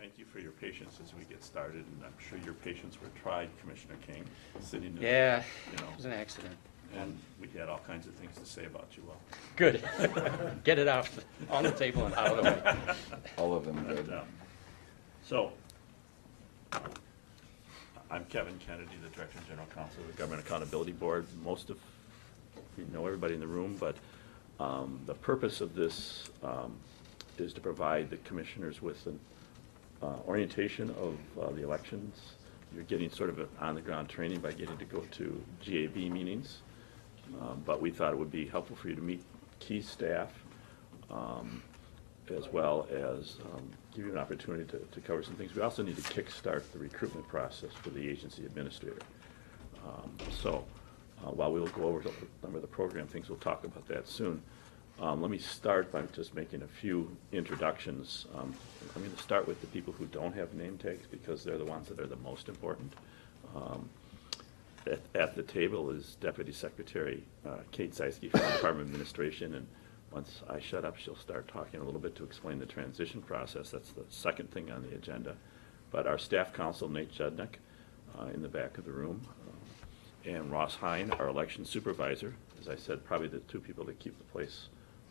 thank you for your patience as we get started, and I'm sure your patience were tried, Commissioner King, sitting in, Yeah, you know, it was an accident. and we had all kinds of things to say about you all. Good. Get it off on the table and out of the way. All of them But, good. So, I'm Kevin Kennedy, the Director and General Counsel of the Government Accountability Board. Most of you know everybody in the room, but the purpose of this is to provide the commissioners with an orientation of the elections. You're getting sort of an on-the-ground training by getting to go to GAB meetings, but we thought it would be helpful for you to meet key staff, as well as give you an opportunity to cover some things. We also need to kickstart the recruitment process for the agency administrator. So while we'll go over some of the program things, we'll talk about that soon. Let me start by just making a few introductions. I'm going to start with the people who don't have name tags because they're the ones that are the most important. At the table is Deputy Secretary Kate Zeisky from the Department of Administration, and once I shut up, she'll start talking a little bit to explain the transition process. That's the second thing on the agenda. But our staff counsel, Nate Judnick, in the back of the room, and Ross Hine, our election supervisor, as I said, probably the two people that keep the place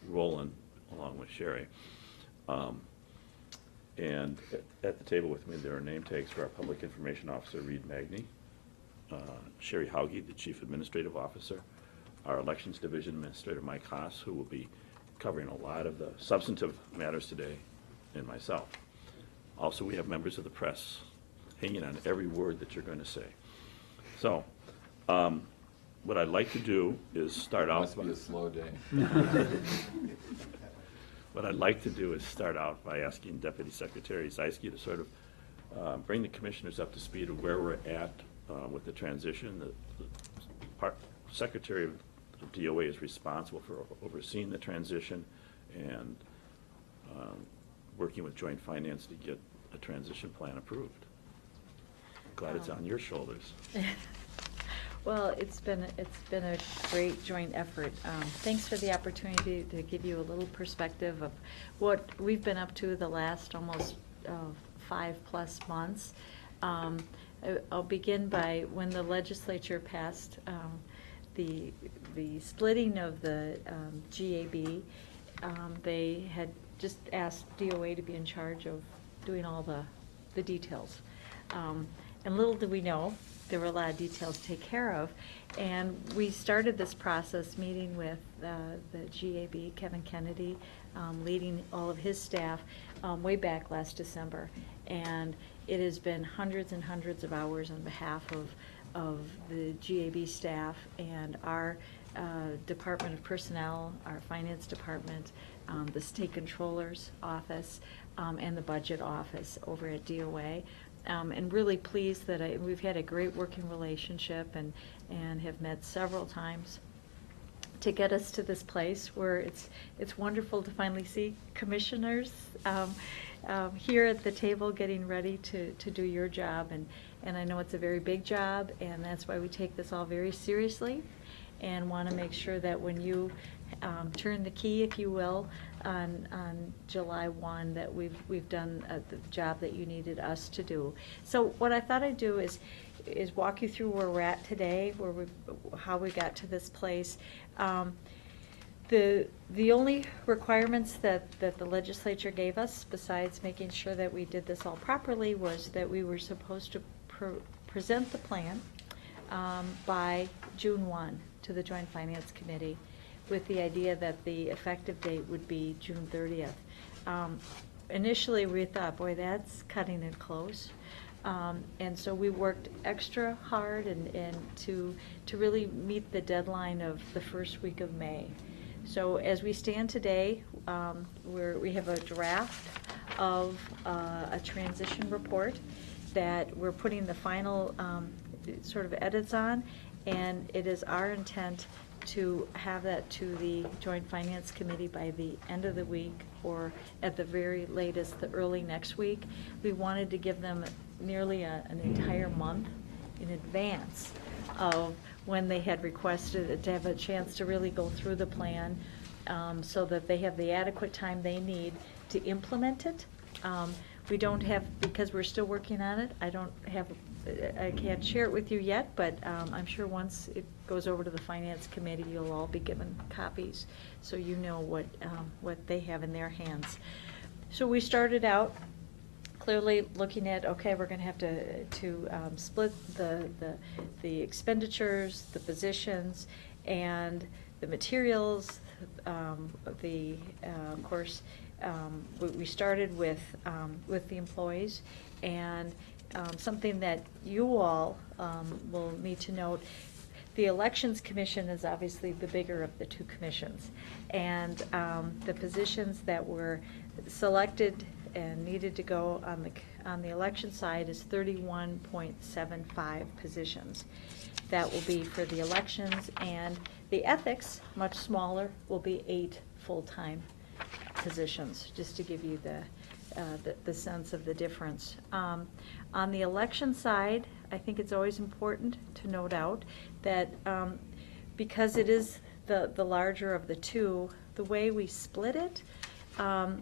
rolling along with Sherry. And at the table with me, there are name tags for our Public Information Officer, Reed Magny, Sherry Hauge, the Chief Administrative Officer, our Elections Division Administrator, Mike Haas, who will be covering a lot of the substantive matters today, and myself. Also, we have members of the press hanging on every word that you're going to say. So, what I'd like to do is start out. Must be a slow day. What I'd like to do is start out by asking Deputy Secretary Zeisky to sort of bring the commissioners up to speed of where we're at with the transition. The Secretary of DOA is responsible for overseeing the transition and working with Joint Finance to get a transition plan approved. Glad it's on your shoulders. Well, it's been a great joint effort. Thanks for the opportunity to give you a little perspective of what we've been up to the last almost 5+ months. I'll begin by when the legislature passed the splitting of the GAB. They had just asked DOA to be in charge of doing all the details. And little did we know, there were a lot of details to take care of. And we started this process meeting with the GAB, Kevin Kennedy, leading all of his staff way back last December. And it has been hundreds and hundreds of hours on behalf of the GAB staff and our Department of Personnel, our Finance Department, the State Controller's Office, and the Budget Office over at DOA. And really pleased that we've had a great working relationship and have met several times to get us to this place where it's wonderful to finally see commissioners here at the table getting ready to do your job. And I know it's a very big job, and that's why we take this all very seriously and want to make sure that when you turn the key, if you will, on July 1, that we've done the job that you needed us to do. So what I thought I'd do is walk you through where we're at today, how we got to this place. The only requirements that the legislature gave us, besides making sure that we did this all properly, was that we were supposed to present the plan by June 1 to the Joint Finance Committee, with the idea that the effective date would be June 30th. Initially, we thought, boy, that's cutting it close. And so we worked extra hard and to really meet the deadline of the first week of May. So as we stand today, we have a draft of a transition report that we're putting the final sort of edits on, and it is our intent to have that to the Joint Finance Committee by the end of the week, or at the very latest, the early next week. We wanted to give them nearly an entire month in advance of when they had requested it, to have a chance to really go through the plan, so that they have the adequate time they need to implement it. We don't have, because we're still working on it, I can't share it with you yet, but I'm sure once it goes over to the Finance Committee, you'll all be given copies, so you know what they have in their hands. So we started out clearly looking at, okay, we're gonna have to split the expenditures, the positions, and the materials. Of course, we started with the employees, and something that you all will need to note, the Elections Commission is obviously the bigger of the two commissions, and the positions that were selected and needed to go on the election side is 31.75 positions. That will be for the elections, and the ethics, much smaller, will be 8 full-time positions, just to give you the sense of the difference. On the election side, I think it's always important to note out that because it is the larger of the two, the way we split it, of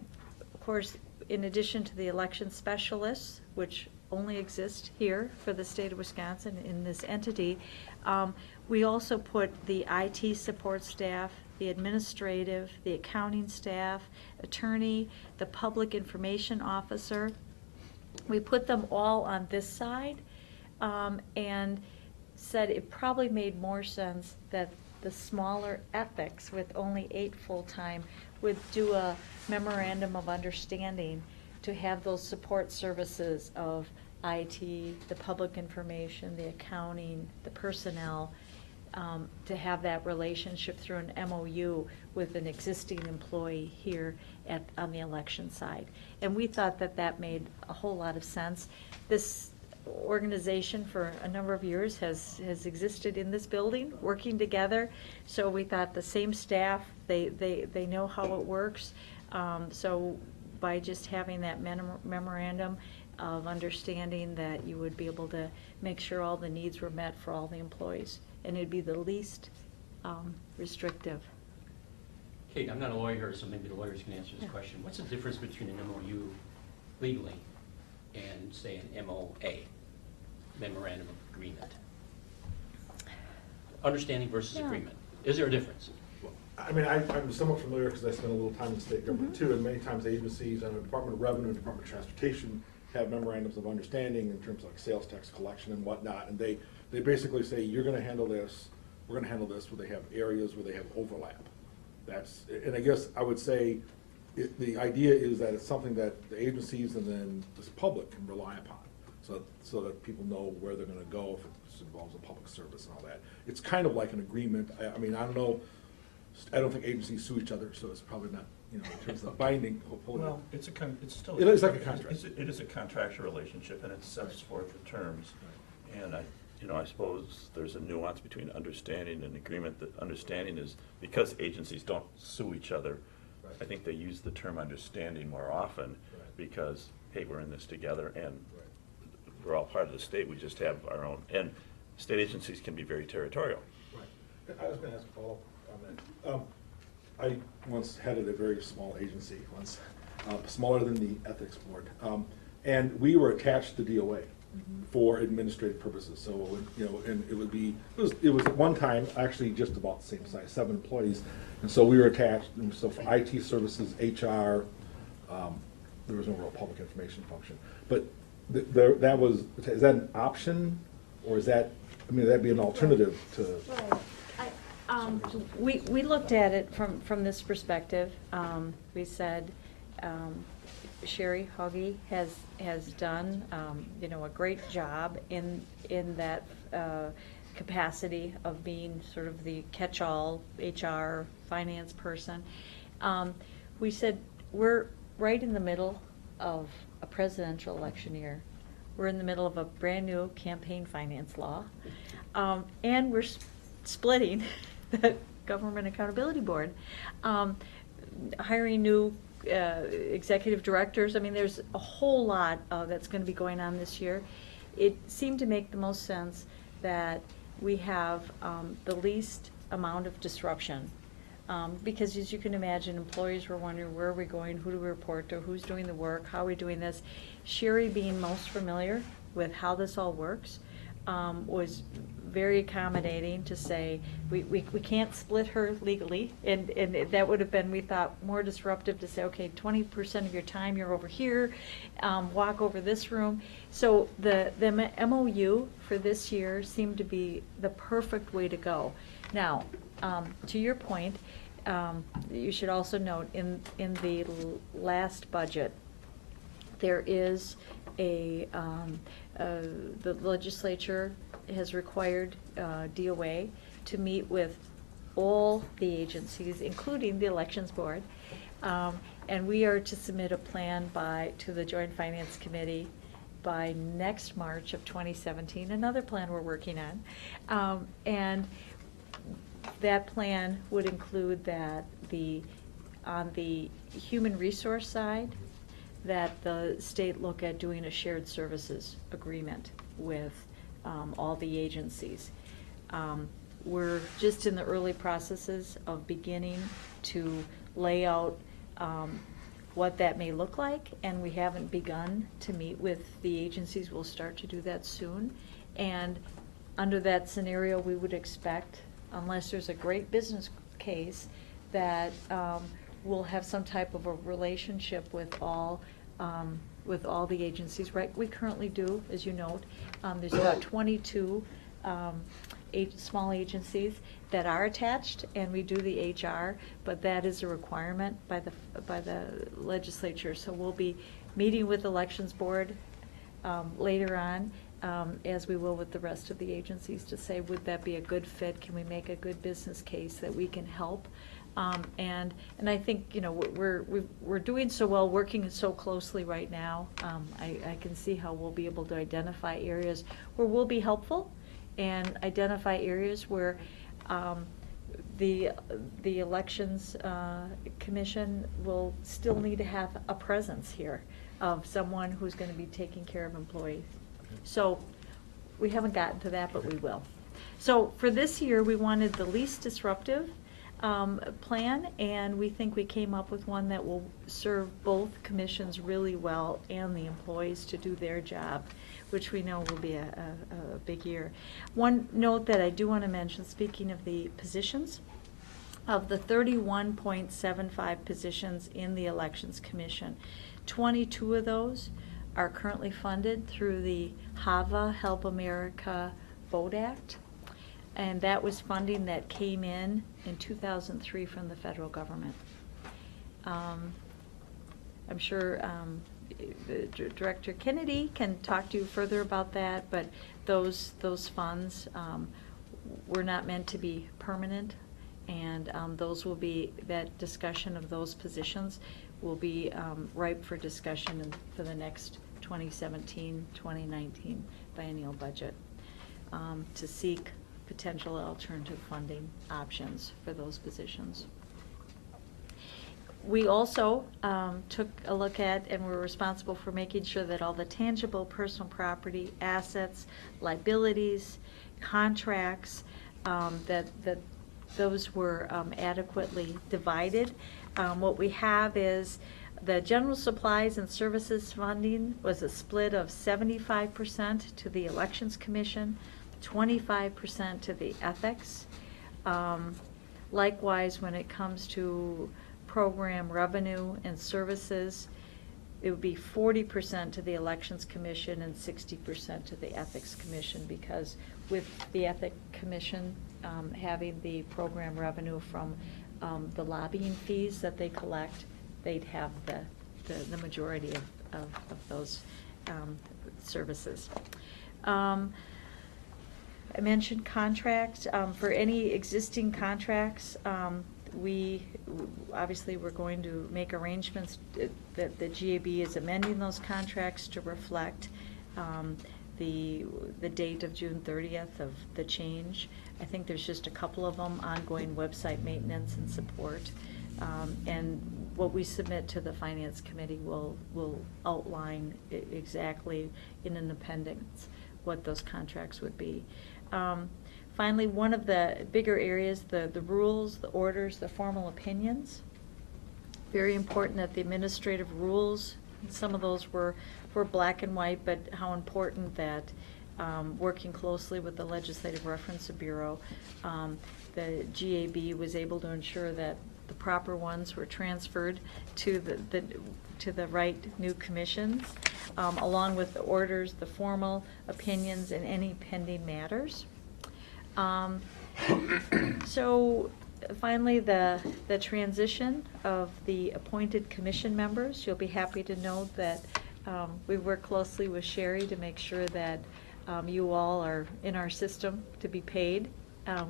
course, in addition to the election specialists, which only exist here for the state of Wisconsin in this entity, we also put the IT support staff, the administrative, the accounting staff, attorney, the public information officer. We put them all on this side, and said it probably made more sense that the smaller ethics with only 8 full-time would do a memorandum of understanding to have those support services of IT, the public information, the accounting, the personnel, to have that relationship through an MOU with an existing employee here on the election side. And we thought that made a whole lot of sense. This organization for a number of years has existed in this building, working together, so we thought the same staff, they know how it works. So by just having that memorandum of understanding, that you would be able to make sure all the needs were met for all the employees, and it'd be the least restrictive. Kate, I'm not a lawyer, so maybe the lawyers can answer this Yeah. question. What's the difference between an MOU legally and, say, an MOA, Memorandum of Agreement? Understanding versus Yeah. agreement. Is there a difference? I mean, I'm somewhat familiar because I spent a little time in state government too, and many times agencies and the Department of Revenue and Department of Transportation have memorandums of understanding in terms of like sales tax collection and whatnot, and they basically say, you're gonna handle this, we're gonna handle this, where they have areas where they have overlap. And I guess I would say, the idea is that it's something that the agencies and then the public can rely upon, so that people know where they're gonna go if it involves a public service and all that. It's kind of like an agreement. I mean, I don't know, I don't think agencies sue each other, so it's probably not, in terms of binding. Hopefully. Well, it's still. It is like a contract. It is a contractual relationship, and it sets forth the terms. And I suppose there's a nuance between understanding and agreement. That understanding is, because agencies don't sue each other, Right. I think they use the term understanding more often, Right. because, hey, we're in this together, and Right. we're all part of the state, we just have our own, and state agencies can be very territorial. Right. I was gonna ask a follow-up comment. I once headed a very small agency once, smaller than the ethics board, and we were attached to DOA for administrative purposes. So it would, and it was at one time actually just about the same size, 7 employees, and so we were attached. And so for IT services, HR, there was no real public information function. But is that an option, or is that? I mean, that'd be an alternative to. Right. We looked at it from this perspective. We said, Sherry Hauge has done, a great job in that capacity of being sort of the catch-all HR finance person. We said, we're right in the middle of a presidential election year. We're in the middle of a brand-new campaign finance law, and we're splitting the Government Accountability Board, hiring new executive directors. I mean, there's a whole lot that's going to be going on this year. It seemed to make the most sense that we have the least amount of disruption Because as you can imagine, employees were wondering, where are we going, who do we report to, who's doing the work, how are we doing this? Sherry, being most familiar with how this all works, was very accommodating to say, we can't split her legally, and that would have been, we thought, more disruptive to say, okay, 20% of your time you're over here, walk over this room. So the MOU for this year seemed to be the perfect way to go. Now, to your point, you should also note, in the last budget, there is the legislature has required DOA to meet with all the agencies, including the Elections Board, and we are to submit a plan to the Joint Finance Committee by next March of 2017, another plan we're working on. And that plan would include that on the human resource side, that the state look at doing a shared services agreement with all the agencies. We're just in the early processes of beginning to lay out what that may look like, and we haven't begun to meet with the agencies. We'll start to do that soon. And under that scenario, we would expect, unless there's a great business case, that we'll have some type of a relationship with all the agencies. Right, we currently do, as you note, there's about 22 small agencies that are attached, and we do the HR, but that is a requirement by the legislature. So we'll be meeting with Elections Board later on, as we will with the rest of the agencies, to say, would that be a good fit? Can we make a good business case that we can help? And I think, you know, we're doing so well, working so closely right now. I can see how we'll be able to identify areas where we'll be helpful, and identify areas where the Elections Commission will still need to have a presence here of someone who's going to be taking care of employees. So we haven't gotten to that, but we will. So for this year, we wanted the least disruptive plan, and we think we came up with one that will serve both commissions really well and the employees to do their job, which we know will be a big year. One note that I do want to mention, speaking of the positions, of the 31.75 positions in the Elections Commission, 22 of those are currently funded through the HAVA, Help America Vote Act. And that was funding that came in 2003 from the federal government. I'm sure Director Kennedy can talk to you further about that, but those funds were not meant to be permanent, and those will be, that discussion of those positions will be ripe for discussion for the next 2017-2019 biennial budget, to seek potential alternative funding options for those positions. We also took a look at, and were responsible for making sure that all the tangible personal property, assets, liabilities, contracts, that those were adequately divided. What we have is the general supplies and services funding was a split of 75% to the Elections Commission, 25% to the ethics. Likewise, when it comes to program revenue and services, it would be 40% to the Elections Commission and 60% to the Ethics Commission, because with the Ethics Commission having the program revenue from the lobbying fees that they collect, they'd have the majority of those services. I mentioned contracts. For any existing contracts, we obviously we're going to make arrangements that the GAB is amending those contracts to reflect the date of June 30th of the change. I think there's just a couple of them, ongoing website maintenance and support. And what we submit to the Finance Committee will outline exactly in an appendix what those contracts would be. Finally, one of the bigger areas, the rules, the orders, the formal opinions. Very important that the administrative rules, some of those were black and white, but how important that working closely with the Legislative Reference Bureau, the GAB was able to ensure that the proper ones were transferred to the right new commissions, along with the orders, the formal opinions, and any pending matters. So finally, the transition of the appointed commission members. You'll be happy to note that we work closely with Sherry to make sure that you all are in our system to be paid.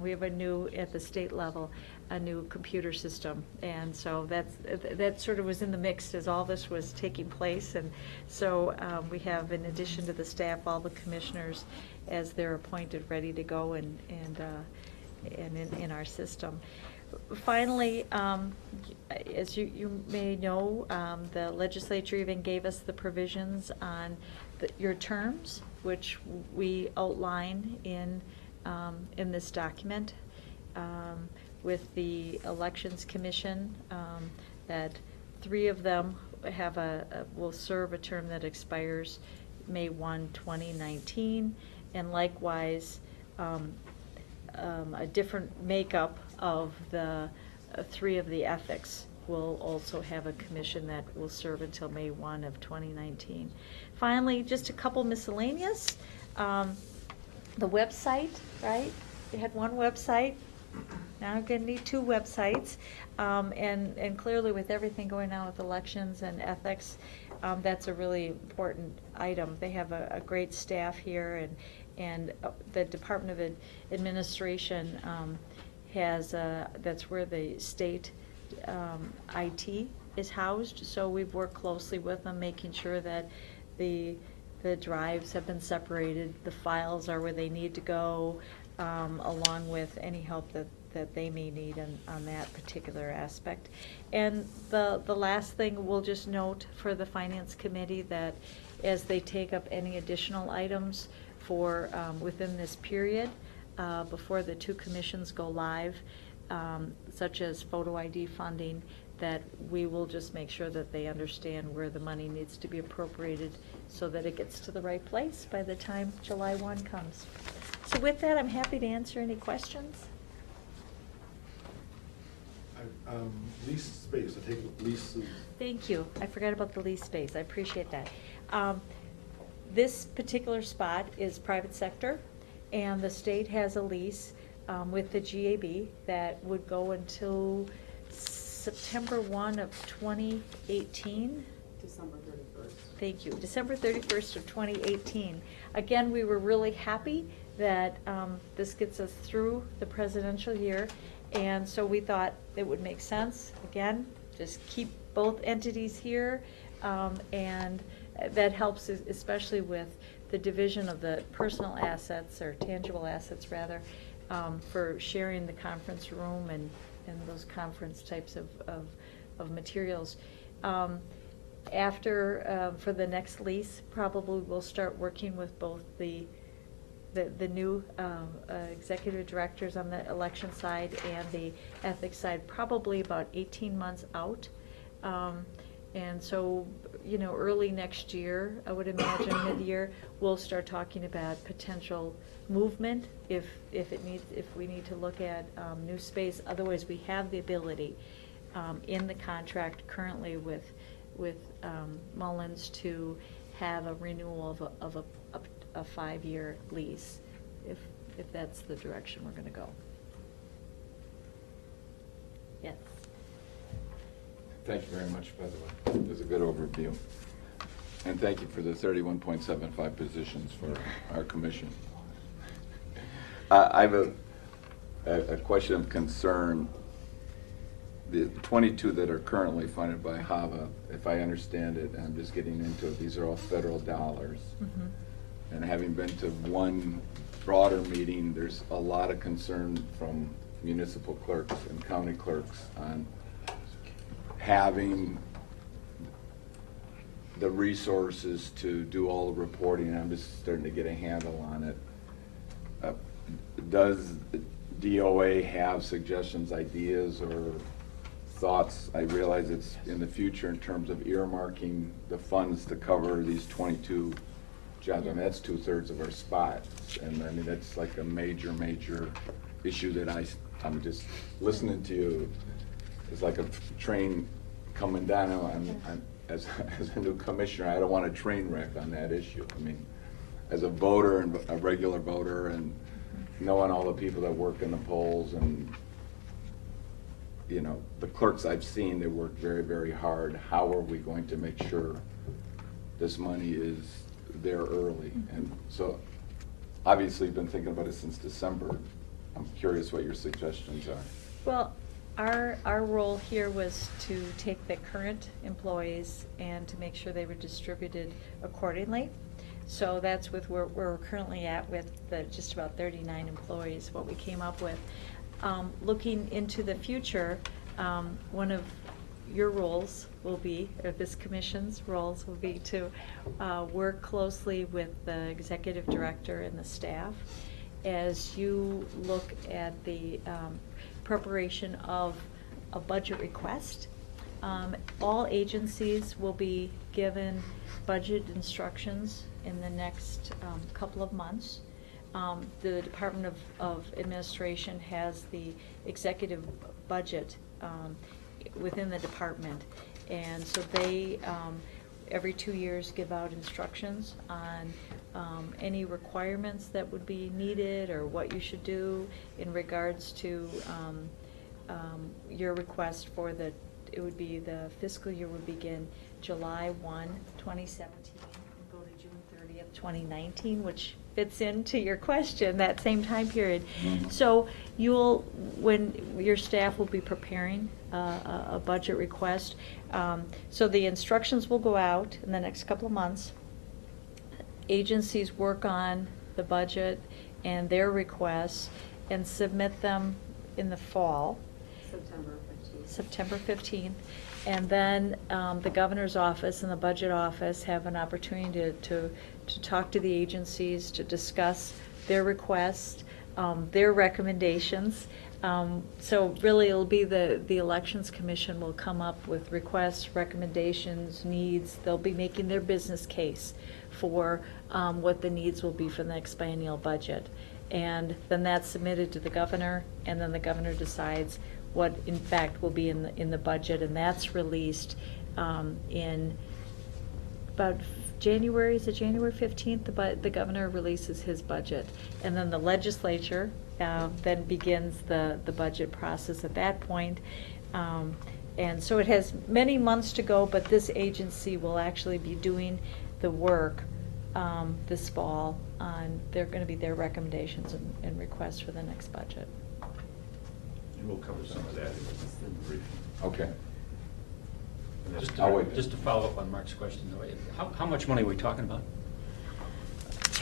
We have a new, at the state level, a new computer system, and so that sort of was in the mix as all this was taking place. And so we have, in addition to the staff, all the commissioners as they're appointed, ready to go and in our system. Finally, as you may know, the legislature even gave us the provisions on your terms, which we outline in this document, with the Elections Commission, that 3 of them will serve a term that expires May 1, 2019, and likewise a different makeup of the 3 of the ethics will also have a commission that will serve until May 1 of 2019. Finally, just a couple miscellaneous. The website, right? We had 1 website. Now we're going to need 2 websites. And clearly, with everything going on with elections and ethics, that's a really important item. They have a great staff here, and the Department of Administration has, that's where the state IT is housed. So we've worked closely with them, making sure that the drives have been separated, the files are where they need to go, along with any help that they may need on that particular aspect. And the last thing we'll just note for the Finance Committee, that as they take up any additional items for within this period, before the 2 commissions go live, such as photo ID funding, that we will just make sure that they understand where the money needs to be appropriated so that it gets to the right place by the time July 1 comes. So with that, I'm happy to answer any questions. Lease space, I take it lease. Thank you. I forgot about the lease space. I appreciate that. This particular spot is private sector, and the state has a lease with the GAB that would go until September 1 of 2018. December 31st. Thank you. December 31st of 2018. Again, we were really happy that this gets us through the presidential year, and so we thought it would make sense, again, just keep both entities here, and that helps especially with the division of the personal assets, or tangible assets rather, for sharing the conference room and those conference types of materials. After, for the next lease, probably we'll start working with both the new executive directors on the election side and the ethics side, probably about 18 months out. And so, early next year, I would imagine mid-year, we'll start talking about potential movement if we need to look at new space. Otherwise, we have the ability in the contract currently with Mullins to have a renewal of a 5-year lease, if that's the direction we're going to go. Yes. Thank you very much, by the way. It was a good overview. And thank you for the 31.75 positions for our commission. I have a question of concern. The 22 that are currently funded by HAVA, if I understand it, and I'm just getting into it, these are all federal dollars. Mm-hmm. And having been to one broader meeting, there's a lot of concern from municipal clerks and county clerks on having the resources to do all the reporting. I'm just starting to get a handle on it. does DOA have suggestions, ideas, or thoughts? I realize it's in the future in terms of earmarking the funds to cover these 22 jobs. I mean, that's 2/3 of our spots. And I mean, that's like a major, major issue that I'm just listening to you. It's like a train coming down. As a new commissioner, I don't want a train wreck on that issue. I mean, as a voter and a regular voter and knowing all the people that work in the polls and, you know, the clerks I've seen, they work very, very hard. How are we going to make sure this money is there early? And so, obviously, you've been thinking about it since December. I'm curious what your suggestions are. Well, our role here was to take the current employees and to make sure they were distributed accordingly. So that's with where we're currently at with the just about 39 employees, what we came up with. Looking into the future, one of your roles will be, or this commission's roles will be to work closely with the executive director and the staff as you look at the preparation of a budget request. All agencies will be given budget instructions in the next couple of months. The Department of Administration has the executive budget within the department. And so they, every 2 years, give out instructions on any requirements that would be needed or what you should do in regards to your request for it would be the fiscal year would begin July 1, 2017, and go to June 30th, 2019, which fits into your question, that same time period. Mhm. So when your staff will be preparing a budget request, so the instructions will go out in the next couple of months. Agencies work on the budget and their requests and submit them in the fall. September 15th. And then the governor's office and the budget office have an opportunity to talk to the agencies, to discuss their requests, their recommendations. So really it'll be the Elections Commission will come up with requests, recommendations, needs. They'll be making their business case for what the needs will be for the next biennial budget. And then that's submitted to the governor, and then the governor decides what in fact will be in the budget, and that's released in about January, is it January 15th? The governor releases his budget, and then the legislature then begins the budget process at that point. And so it has many months to go, but this agency will actually be doing the work this fall on, they're going to be their recommendations and requests for the next budget. And we'll cover some of that in the briefing. Okay. I'll wait. Just to follow up on Mark's question, though, how much money are we talking about?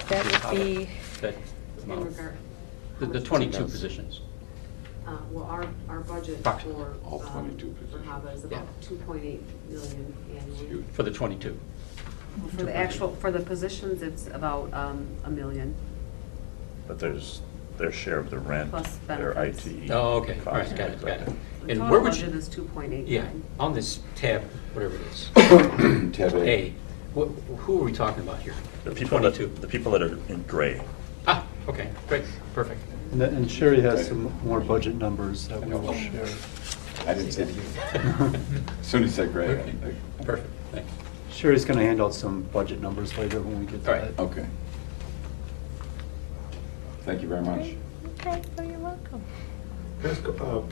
That would be, That In amount? regard. The 22 positions. Well, our budget Approximately. for, All 22 for positions. HAVA is about Yeah. 2.8 million annually. Huge. For the 22? For the actual, for the positions, it's about $1 million. But there's their share of the rent, Plus their benefits. IT. Oh, okay, all right, costs, got it, got it. okay. The And total where would budget you? is 2.89. Yeah, on this tab, whatever it is. Tab A. A, who are we talking about here? The people that, 22. the people that are in gray. Ah, okay, great, perfect. And Sherry has some more budget numbers that we will share. I didn't see it. As soon as you said gray. Perfect, thanks. Sherry's going to hand out some budget numbers later when we get to All right. that. Okay. Thank you very much. okay, well, you're welcome. Can I ask,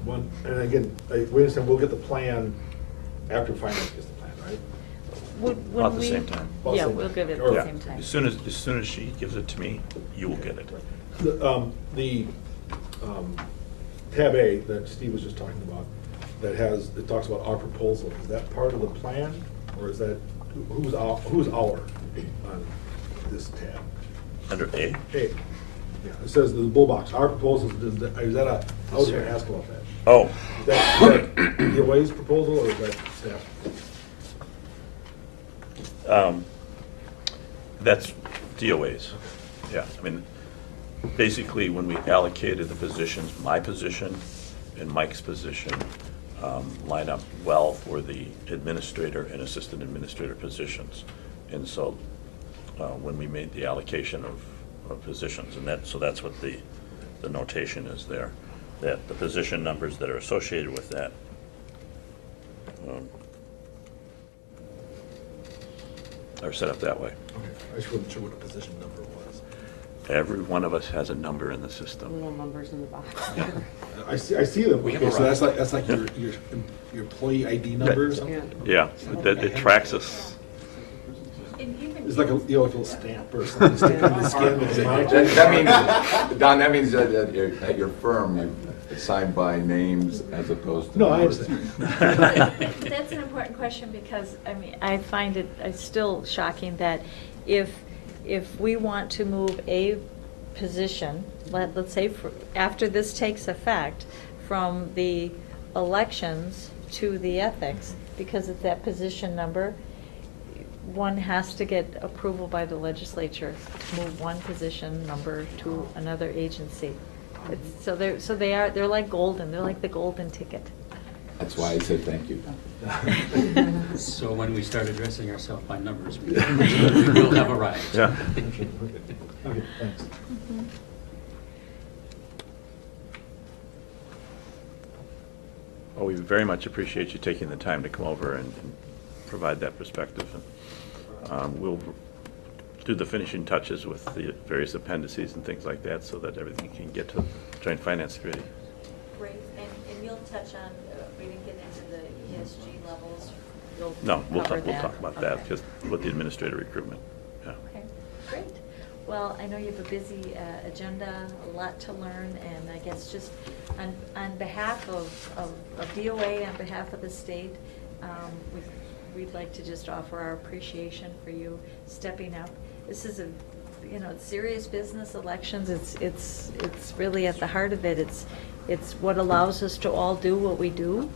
one, and again, we understand we'll get the plan after finance gets the plan, right? When About the we- same time. About the Yeah, same we'll time. give it Or- at Yeah, the same time. as soon as she gives it to me, you will get it. The tab A that Steve was just talking about, it talks about our proposal, is that part of the plan? Or is that, who's our on this tab? Under A? A, yeah, it says the bull box, our proposal, is that I was gonna ask about that. Oh, Is that the Ways proposal, or is that staff? that's DOA's. Yeah, I mean, Basically, when we allocated the positions, my position and Mike's position line up well for the administrator and assistant administrator positions. And so when we made the allocation of positions, and so that's what the notation is there, that the position numbers that are associated with that are set up that way. Okay, I just wasn't sure what a position number was. Every one of us has a number in the system. Little numbers in the box. I see them. We have Okay, a so that's right. like your employee ID number or something? Yeah, it tracks us. It's like a, like a little stamp or something, stick on the skin. and say, That means, Don, that means that at your firm, you assign by names as opposed to. No, I numbers. understand. That's an important question because, I mean, I find it's still shocking that if we want to move a position, let's say after this takes effect, from the elections to the ethics, because it's that position number, one has to get approval by the legislature to move one position number to another agency. They're like golden, they're like the golden ticket. That's why I said thank you. So when we start addressing ourselves by numbers, we will have arrived. Yeah. Okay, thanks. Mhm. Well, we very much appreciate you taking the time to come over and provide that perspective. And we'll do the finishing touches with the various appendices and things like that so that everything can get to Joint Finance Committee. Great, and you'll touch on, we didn't get into the ESG levels. You'll No, we'll cover talk about that, Okay. because with the administrative recruitment, yeah. Okay, great. Well, I know you have a busy agenda, a lot to learn, and I guess just on behalf of DOA, on behalf of the state, we'd like to just offer our appreciation for you stepping up. This is it's serious business, elections. It's really at the heart of it. It's what allows us to all do what we do,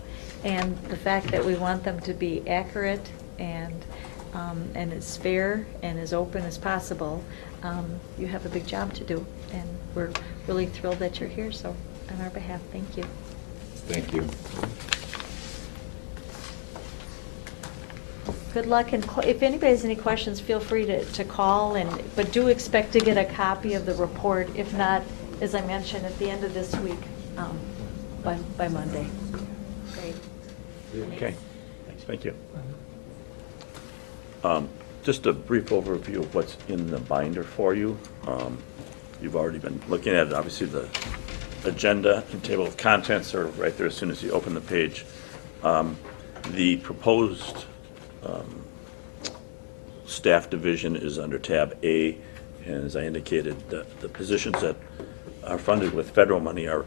and the fact that we want them to be accurate and as fair and as open as possible. You have a big job to do, and we're really thrilled that you're here. So, on our behalf, thank you. Thank you. Good luck, and if anybody has any questions, feel free to call, but do expect to get a copy of the report, if not, as I mentioned, at the end of this week, by Monday. Great. Okay, thank you. Just a brief overview of what's in the binder for you. You've already been looking at it. Obviously, the agenda and table of contents are right there as soon as you open the page. The proposed staff division is under tab A, and as I indicated, the positions that are funded with federal money are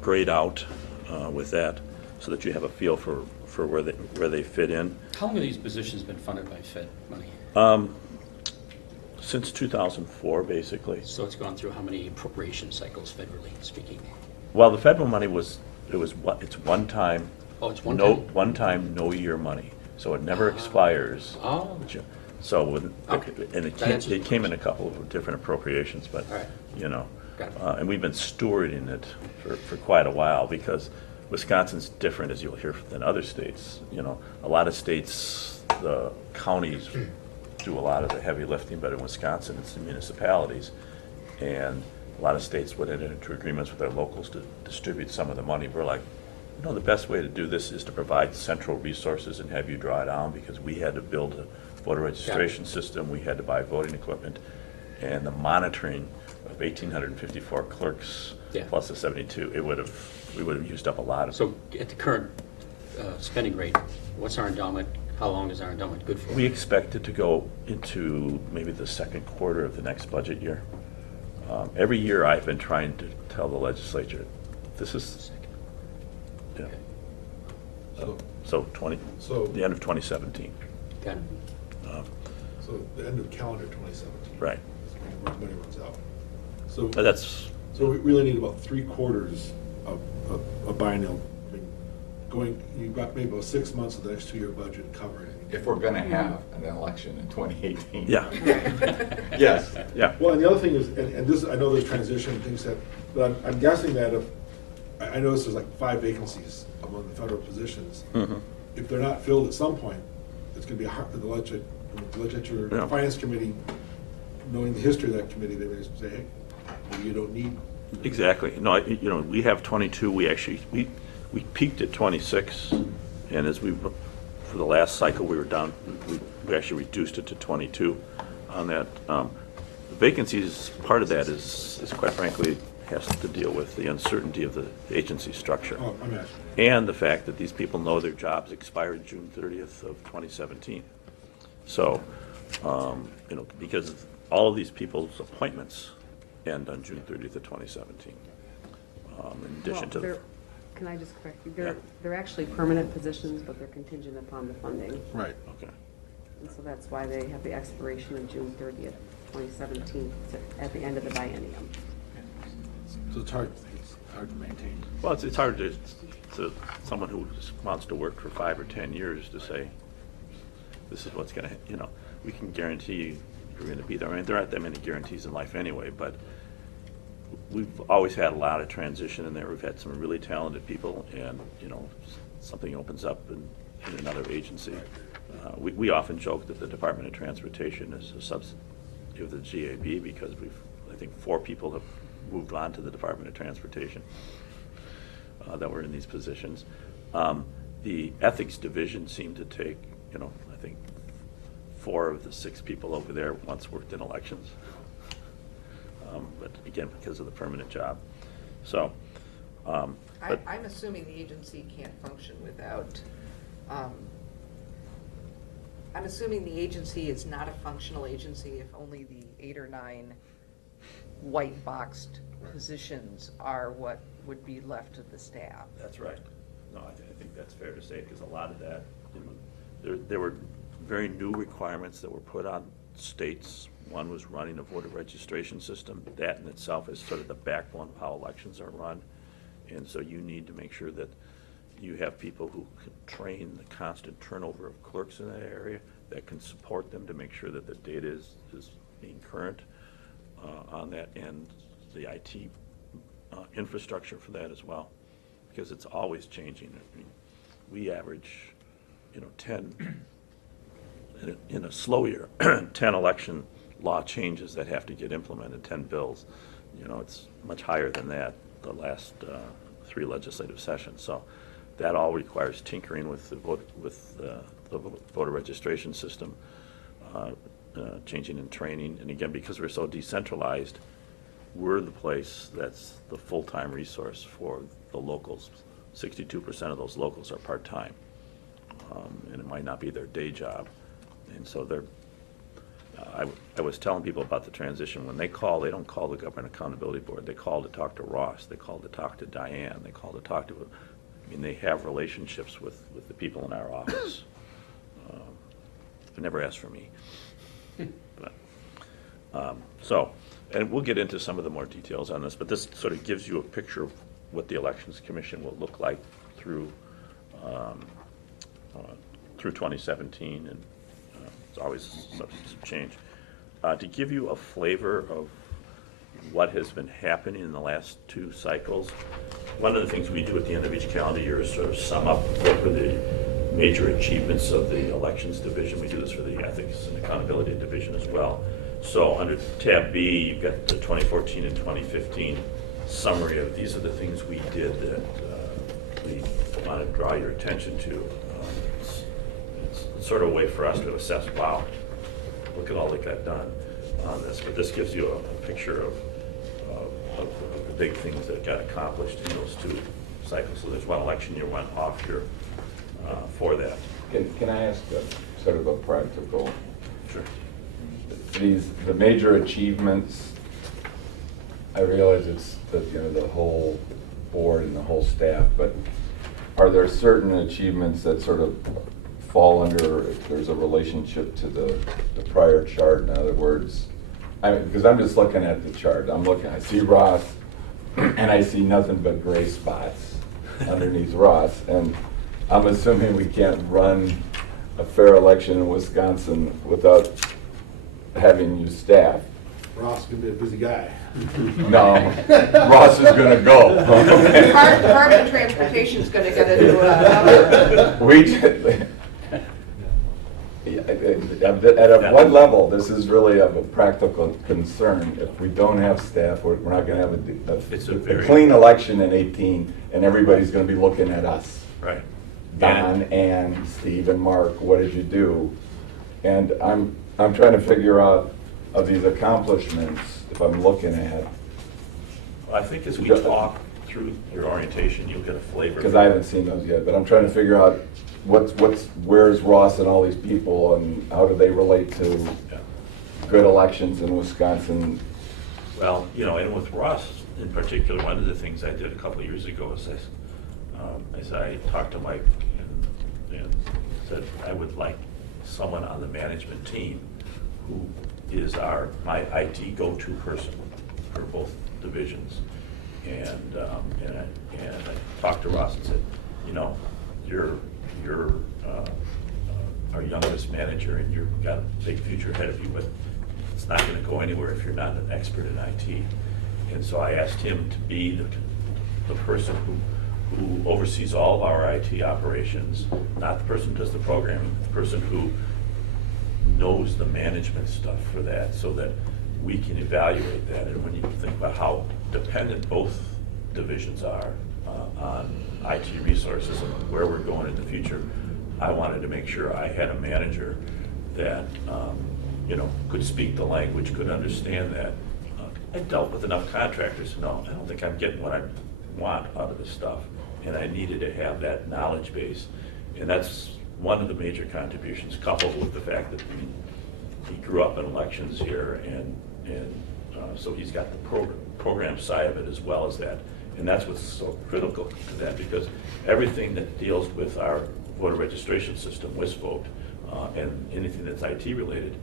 grayed out with that, so that you have a feel for where they fit in. How long have these positions been funded by Fed money? Since 2004, basically. So it's gone through how many appropriation cycles, federally speaking? Well, the federal money it's one time. Oh, it's one time? One-time, no-year money, so it never expires. Oh. So, Okay. and That answers it the came in a question. couple of different appropriations, but, All right. Got it. and we've been stewarding it for quite a while, because Wisconsin's different, as you'll hear, than other states. A lot of states, the counties do a lot of the heavy lifting, but in Wisconsin, it's the municipalities. And a lot of states would enter into agreements with their locals to distribute some of the money. We're like, the best way to do this is to provide central resources and have you draw down, because we had to build a voter registration system, we had to buy voting equipment, and the monitoring of 1,854 clerks Yeah. plus the 72, we would have used up a lot of. So at the current spending rate, what's our endowment? How long is our endowment good for? We expect it to go into maybe the second quarter of the next budget year. Every year I've been trying to tell the legislature, this is, yeah, so the end of 2017. Got it. So the end of calendar 2017. Right. When money runs out. So But that's, we really need about 3/4 of a biennial. I mean, you've got maybe about 6 months of the next 2-year budget covered. If we're gonna have an election in 2018. Yeah. Yes. Yeah. Well, and the other thing is, and this, I know there's transition and things that, but I'm guessing that if, I noticed there's like 5 vacancies among the federal positions. Mhm. If they're not filled at some point, it's gonna be hard for the legislature, Yeah. finance committee, knowing the history of that committee, they may say, hey, maybe you don't need. Exactly. No, we have 22, we actually, we peaked at 26, and as for the last cycle, we were down, we actually reduced it to 22 on that. The vacancies, part of that is quite frankly, has to deal with the uncertainty of the agency structure. Oh, I'm asking. And the fact that these people know their jobs expired June 30th of 2017. So, because all of these people's appointments end on June 30th of 2017. In addition to, Can I just correct you? Yeah. They're actually permanent positions, but they're contingent upon the funding. Right. okay, And so that's why they have the expiration of June 30th, 2017, at the end of the biennium. So it's hard to maintain. well, it's hard to someone who just wants to work for 5 or 10 years to say, this is what's gonna, we can guarantee you you're gonna be there. I mean, there aren't that many guarantees in life anyway, but we've always had a lot of transition in there. We've had some really talented people, and, something opens up in another agency. We often joke that the Department of Transportation is a subsidiary of the GAB because I think 4 people have moved on to the Department of Transportation that were in these positions. The ethics division seemed to take, I think 4 of the 6 people over there once worked in elections. But again, because of the permanent job. So, but I'm assuming the agency can't function without, I'm assuming the agency is not a functional agency if only the 8 or 9 white boxed positions are what would be left of the staff. that's right. No, I think that's fair to say, because a lot of that, there were very new requirements that were put on states. One was running a voter registration system. That in itself is sort of the backbone of how elections are run. And so you need to make sure that you have people who can train the constant turnover of clerks in that area, that can support them to make sure that the data is being current on that, and the IT infrastructure for that as well, because it's always changing. I mean, we average, 10, in a slow year, 10 election law changes that have to get implemented, 10 bills. It's much higher than that the last 3 legislative sessions. So that all requires tinkering with the voter registration system, changing in training. And again, because we're so decentralized, we're the place that's the full-time resource for the locals. 62% of those locals are part-time, and it might not be their day job. And so I was telling people about the transition. When they call, they don't call the Government Accountability Board. They call to talk to Ross. They call to talk to Diane. They call to talk to, they have relationships with the people in our office. They never ask for me. But, and we'll get into some of the more details on this, but this sort of gives you a picture of what the Elections Commission will look like through 2017, and it's always some change. To give you a flavor of what has been happening in the last 2 cycles, one of the things we do at the end of each calendar year is sort of sum up what were the major achievements of the Elections Division. We do this for the Ethics and Accountability Division as well. So under tab B, you've got the 2014 and 2015 summary of these are the things we did that we want to draw your attention to. It's sort of a way for us to assess, wow, look at all that got done on this. But this gives you a picture of the big things that got accomplished in those 2 cycles. So there's one election year, one off year for that. Can I ask sort of a practical? Sure. The major achievements, I realize it's the whole board and the whole staff, but are there certain achievements that sort of fall under, if there's a relationship to the prior chart? In other words, because I'm just looking at the chart. I see Ross, and I see nothing but gray spots underneath Ross. And I'm assuming we can't run a fair election in Wisconsin without having you staff. Ross is gonna be a busy guy. No, Ross is gonna go. Department of Transportation's gonna get into a. We, at one level, this is really of a practical concern. If we don't have staff, we're not gonna have It's a a very- clean election in 18, and everybody's gonna be looking at us. Right. Don and Steve and Mark, what did you do? And I'm trying to figure out, of these accomplishments, if I'm looking at, I think as we talk through your orientation, you'll get a flavor. because I haven't seen those yet, but I'm trying to figure out where's Ross and all these people, and how do they relate to Yeah. good elections in Wisconsin? Well, and with Ross in particular, one of the things I did a couple of years ago is as I talked to Mike and said, I would like someone on the management team who is my IT go-to person for both divisions. And I talked to Ross and said, you're our youngest manager, and you've got a big future ahead of you, but it's not gonna go anywhere if you're not an expert in IT. And so I asked him to be the person who oversees all of our IT operations, not the person who does the programming, the person who knows the management stuff for that, so that we can evaluate that. And when you think about how dependent both divisions are on IT resources and where we're going in the future, I wanted to make sure I had a manager that could speak the language, could understand that. I dealt with enough contractors to know I don't think I'm getting what I want out of this stuff, and I needed to have that knowledge base. And that's one of the major contributions, coupled with the fact that he grew up in elections here, and so he's got the program side of it as well as that. And that's what's so critical to that, because everything that deals with our voter registration system, WisVote, and anything that's IT related,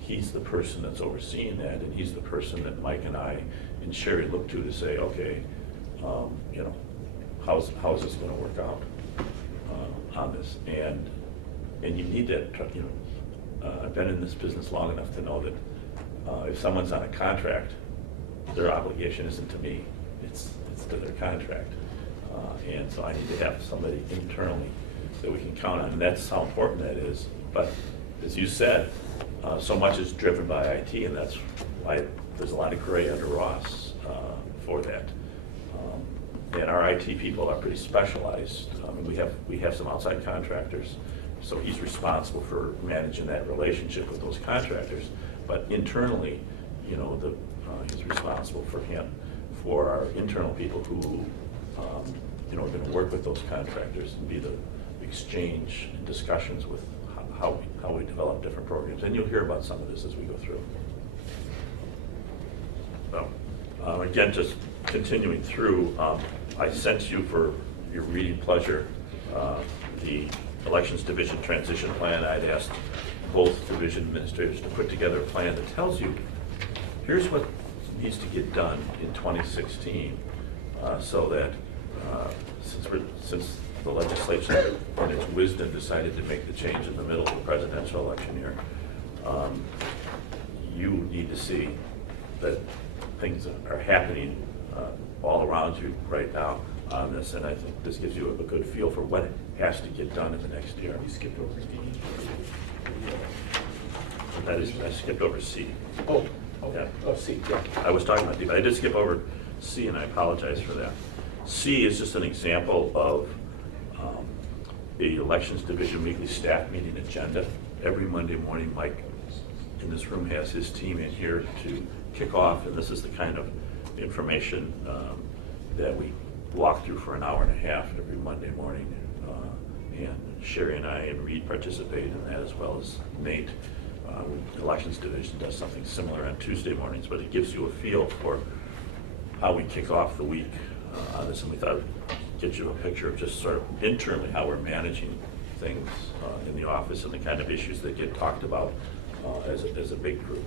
he's the person that's overseeing that, and he's the person that Mike and I and Sherry look to say, okay, how's this gonna work out on this? And you need that, I've been in this business long enough to know that if someone's on a contract, their obligation isn't to me, it's to their contract. And so I need to have somebody internally that we can count on, and that's how important that is. But as you said, so much is driven by IT, and that's why there's a lot of gray under Ross for that. And our IT people are pretty specialized. We have some outside contractors, so he's responsible for managing that relationship with those contractors. But internally, he's responsible for our internal people who are going to work with those contractors and be the exchange and discussions with how we develop different programs. And you'll hear about some of this as we go through. So, again, just continuing through, I sent you for your reading pleasure the Elections Division Transition Plan. I'd asked both division administrators to put together a plan that tells you, here's what needs to get done in 2016, so that since the legislature, in its wisdom, decided to make the change in the middle of the presidential election year, you need to see that things are happening all around you right now on this, and I think this gives you a good feel for what has to get done in the next year. You skipped over D. I skipped over C. Oh, Yeah. oh, C, yeah. I was talking about D, but I did skip over C, and I apologize for that. C is just an example of the Elections Division weekly staff meeting agenda. Every Monday morning, Mike in this room has his team in here to kick off, and this is the kind of information that we walk through for an hour and a half every Monday morning. And Sherry and I and Reed participate in that, as well as Nate. The Elections Division does something similar on Tuesday mornings, but it gives you a feel for how we kick off the week on this, and we thought it'd get you a picture of just sort of internally how we're managing things in the office and the kind of issues that get talked about as a big group.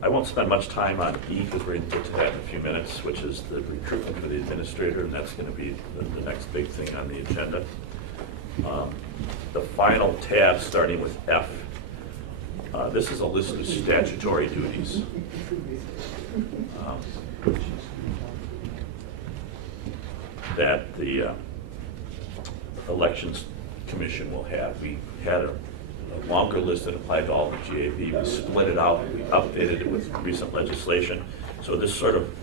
I won't spend much time on E, because we're going to get to that in a few minutes, which is the recruitment for the administrator, and that's going to be the next big thing on the agenda. The final tab, starting with F, this is a list of statutory duties. That the Elections Commission will have. We had a longer list that applied to all the GAB. We split it out, we updated it with recent legislation. So this sort of,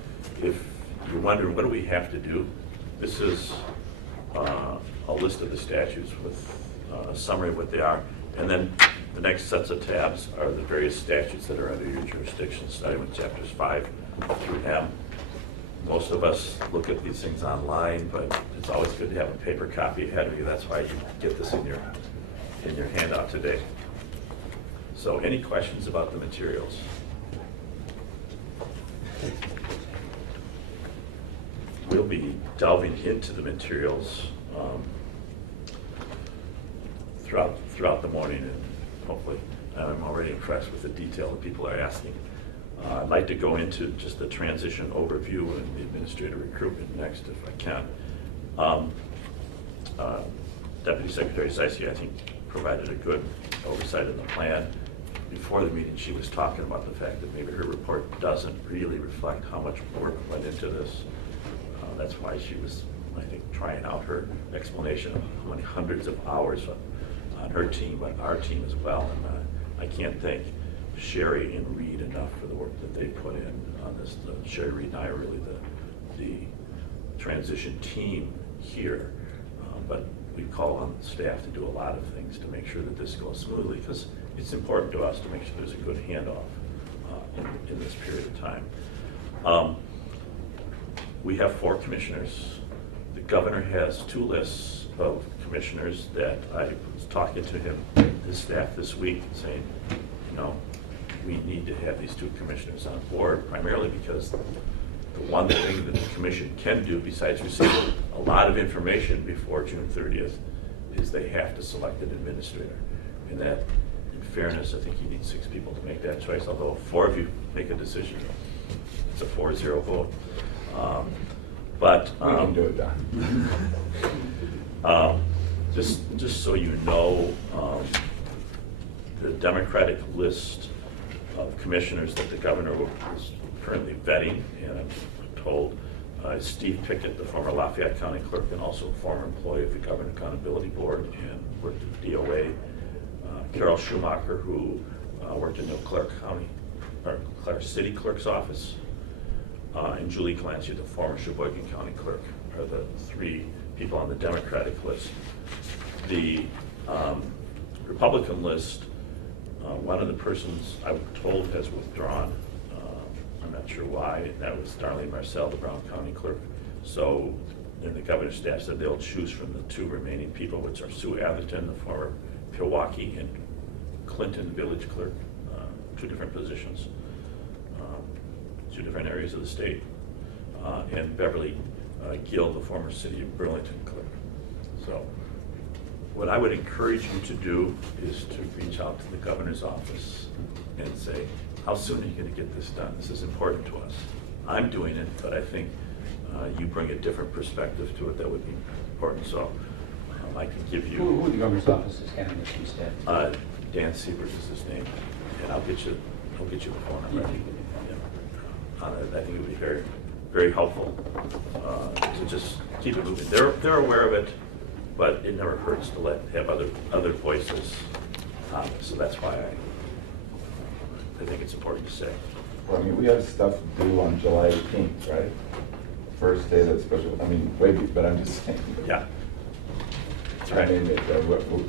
if you're wondering what do we have to do, this is a list of the statutes with a summary of what they are. And then the next sets of tabs are the various statutes that are under your jurisdiction, starting with chapters 5 through M. Most of us look at these things online, but it's always good to have a paper copy ahead of you. That's why you get this in your handout today. So any questions about the materials? We'll be delving into the materials throughout the morning, and hopefully I'm already impressed with the detail that people are asking. I'd like to go into just the transition overview and the administrative recruitment next, if I can. Deputy Secretary Zeisky, I think, provided a good oversight of the plan. Before the meeting, she was talking about the fact that maybe her report doesn't really reflect how much work went into this. That's why she was, I think, trying out her explanation of how many hundreds of hours on her team, but our team as well. And I can't thank Sherry and Reed enough for the work that they put in on this. Sherry, Reed, and I are really the transition team here, but we call on staff to do a lot of things to make sure that this goes smoothly, because it's important to us to make sure there's a good handoff in this period of time. We have 4 commissioners. The governor has 2 lists of commissioners that I was talking to him, his staff this week, saying, you know, we need to have these 2 commissioners on board, primarily because the one thing that the commission can do, besides receiving a lot of information before June 30th, is they have to select an administrator. And that, in fairness, I think you need 6 people to make that choice, although 4 of you make a decision. It's a 4-0 vote. We can do it, Don. Just so you know, the Democratic list of commissioners that the governor is currently vetting, and I'm told Steve Pickett, the former Lafayette County Clerk and also a former employee of the Government Accountability Board and worked at the DOA, Carol Schumacher, who worked in the Clark City Clerk's office, and Julie Clancy, the former Sheboygan County Clerk, are the 3 people on the Democratic list. The Republican list, one of the persons I was told has withdrawn. I'm not sure why. That was Darlene Marcel, the Brown County Clerk. So then the governor's staff said they'll choose from the 2 remaining people, which are Sue Atherton, the former Pewaukee and Clinton Village Clerk, 2 different positions, 2 different areas of the state, and Beverly Gill, the former City of Burlington Clerk. So what I would encourage you to do is to reach out to the governor's office and say, how soon are you going to get this done? This is important to us. I'm doing it, but I think you bring a different perspective to it that would be important. So I can give you... Who in the governor's office is handling this instead? Dan Siebert is his name, and I'll get you the phone number. I think it would be very, very helpful to just keep it moving. They're aware of it, but it never hurts to have other voices on it. So that's why I think it's important to say. Well, I mean, we have stuff due on July 18th, right? First day of that special, I mean, wait, but I'm just saying. Yeah. I mean,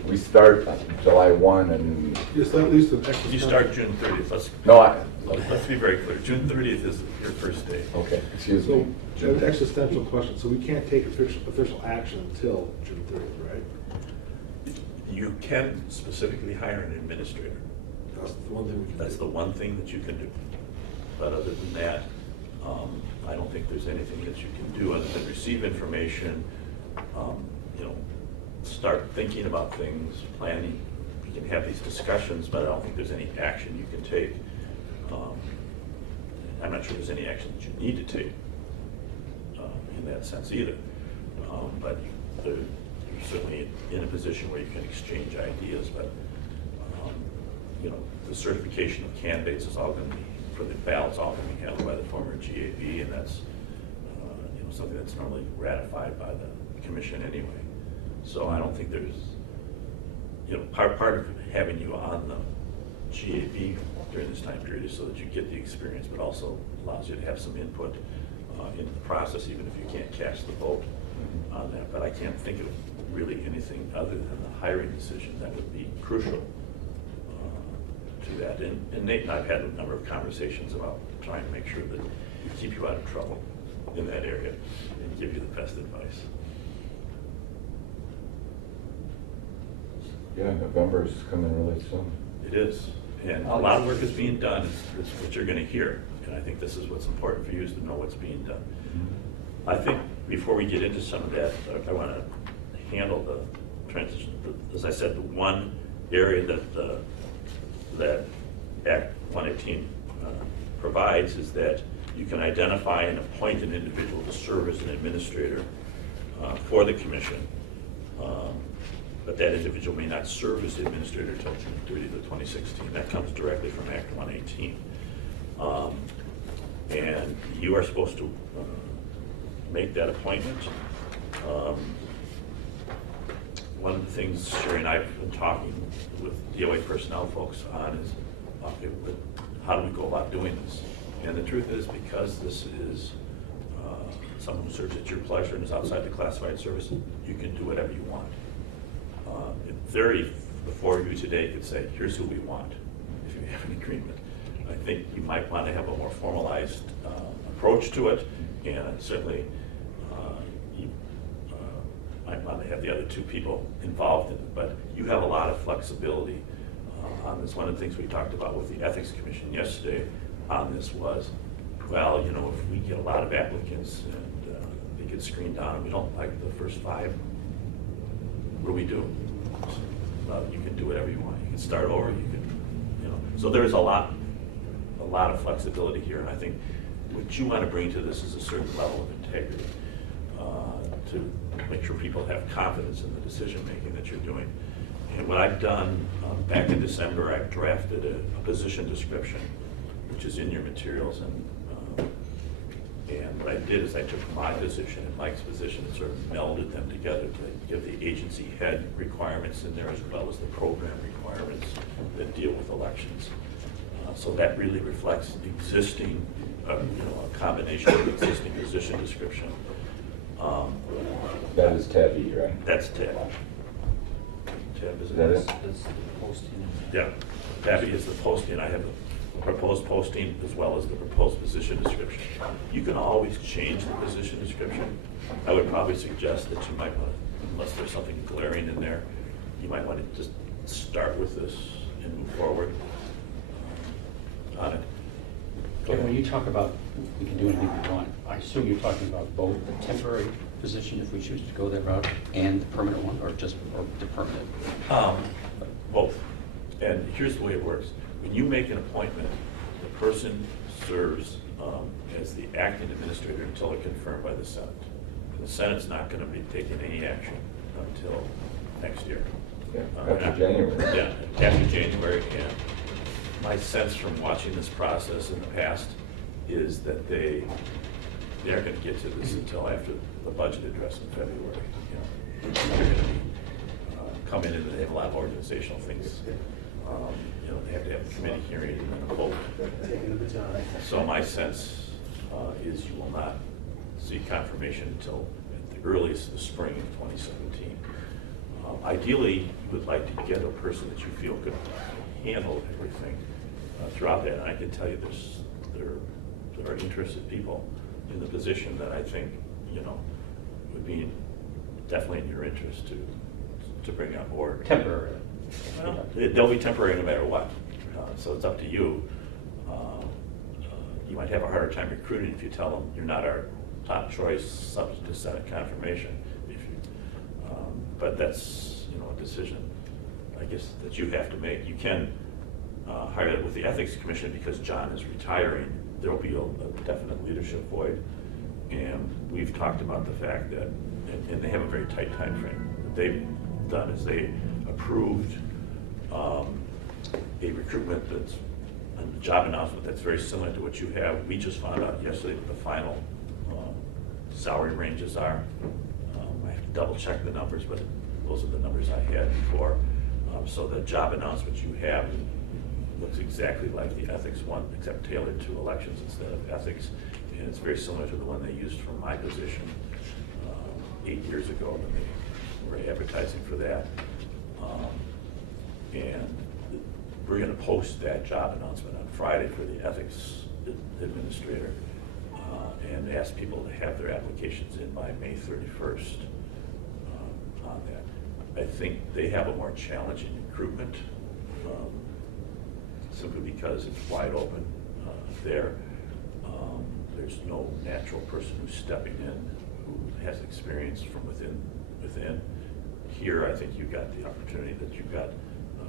we start July 1 and... Yes, that leaves an extra... You start June 30th. Let's be very clear. June 30th is your first day. Okay, excuse So, me. an existential question, so we can't take official action until June 30th, right? You can specifically hire an administrator. That's the one thing we can do. That's the one thing that you can do. But other than that, I don't think there's anything that you can do other than receive information, start thinking about things, planning. We can have these discussions, but I don't think there's any action you can take I'm not sure there's any action that you need to take in that sense either. But you're certainly in a position where you can exchange ideas, but, you know, the certification of candidates is all going to be, for the ballots, all going to be handled by the former GAB, and that's, you know, something that's normally ratified by the commission anyway. So I don't think there's, you know, part of having you on the GAB during this time period is so that you get the experience, but also allows you to have some input into the process, even if you can't cast the vote on that. But I can't think of really anything other than the hiring decision that would be crucial to that. And Nate and I've had a number of conversations about trying to make sure that we keep you out of trouble in that area and give you the best advice. Yeah, November is coming really soon. It is, and a lot of work is being done, is what you're gonna hear, and I think this is what's important for you, is to know what's being done. I think before we get into some of that, I wanna handle the transition, as I said, the one area that that Act 118 provides is that you can identify and appoint an individual to serve as an administrator for the commission. But that individual may not serve as the administrator until June 30th of 2016. That comes directly from Act 118. And you are supposed to make that appointment. One of the things Sherry and I have been talking with DOA personnel folks on is, okay, how do we go about doing this? And the truth is, because this is someone who serves at your pleasure and is outside the classified service, you can do whatever you want. In theory, before you today could say, here's who we want, if you have an agreement. I think you might want to have a more formalized approach to it, and certainly you might want to have the other two people involved in it, but you have a lot of flexibility on this. One of the things we talked about with the Ethics Commission yesterday on this was, well, you know, if we get a lot of applicants and they get screened down and we don't like the first 5, what do we do? Well, you can do whatever you want. You can start over, you can, you know. So there's a lot of flexibility here, and I think what you want to bring to this is a certain level of integrity to make sure people have confidence in the decision-making that you're doing. And what I've done, back in December, I've drafted a position description, which is in your materials, and what I did is I took my position and Mike's position and sort of melded them together to give the agency head requirements in there as well as the program requirements that deal with elections. So that really reflects existing, you know, a combination of existing position description. That is tab E, right? That's tab. Tab is That is? That's the posting. Yeah, tab E is the posting. I have the proposed posting as well as the proposed position description. You can always change the position description. I would probably suggest that you might want to, unless there's something glaring in there, you might want to just start with this and move forward on it. Go And when ahead. you talk about, we can do anything we want, I assume you're talking about both the temporary position, if we choose to go that route, and the permanent one, or just, or the permanent? Both. And here's the way it works. When you make an appointment, the person serves as the acting administrator until they're confirmed by the Senate. And the Senate's not going to be taking any action until next year. Yeah, after January. Yeah, after January. And my sense from watching this process in the past is that they aren't going to get to this until after the budget address in February. You know, they're going to be coming in and they have a lot of organizational things. You know, they have to have a committee hearing and then a vote. So my sense is you will not see confirmation until at the earliest the spring of 2017. Ideally, you would like to get a person that you feel could handle everything throughout that. And I can tell you there are interested people in the position that I think, you know, would be definitely in your interest to bring on board. Temporary. Well, they'll be temporary no matter what, so it's up to you. You might have a harder time recruiting if you tell them you're not our top choice subject to Senate confirmation. But that's, you know, a decision, I guess, that you have to make. You can hire it with the Ethics Commission because John is retiring there'll be a definite leadership void. And we've talked about the fact that, and they have a very tight time frame. What they've done is they approved a recruitment that's, a job announcement that's very similar to what you have. We just found out yesterday what the final salary ranges are. I have to double check the numbers, but those are the numbers I had before. So the job announcement you have looks exactly like the ethics one, except tailored to elections instead of ethics. And it's very similar to the one they used for my position 8 years ago when they were advertising for that. And we're going to post that job announcement on Friday for the ethics administrator and ask people to have their applications in by May 31st on that. I think they have a more challenging recruitment simply because it's wide open there. There's no natural person who's stepping in who has experience from within. Here, I think you've got the opportunity that you've got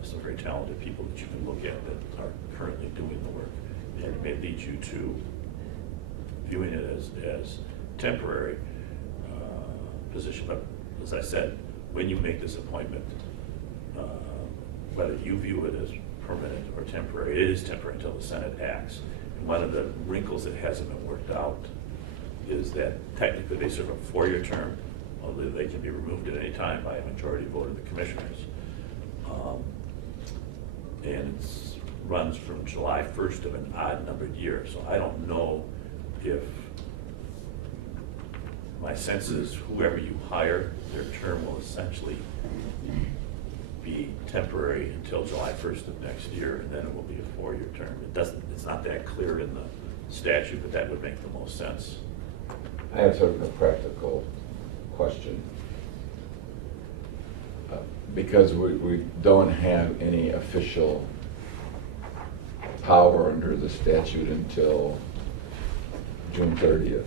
some very talented people that you can look at that are currently doing the work. And it may lead you to viewing it as temporary position. But as I said, when you make this appointment, whether you view it as permanent or temporary, it is temporary until the Senate acts. And one of the wrinkles that hasn't been worked out is that technically they serve a 4-year term, although they can be removed at any time by a majority vote of the commissioners. And it runs from July 1st of an odd numbered year. So I don't know if, my sense is whoever you hire, their term will essentially be temporary until July 1st of next year, and then it will be a 4-year term. It's not that clear in the statute, but that would make the most sense. I have sort of a practical question. Because we don't have any official power under the statute until June 30th.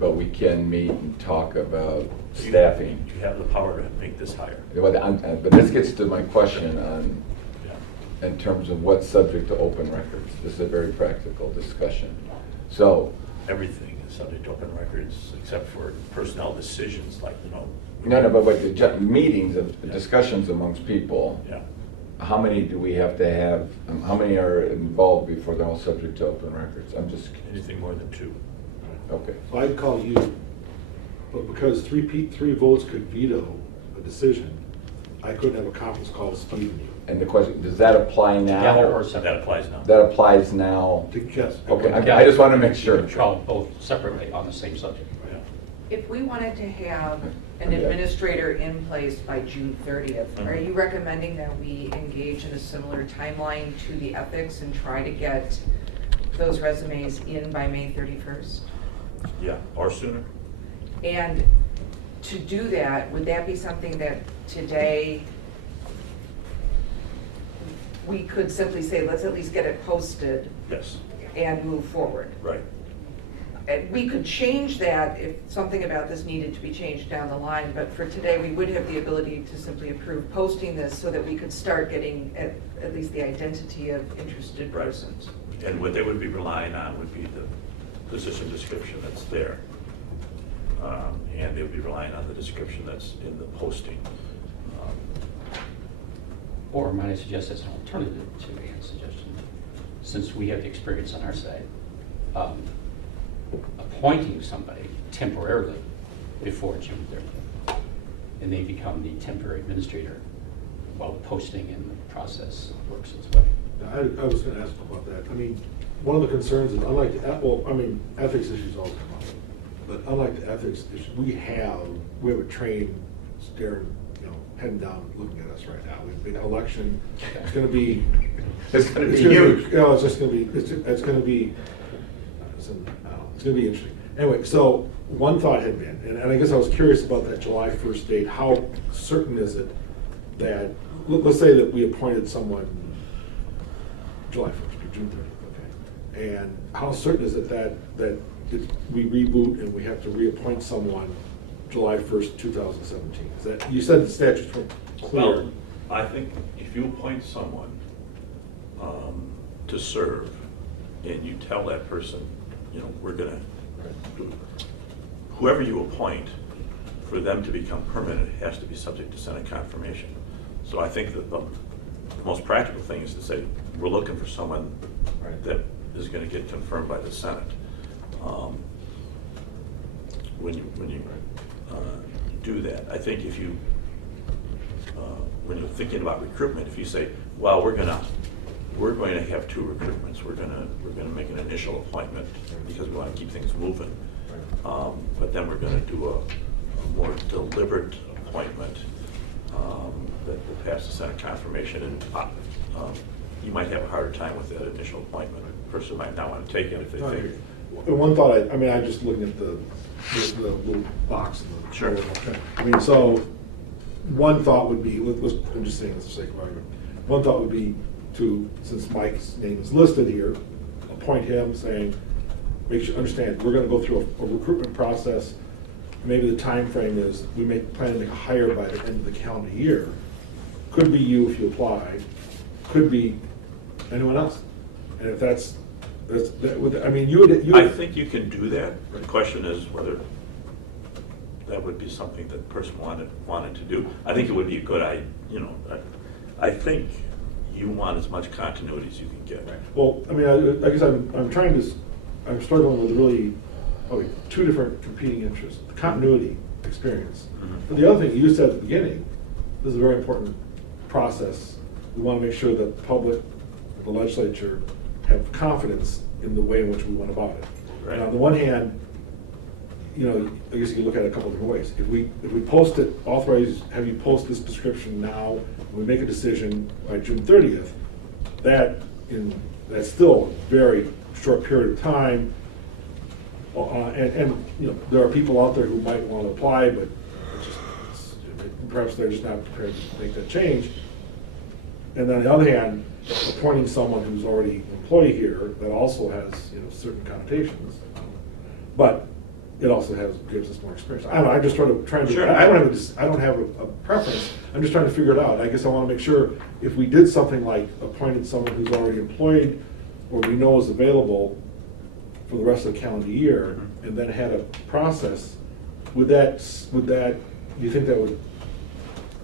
But we can meet and talk about staffing. You have the power to make this higher. But this gets to my question on, Yeah. in terms of what's subject to open records. This is a very practical discussion. So, Everything is subject to open records except for personnel decisions like, no, but the meetings of discussions amongst people, Yeah. how many do we have to have, how many are involved before they're all subject to open records? I'm just, Anything more than 2. okay. So I'd call you, but because three votes could veto a decision, I couldn't have a conference call with Steve and you. And the question, does that apply now? Together or That separate? applies now. That applies now? Yes. Okay, I just want to make You sure. could call both separately on the same subject. Yeah. If we wanted to have an administrator in place by June 30th, are you recommending that we engage in a similar timeline to the ethics and try to get those resumes in by May 31st? Yeah, or sooner. And to do that, would that be something that today we could simply say, let's at least get it posted Yes, and move forward? right. And we could change that if something about this needed to be changed down the line, but for today, we would have the ability to simply approve posting this so that we could start getting at least the identity of interested Right. persons. And what they would be relying on would be the position description that's there. And they would be relying on the description that's in the posting. Or might I suggest as an alternative to Ann's suggestion, since we have the experience on our side, appointing somebody temporarily before June 30th, and they become the temporary administrator while the posting and the process works its way. I was gonna ask about that. I mean, one of the concerns is unlike ethics issues always come up. But unlike the ethics issue, we have a trained staring, heading down, looking at us right now. We've been election, it's gonna be. It's gonna be huge. It's just gonna be, it's gonna be, it's gonna be interesting. Anyway, so one thought had been, and I guess I was curious about that July 1st date, how certain is it that, let's say that we appointed someone July 1st or June 30th, okay? And how certain is it that we reboot and we have to reappoint someone July 1st, 2017? Is that, you said the statute's clear. Well, I think if you appoint someone to serve, and you tell that person, you know, we're gonna, whoever you appoint, for them to become permanent, it has to be subject to Senate confirmation. So I think that the most practical thing is to say, we're looking for someone that is gonna get confirmed by the Senate. When you do that, I think if you, when you're thinking about recruitment, if you say, well, we're going to have 2 recruitments. We're gonna make an initial appointment because we want to keep things moving. But then we're going to do a more deliberate appointment that will pass the Senate confirmation. And you might have a harder time with that initial appointment. The person might not want to take it if they think. And one thought, I mean, I'm just looking at the little box. In the Sure. I mean, so one thought would be, I'm just saying this for the sake of argument. One thought would be to, since Mike's name is listed here, appoint him saying, make sure, understand, we're gonna go through a recruitment process. Maybe the time frame is, we plan to make a hire by the end of the calendar year. Could be you if you apply, could be anyone else. And if I mean, you would. I think you can do that. The question is whether that would be something that the person wanted to do. I think it would be a good idea, you know, I think you want as much continuity as you can get. Well, I mean, I guess I'm struggling with really, probably 2 different competing interests. Continuity, experience. But the other thing you said at the beginning, this is a very important process. We want to make sure that the public, the legislature, have confidence in the way in which we went about it. Right. And on the one hand, you know, I guess you can look at it a couple different ways. If we post it, have you post this description now, and we make a decision by June 30th, that's still a very short period of time. And you know, there are people out there who might want to apply, but perhaps they're just not prepared to make that change. And then on the other hand, appointing someone who's already an employee here, that also has, you know, certain connotations. But it also gives us more experience. I don't know, I'm just trying to, Sure. I don't have a preference. I'm just trying to figure it out. I guess I want to make sure if we did something like appointed someone who's already employed or we know is available for the rest of the calendar year, and then had a process, would that, do you think that would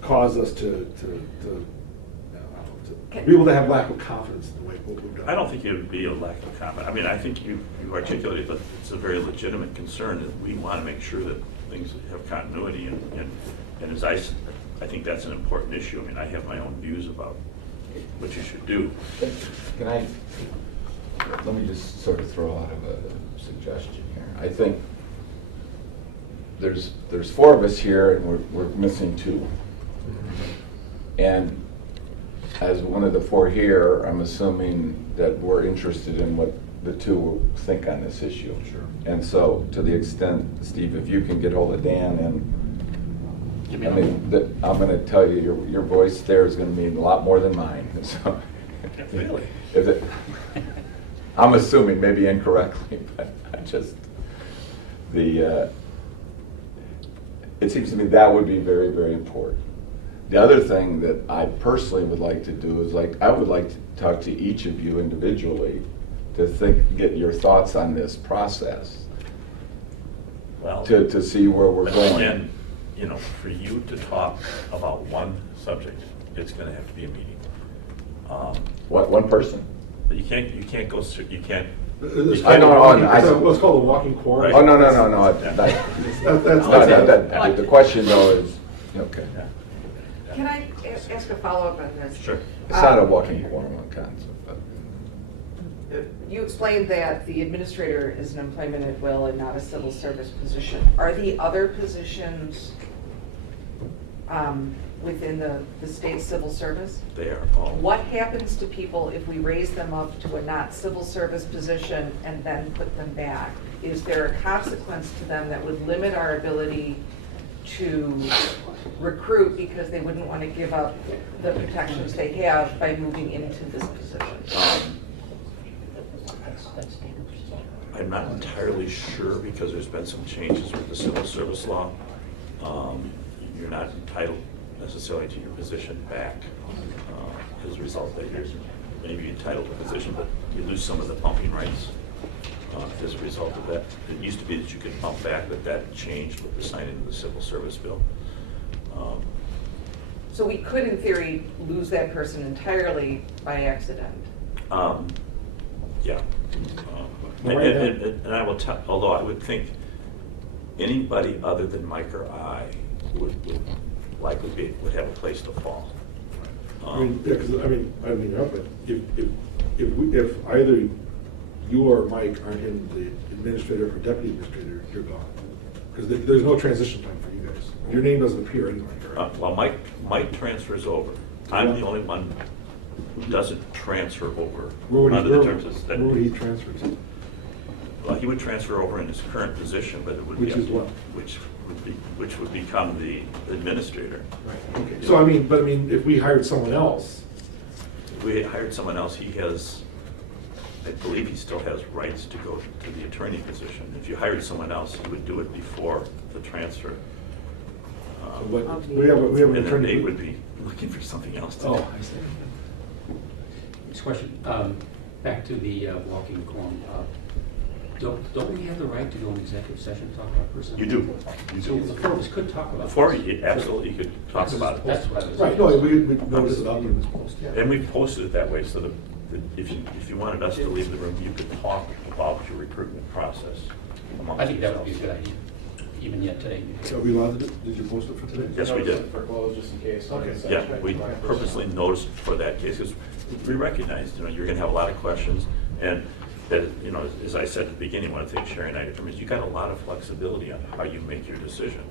cause us to be able to have lack of confidence in the way what we've done? I don't think it would be a lack of comment. I mean, I think you articulated, but it's a very legitimate concern that we want to make sure that things have continuity, and as I think that's an important issue. I mean, I have my own views about what you should do. Let me just sort of throw out a suggestion here. I think there's 4 of us here, and we're missing 2. And as one of the 4 here, I'm assuming that we're interested in what the 2 think on this issue. Sure. And so, to the extent, Steve, if you can get hold of Dan, and I mean, I'm going to tell you, your voice there is going to mean a lot more than mine. So, Really? I'm assuming, maybe incorrectly, but it seems to me that would be very, very important. The other thing that I personally would like to do is, I would like to talk to each of you individually to get your thoughts on this process, Well, to see where we're but going. again, you know, for you to talk about one subject, it's going to have to be a meeting. One person? But you can't go, you can't. I know, What's called a walking quorum. Oh, no. That's The question though is, okay, Can I ask a follow-up on this? Sure. it's not a walking quorum on concept, but. You explained that the administrator is an employment at will and not a civil service position. Are the other positions within the state civil service? They are all. What happens to people if we raise them up to a not civil service position and then put them back? Is there a consequence to them that would limit our ability to recruit because they wouldn't want to give up the protections they have by moving into this position? I'm not entirely sure because there's been some changes with the civil service law. You're not entitled necessarily to your position back as a result that you're maybe entitled to a position, but you lose some of the pumping rights as a result of that. It used to be that you could pump back, but that changed with the signing of the civil service bill. So we could, in theory, lose that person entirely by accident. Yeah. And I will tell, although I would think anybody other than Mike or I would likely would have a place to fall. I mean, yeah, because, I mean, but if either you or Mike aren't in the administrator or deputy administrator, you're gone. Because there's no transition time for you guys. Your name doesn't appear anywhere, correct? Well, Mike transfers over. I'm the only one who doesn't transfer over under the terms of Where would he transfer to? Well, he would transfer over in his current position, but it would be. Which is what? Which would become the administrator. Right, okay. So, I mean, but I mean, if we hired someone else, If we hired someone else, he has, I believe he still has rights to go to the attorney position. If you hired someone else, he would do it before the transfer. but we have an And then attorney. they would be looking for something else to do. Oh, I see. Next question, back to the walking quorum. Don't we have the right to go in executive session to talk about personnel? You do. You So do. the four of us could talk about. Before, this. you absolutely could talk about it. That's what I was. Right, no, we noticed it up in this post, yeah. And we posted it that way so that if you wanted us to leave the room, you could talk about your recruitment process amongst I think that would be a good yourselves. idea, even yet today. Are we allowed to, did you post it for today? Yes, we did. For close, just in case. Okay. Yeah, we purposely noticed for that case, because we recognized, you're gonna have a lot of questions, and that, as I said at the beginning, one of the things Sherry and I determined is you got a lot of flexibility on how you make your decision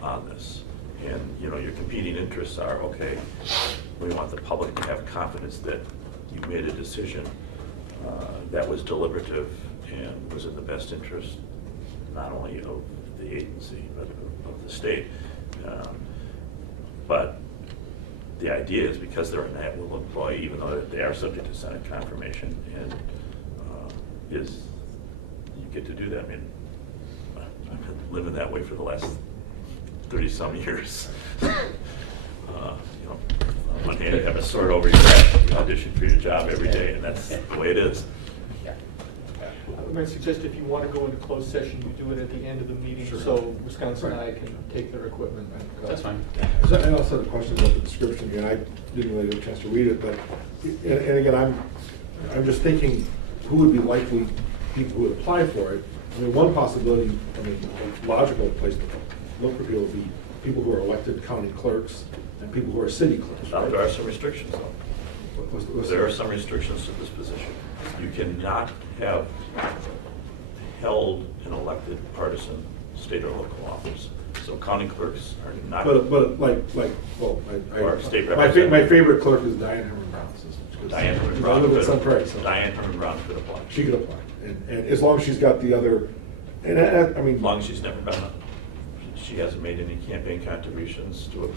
on this. And, your competing interests are, okay, we want the public to have confidence that you made a decision that was deliberative and was in the best interest, not only of the agency, but of the state. But the idea is because they're an at-will employee, even though they are subject to Senate confirmation, and you get to do that. I mean, I've been living that way for the last 30-some years. On one hand, you have a sword over your head, you audition for your job every day, and that's the way it is. I might suggest if you want to go into closed session, you do it at the end of the meeting, Sure. so Wisconsin and I can take their equipment and go. That's fine. So I also had a question about the description, and I didn't really get a chance to read it, but, and again, I'm just thinking, who would be likely people who would apply for it? I mean, one possibility, a logical place to look for people would be people who are elected county clerks and people who are city clerks, Now, right? there are some restrictions, though. What's There are that? some restrictions to this position. You cannot have held an elected partisan state or local office. So county clerks are not. But like, well, Or state my representative. favorite clerk is Diane Herman Brown. Diane Herman I Brown live in could, Sun Prairie, so Diane Herman Brown could apply. she could apply, and as long as she's got the other, and I mean. As long as she's never been, she hasn't made any campaign contributions to a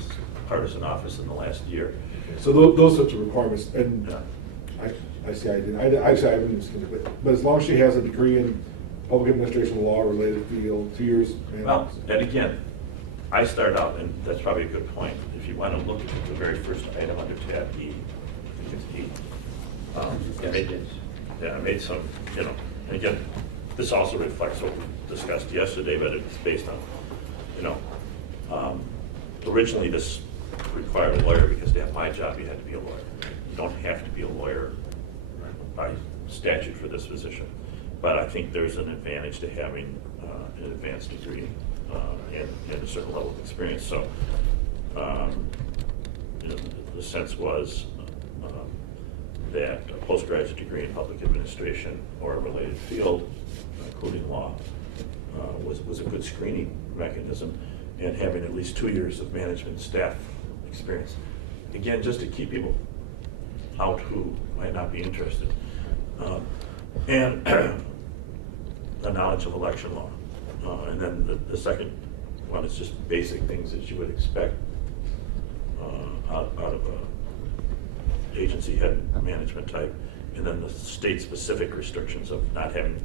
partisan office in the last year. So those sorts of requirements, and Yeah. I see, I haven't even seen it, but as long as she has a degree in public administration law related field, 2 years. Well, and again, I start out, and that's probably a good point, if you want to look at the very first item under tab E, I think it's E. I made some, and again, this also reflects what we discussed yesterday, but it's based on, originally this required a lawyer, because to have my job, you had to be a lawyer. You don't have to be a lawyer by statute for this position. But I think there's an advantage to having an advanced degree and a certain level of experience. So, the sense was that a postgraduate degree in public administration or a related field, including law, was a good screening mechanism, and having at least 2 years of management staff experience. Again, just to keep people out who might not be interested. And a knowledge of election law. And then the second one is just basic things that you would expect out of a agency head management type. And then the state-specific restrictions of not having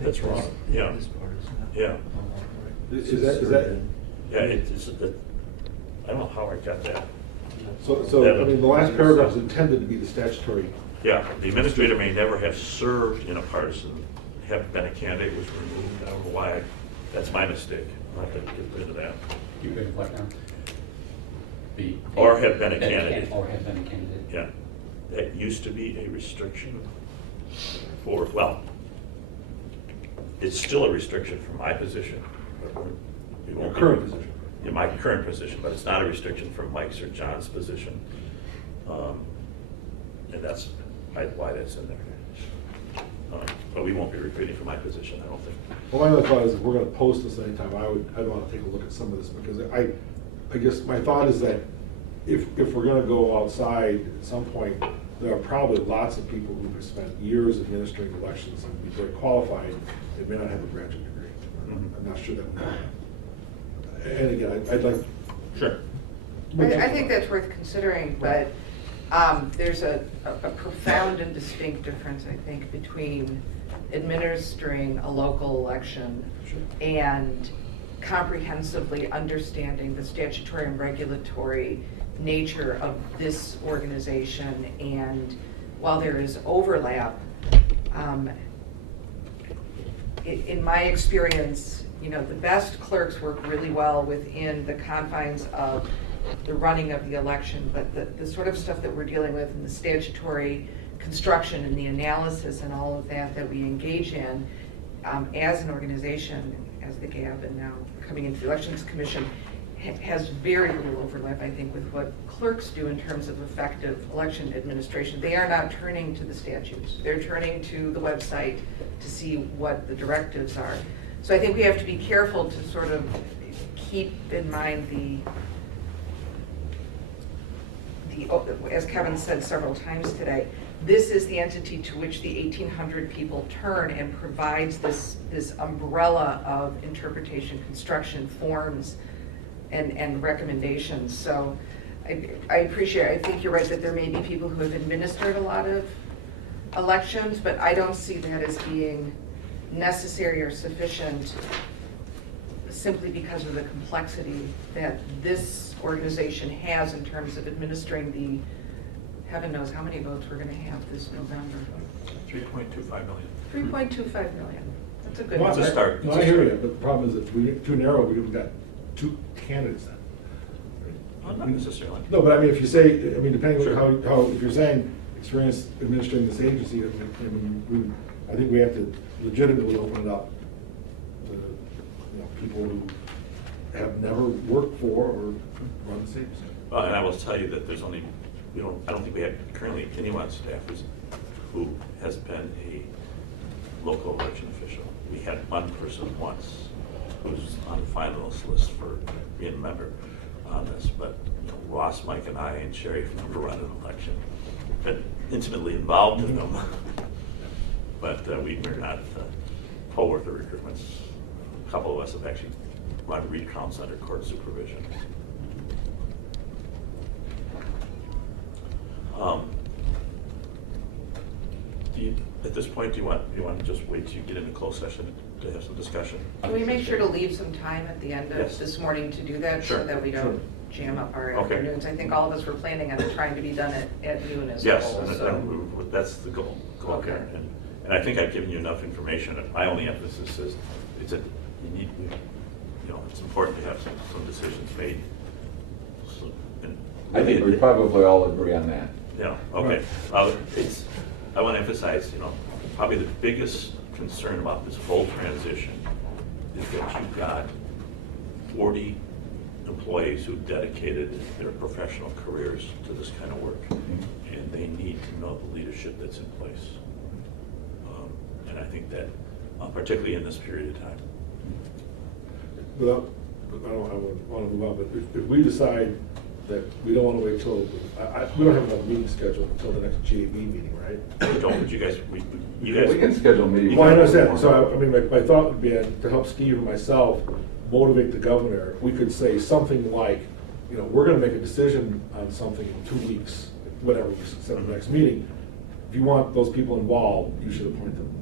that's wrong. Yeah. This part is not. Yeah. Is that, Yeah, I don't know how I got that. So, I mean, the last paragraph is intended to be the statutory. Yeah, the administrator may never have served in a partisan, have been a candidate, was removed, I don't know why, that's my mistake, I'll have to get rid of that. You could what now? Be. Or have been a candidate. Or have been a candidate. Yeah, that used to be a restriction for, well, it's still a restriction for my position, but we Your won't be- current position. In my current position, but it's not a restriction for Mike's or John's position. And that's why that's in there. But we won't be recruiting for my position, I don't think. Well, my other thought is if we're gonna post this anytime, I'd wanna take a look at some of this, because I guess my thought is that if we're gonna go outside at some point, there are probably lots of people who have spent years administering elections and be very qualified, they may not have a graduate degree. I'm not sure that would happen. And again, I'd like. Sure. I think that's worth considering, but there's a profound and distinct difference, I think, between administering a local election and comprehensively understanding the statutory and regulatory nature of this organization. And while there is overlap, in my experience, you know, the best clerks work really well within the confines of the running of the election, but the sort of stuff that we're dealing with in the statutory construction and the analysis and all of that we engage in as an organization, as the GAB and now coming into the Elections Commission, has very little overlap, I think, with what clerks do in terms of effective election administration. They are not turning to the statutes. They're turning to the website to see what the directives are. So I think we have to be careful to sort of keep in mind as Kevin said several times today, this is the entity to which the 1,800 people turn and provides this umbrella of interpretation, construction, forms, and recommendations. So I appreciate, I think you're right that there may be people who have administered a lot of elections, but I don't see that as being necessary or sufficient simply because of the complexity that this organization has in terms of administering the, heaven knows how many votes we're going to have this November. 3.25 million. 3.25 million. That's a good Well, number. It's a start. No, I hear you, but the problem is that if we get too narrow, we've got two candidates then. Well, not necessarily. No, but I mean, if you say, I mean, depending Sure. on how, if you're saying experience administering this agency, I think we have to legitimately open it up to, you know, people who have never worked for or run this agency. Well, and I will tell you that there's only, I don't think we have currently anyone on staff who has been a local election official. We had one person once who's on the finalist list for being a member on this, but you know, Ross, Mike, and I, and Sherry have never run an election. Been intimately involved in them, but we're not poll worker recruitments. A couple of us have actually run recounts under court supervision. At this point, do you want to just wait till you get into closed session to have some discussion? Can we make sure to leave some time at the end of Yes. this morning to do that? Sure. So that we don't jam up our Okay. afternoons? I think all of us were planning on it trying to be done at noon as Yes, well, and so. that's the goal Okay. there. And I think I've given you enough information. My only emphasis is, it's important to have some decisions made. So, and I think we probably all agree on that. Yeah, okay. I want to emphasize, probably the biggest concern about this whole transition is that you've got 40 employees who've dedicated their professional careers to this kind of work, and they need to know the leadership that's in place. And I think that, particularly in this period of time. I don't want to move on, but if we decide that we don't want to wait till, we don't have another meeting scheduled until the next GAB meeting, right? We don't, but you guys. We can schedule meetings. Well, I understand, so I mean, my thought would be to help Steve and myself motivate the governor, we could say something like, we're gonna make a decision on something in 2 weeks, whatever, we set the next meeting. If you want those people involved, you should appoint them.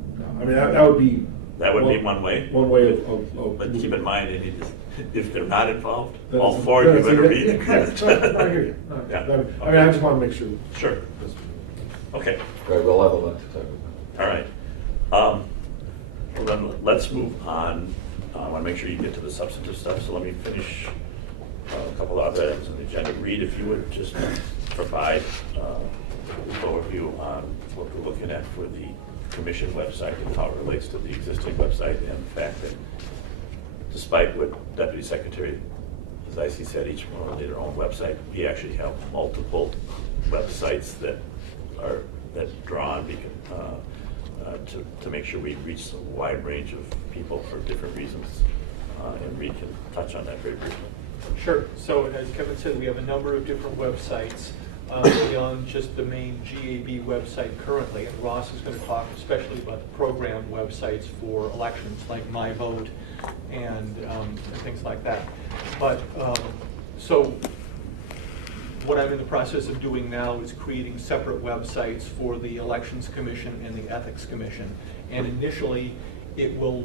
I mean, that would be That would be one way. One way of. But keep in mind, if they're not involved, Then all it's- four of you then better it's- be. Right. I hear you. Yeah. I mean, I just want to make sure. Sure. Okay, Right, we'll have a lot to talk about. all right. Well, then let's move on. I want to make sure you get to the substantive stuff, so let me finish a couple of other items on the agenda. Reed, if you would just provide an overview on what we're looking at for the commission website and how it relates to the existing website, and the fact that despite what Deputy Secretary, as I see said, each one will need their own website, we actually have multiple websites that draw on to make sure we reach a wide range of people for different reasons. And Reed can touch on that very briefly. Sure. So as Kevin said, we have a number of different websites beyond just the main GAB website currently. And Ross is going to talk especially about the program websites for elections like My Vote and things like that. But so what I'm in the process of doing now is creating separate websites for the Elections Commission and the Ethics Commission. And initially, it will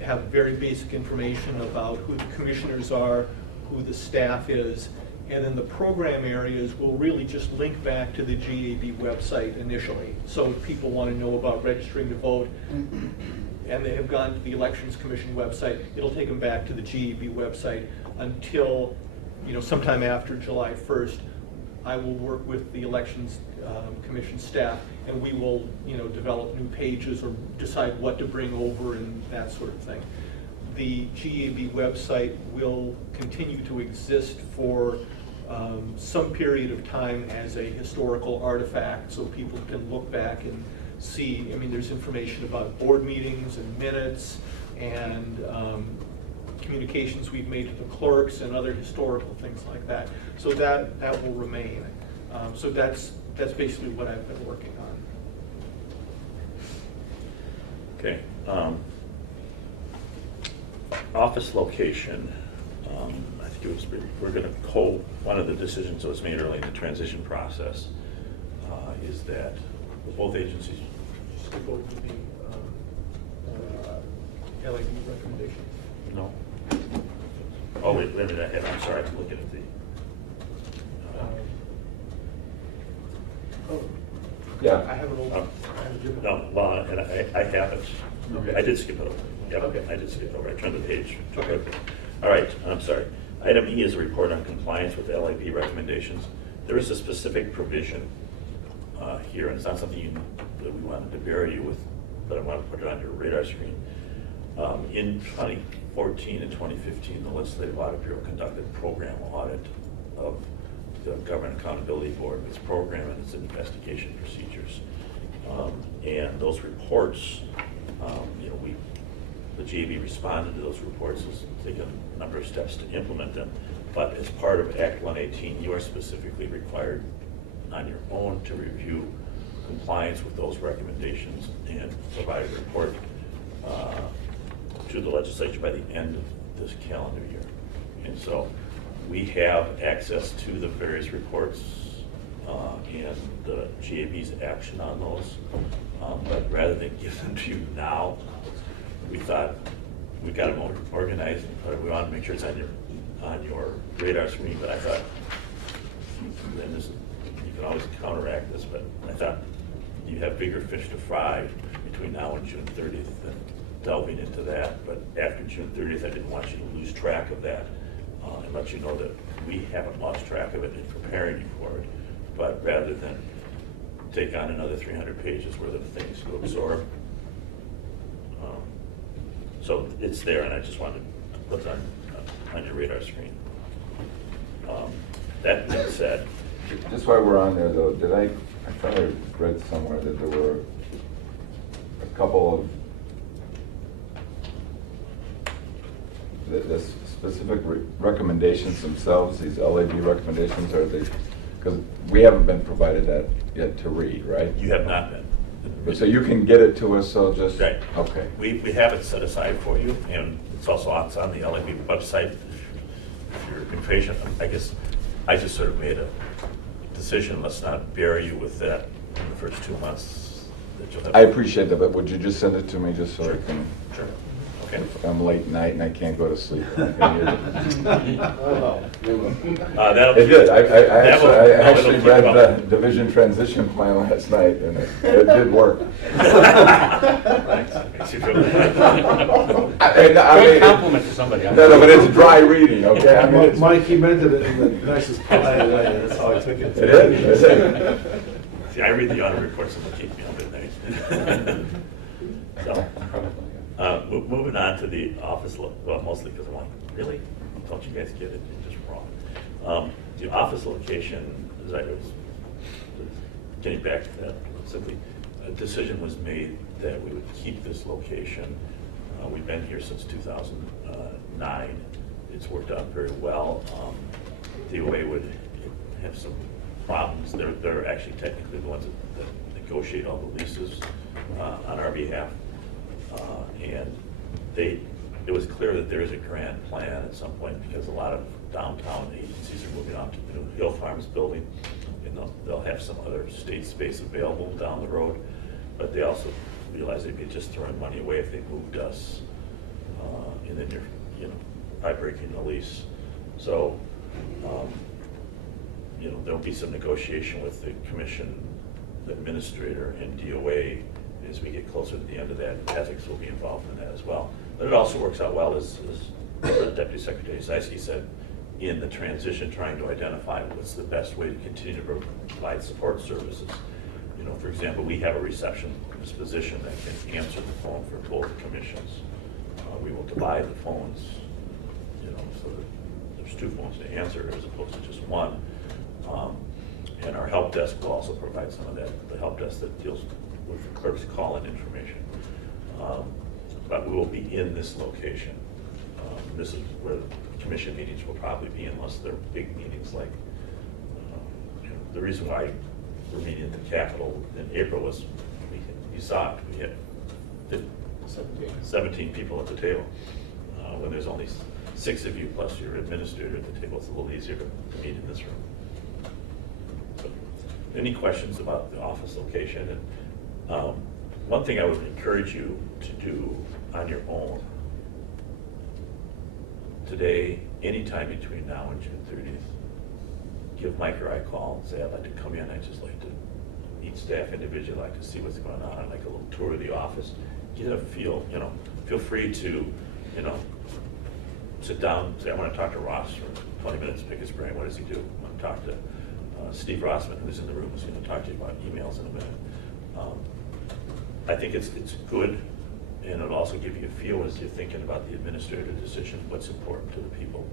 have very basic information about who the commissioners are, who the staff is, and then the program areas will really just link back to the GAB website initially. So if people want to know about registering to vote, and they have gone to the Elections Commission website, it'll take them back to the GAB website until, sometime after July 1st, I will work with the Elections Commission staff, and we will, develop new pages or decide what to bring over and that sort of thing. The GAB website will continue to exist for some period of time as a historical artifact, so people can look back and see. There's information about board meetings and minutes and communications we've made to the clerks and other historical things like that. So that will remain. So that's basically what I've been working on. Okay. Office location. I think we're going to one of the decisions that was made early in the transition process is that both agencies. Skip over the LAD recommendation. No. Oh, wait a minute, I'm sorry, I'm looking at the. Yeah. I have an old, I have a different. No, well, and I haven't. Okay. I did skip it over. Yep, Okay. I did skip it over. I turned the page. Okay. All right, I'm sorry. Item E is a report on compliance with LAP recommendations. There is a specific provision here, and it's not something that we wanted to bury you with, but I want to put it on your radar screen. In 2014 and 2015, the Legislative Audit Bureau conducted a program audit of the Government Accountability Board, its program and its investigation procedures. And those reports, the GAB responded to those reports, has taken a number of steps to implement them. But as part of Act 118, you are specifically required on your own to review compliance with those recommendations and provide a report to the legislature by the end of this calendar year. And so we have access to the various reports and the GAB's action on those. But rather than give them to you now, we thought we got them organized, but we wanted to make sure it's on your radar screen. But I thought, and this, you can always counteract this, but I thought you have bigger fish to fry between now and June 30th than delving into that. But after June 30th, I didn't want you to lose track of that and let you know that we haven't lost track of it in preparing you for it. But rather than take on another 300 pages worth of things to absorb, so it's there, and I just wanted to put that on your radar screen. That being said, Just while we're on there though, I thought I read somewhere that there were a couple of the specific recommendations themselves, these LAB recommendations, are they, because we haven't been provided that yet to read, right? you have not been. So you can get it to us, so just. Right. Okay. We have it set aside for you, and it's also on the LAB website. If you're impatient, I guess I just sort of made a decision, let's not bury you with that in the first 2 months that you'll have. I appreciate that, but would you just send it to me just so I can, Sure, okay. if I'm late night and I can't go to sleep. That'll. It did, I that will- actually, I no, actually it'll read keep the up. division transition plan last night, and it did work. Thanks. Makes you feel good. Great compliment to somebody. No, but it's dry reading, okay? I mean, it's- Mike, he meant it in the nicest possible way, that's how I took it. It is, it is. See, I read the audit reports and they keep me up at night. So, moving on to the office, well, mostly because I'm like, really? Don't you guys get it? You're just wrong. The office location, as I was getting back to that, simply, a decision was made that we would keep this location. We've been here since 2009. It's worked out very well. DOA would have some problems. They're actually technically the ones that negotiate all the leases on our behalf. And it was clear that there is a grand plan at some point because a lot of downtown agencies are moving on to the new Hill Farms building. And they'll have some other state space available down the road. But they also realize they'd be just throwing money away if they moved us in the near, by breaking the lease. So, there'll be some negotiation with the commission, the administrator, and DOA as we get closer to the end of that. Ethics will be involved in that as well. But it also works out well, as Deputy Secretary Zeisky said, in the transition, trying to identify what's the best way to continue to provide support services. For example, we have a receptionist position that can answer the phone for both commissions. We will divide the phones, so that there's two phones to answer as opposed to just one. And our help desk will also provide some of that, the help desk that deals with the clerk's call-in information. But we will be in this location. This is where the commission meetings will probably be, unless they're big meetings like, the reason why we're meeting at the Capitol in April was, you saw it, we had 17 people at the table. When there's only 6 of you plus your administrator at the table, it's a little easier to meet in this room. So, any questions about the office location? And one thing I would encourage you to do on your own today, anytime between now and June 30th, give Mike or I a call and say, I'd like to come in, I'd just like to meet staff individually, I'd like to see what's going on, I'd like a little tour of the office, get a feel, feel free to, sit down, say, I want to talk to Ross for 20 minutes, pick his brain, what does he do? I want to talk to Steve Rossman, who's in the room, who's going to talk to you about emails in a minute. I think it's good, and it'll also give you a feel as you're thinking about the administrative decision, what's important to the people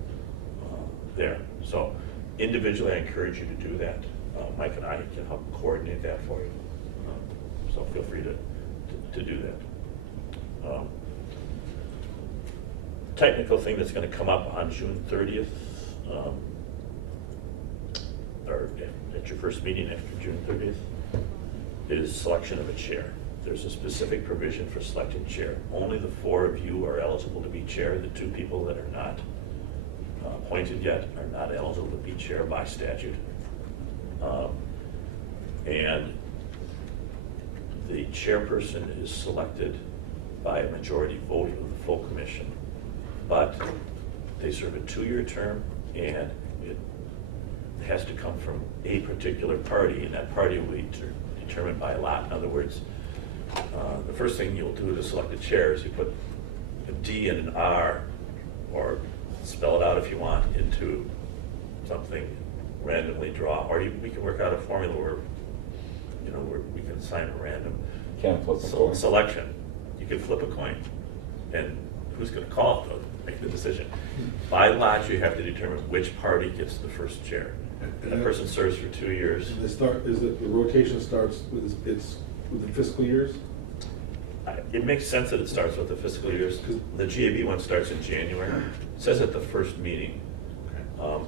there. So individually, I encourage you to do that. Mike and I can help coordinate that for you. So feel free to do that. Technical thing that's going to come up on June 30th, or at your first meeting after June 30th, is selection of a chair. There's a specific provision for selecting chair. Only the 4 of you are eligible to be chair. The 2 people that are not appointed yet are not eligible to be chair by statute. And the chairperson is selected by a majority vote of the full commission, but they serve a 2-year term, and it has to come from a particular party, and that party will be determined by a lot. In other words, the first thing you'll do to select a chair is you put a D and an R, or spell it out if you want, into something, randomly draw, or we can work out a formula where, where we can assign a random Can't flip a coin. selection. You can flip a coin, and who's going to call it, though, make the decision. By lot, you have to determine which party gets the first chair. That person serves for 2 years. And the rotation starts with the fiscal years? It makes sense that it starts with the fiscal years. The GAB one starts in January. It says at the first meeting.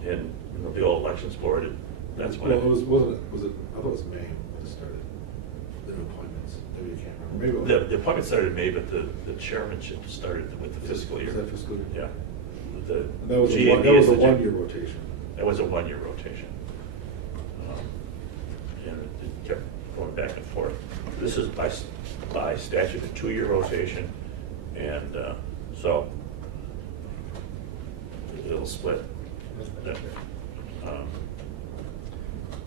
In the old elections board, that's when Well, was it, I thought it was May when it started, the new appointments, maybe you can't remember. Maybe it was. the appointment started in May, but the chairmanship started with the fiscal year. Is that fiscal year? Yeah. The That was GAB a is the one-year rotation. That was a 1-year rotation. And it kept going back and forth. This is by statute, a 2-year rotation, and so it'll split.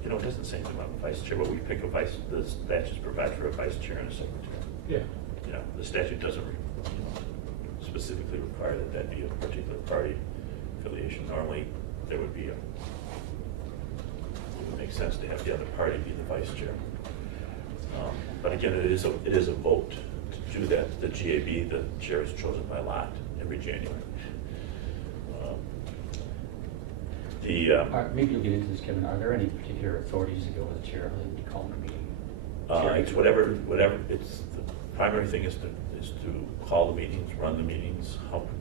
You know, it doesn't say anything about vice chair, but we pick a vice, the statutes provide for a vice chair and a secretary. Yeah. You know, the statute doesn't specifically require that that be a particular party affiliation. Normally, there would be it would make sense to have the other party be the vice chair. But again, it is a vote to do that. The GAB, the chair is chosen by lot every January. Maybe you'll get into this, Kevin. Are there any particular authorities that go with the chair and call the meeting? It's whatever, it's, the primary thing is to call the meetings, run the meetings,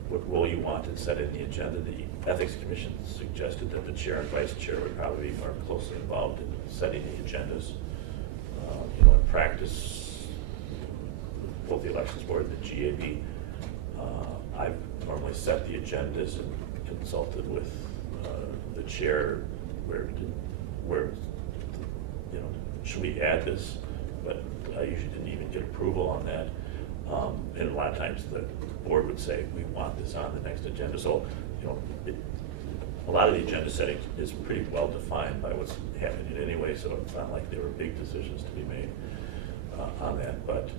what role you want, and set in the agenda. The Ethics Commission suggested that the chair and vice chair would probably be more closely involved in setting the agendas. You know, in practice, both the Elections Board and the GAB, I've normally set the agendas and consulted with the chair where, you know, should we add this? But I usually didn't even get approval on that. And a lot of times the board would say, we want this on the next agenda. So, you know, a lot of the agenda setting is pretty well defined by what's happening anyway, so it's not like there were big decisions to be made on that. But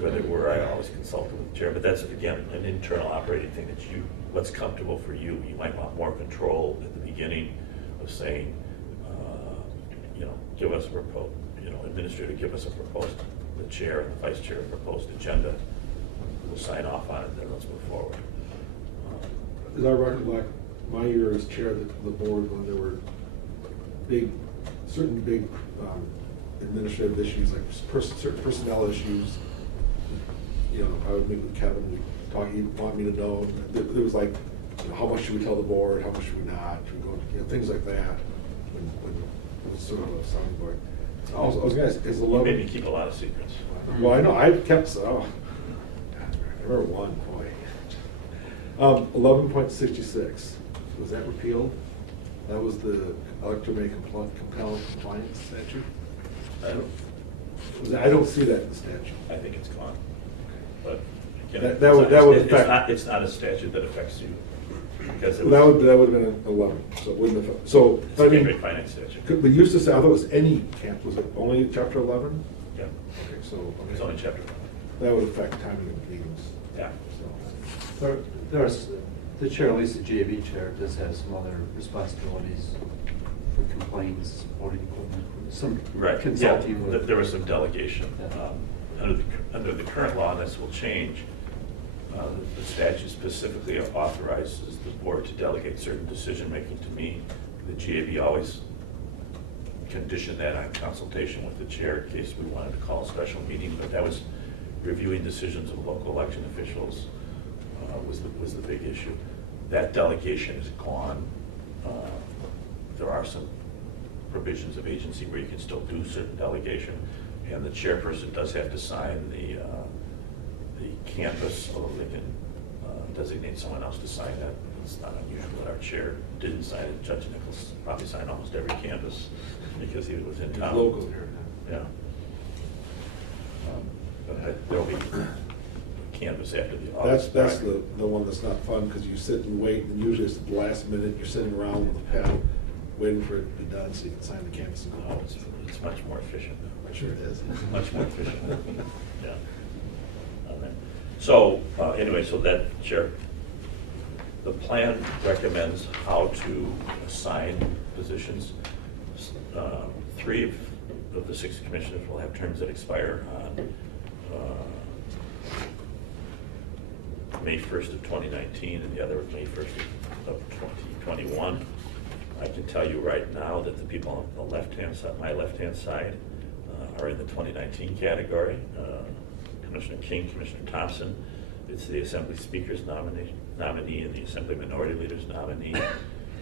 where they were, I always consulted with the chair. But that's, again, an internal operating thing that what's comfortable for you. You might want more control at the beginning of saying, you know, give us a proposed, you know, administrator, give us a proposed, the chair and the vice chair proposed agenda. We'll sign off on it, then let's move forward. As I recollect, my year as chair of the board, when there were certain big administrative issues, like certain personnel issues, you know, I would meet with Kevin, he'd want me to know, there was like, you know, how much should we tell the board, how much should we not, should we go, you know, things like that, when it was sort of a sounding board. I was gonna ask, is You 11? made me keep a lot of secrets. Well, I know, I've kept, I remember one, boy. 11.66, was that repealed? That was the electromagnetic compelled compliance statute? I don't see that in the statute. I think it's gone. But again, That would affect. it's not a statute that affects you. Because That would have been 11, so it wouldn't affect, so, it's I a mean, great finance statute. we used to say, I thought it was any camp, was it only chapter 11? Yeah, Okay, so, it's only chapter 1. that would affect timing of meetings. Yeah. So, There's, the chair, at least the GAB chair, does have some other responsibilities for complaints, voting equipment, some Right, consulting yeah, with. there was some delegation. Yeah. Under the current law, and this will change, the statute specifically authorizes the board to delegate certain decision-making to me. The GAB always conditioned that on consultation with the chair in case we wanted to call a special meeting, but that was reviewing decisions of local election officials was the big issue. That delegation is gone. There are some provisions of agency where you can still do certain delegation, and the chairperson does have to sign the canvas, although they can designate someone else to sign that. It's not unusual that our chair didn't sign it. Judge Nichols probably signed almost every canvas because he was in town. local here. Yeah. But there'll be canvas after the August. That's the one that's not fun, because you sit and wait, and usually it's at the last minute, you're sitting around with a pen, waiting for it to be done, so you can sign the canvas and go Oh, home. it's much more efficient. I'm sure it is. Much more efficient, yeah. All right. So, anyway, so that, Chair, the plan recommends how to assign positions. 3 of the 6 commissioners will have terms that expire on May 1st of 2019, and the other May 1st of 2021. I can tell you right now that the people on the left-hand side, my left-hand side, are in the 2019 category. Commissioner King, Commissioner Thompson. It's the Assembly Speaker's nominee and the Assembly Minority Leader's nominee,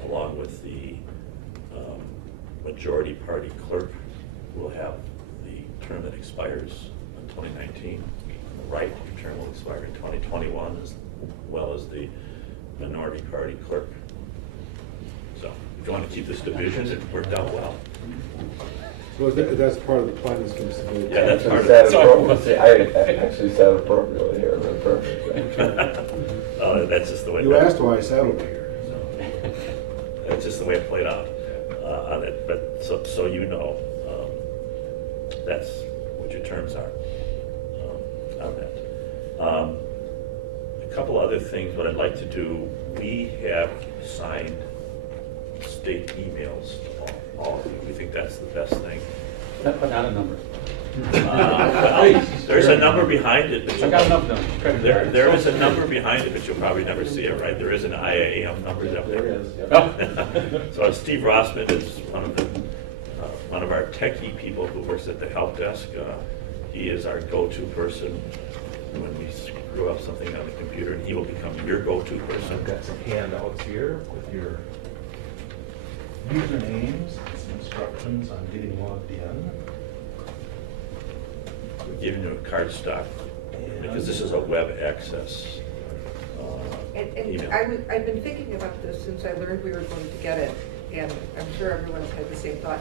along with the Majority Party Clerk, who will have the term that expires in 2019. On the right, the term will expire in 2021, as well as the Minority Party Clerk. So if you want to keep this division, it worked out well. So that's part of the plan that's going to submit? Yeah, that's part of Sat it. appropriately. I actually sat appropriately here, but perfect. That's just the way. You asked why I sat over here. That's just the way it played out on it, but, so you know, that's what your terms are on that. A couple other things, what I'd like to do, we have signed state emails, all of you. We think that's the best thing. But not a number. Well, there's a number behind it. but I got enough numbers. Credit There cards. is a number behind it, but you'll probably never see it, right? There is an IAM number up there. There is, yep. Oh. So Steve Rossman is one of our techie people who works at the help desk. He is our go-to person when we screw up something on the computer, and he will become your go-to person. I've got some handouts here with your usernames, and some instructions on getting logged in. We're giving you a card stock because this is a web access And email. I've been thinking about this since I learned we were going to get it, and I'm sure everyone's had the same thought.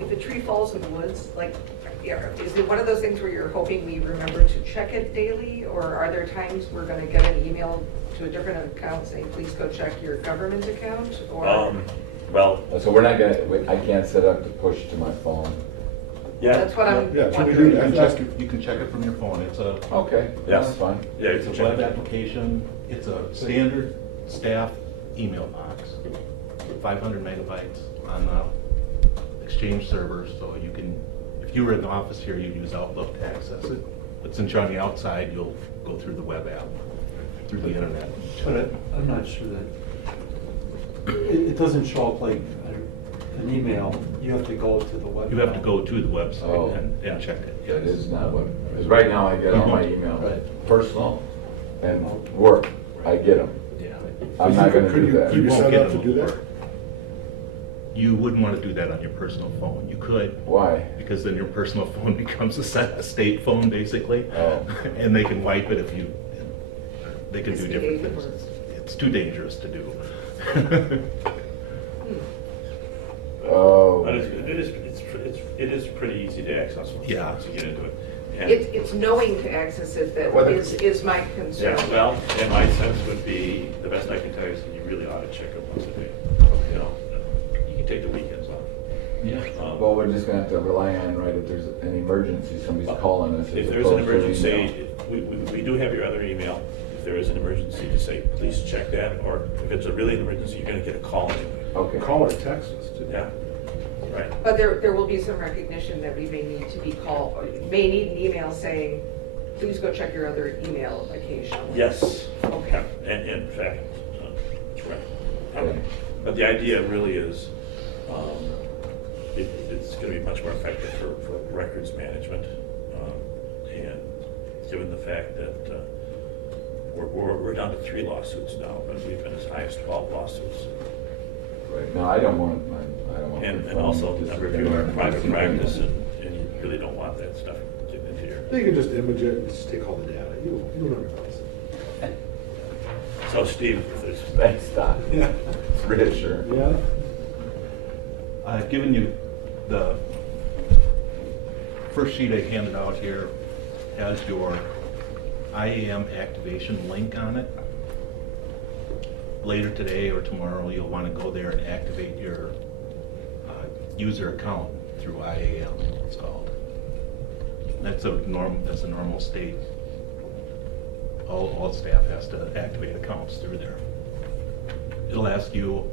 If a tree falls in the woods, like, is it one of those things where you're hoping we remember to check it daily? Or are there times we're gonna get an email to a different account saying, please go check your government account? Or Well, So we're not gonna, I can't set up to push to my phone. yeah. that's what I'm Yeah, can we do wondering. You that? can check it- you can check it from your phone. It's a, Okay, Yes. that's fine. Yeah, it's it's a web application. It's a standard staff email box, 500 megabytes on the Exchange server, so you can, if you were in the office here, you'd use Outlook to access it. But since you're on the outside, you'll go through the web app, through the internet. But I'm not sure that, it doesn't show up like an email. You have to go to the web. You have to go to the website Oh. and check it. That yes. is not what, because right now I get all my emails, Right. personal and work, I get them. Yeah. I'm not gonna Could do you- that. Could you won't set get up to them do that? over. You wouldn't want to do that on your personal phone. You could, Why? because then your personal phone becomes a state phone, basically. Oh. And they can wipe it if you, they can do Risky different data things. or- It's too dangerous to do. Oh. But it is pretty easy to access once Yeah. you get into it. And- It's knowing to access it that Whether- is my concern. Yeah, well, and my sense would be, the best I can tell you is that you really ought to check it once a day. You know, you can take the weekends off. Yeah. Well, we're just gonna have to rely on, right, if there's an emergency, somebody's calling us. If as there's an opposed to email. emergency, we do have your other email. If there is an emergency, to say, please check that, or if it's a really an emergency, you're gonna get a call anyway. Okay. Call or text us too. Yeah, right. But there will be some recognition that we may need to be called, or may need an email saying, please go check your other email occasionally. Yes. Okay. And in fact, right. Okay. But the idea really is, it's gonna be much more effective for records management. And given the fact that, we're down to 3 lawsuits now, but we've been as high as 12 lawsuits. Right. No, I don't want, I don't want. And my and phone also, just number sitting 2, our there. private practice, and you really don't want that stuff getting into your. You can just image it and just take all the data. You don't have to replace it. So Steve, if there's. Thanks, Don. Yeah. It's reassuring. Yeah. I've given you the first sheet I handed out here has your IAM activation link on it. Later today or tomorrow, you'll want to go there and activate your user account through IAM, it's called. That's a normal state. All staff has to activate accounts through there. It'll ask you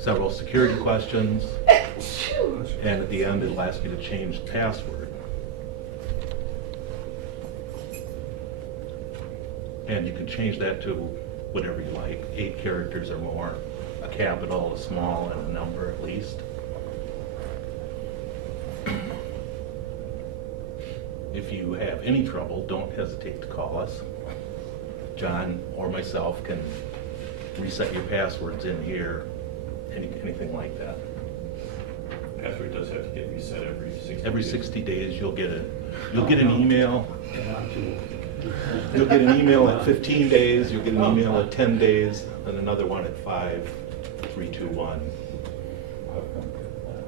several security questions, and at the end, it'll ask you to change the password. And you can change that to whatever you like, 8 characters or more, a capital, a small, and a number at least. If you have any trouble, don't hesitate to call us. John or myself can reset your passwords in here, anything like that. Password does have to get reset every 60 days. Every 60 days, you'll get an email. You'll get an email at 15 days, you'll get an email at 10 days, and another one at 5, 3, 2, 1,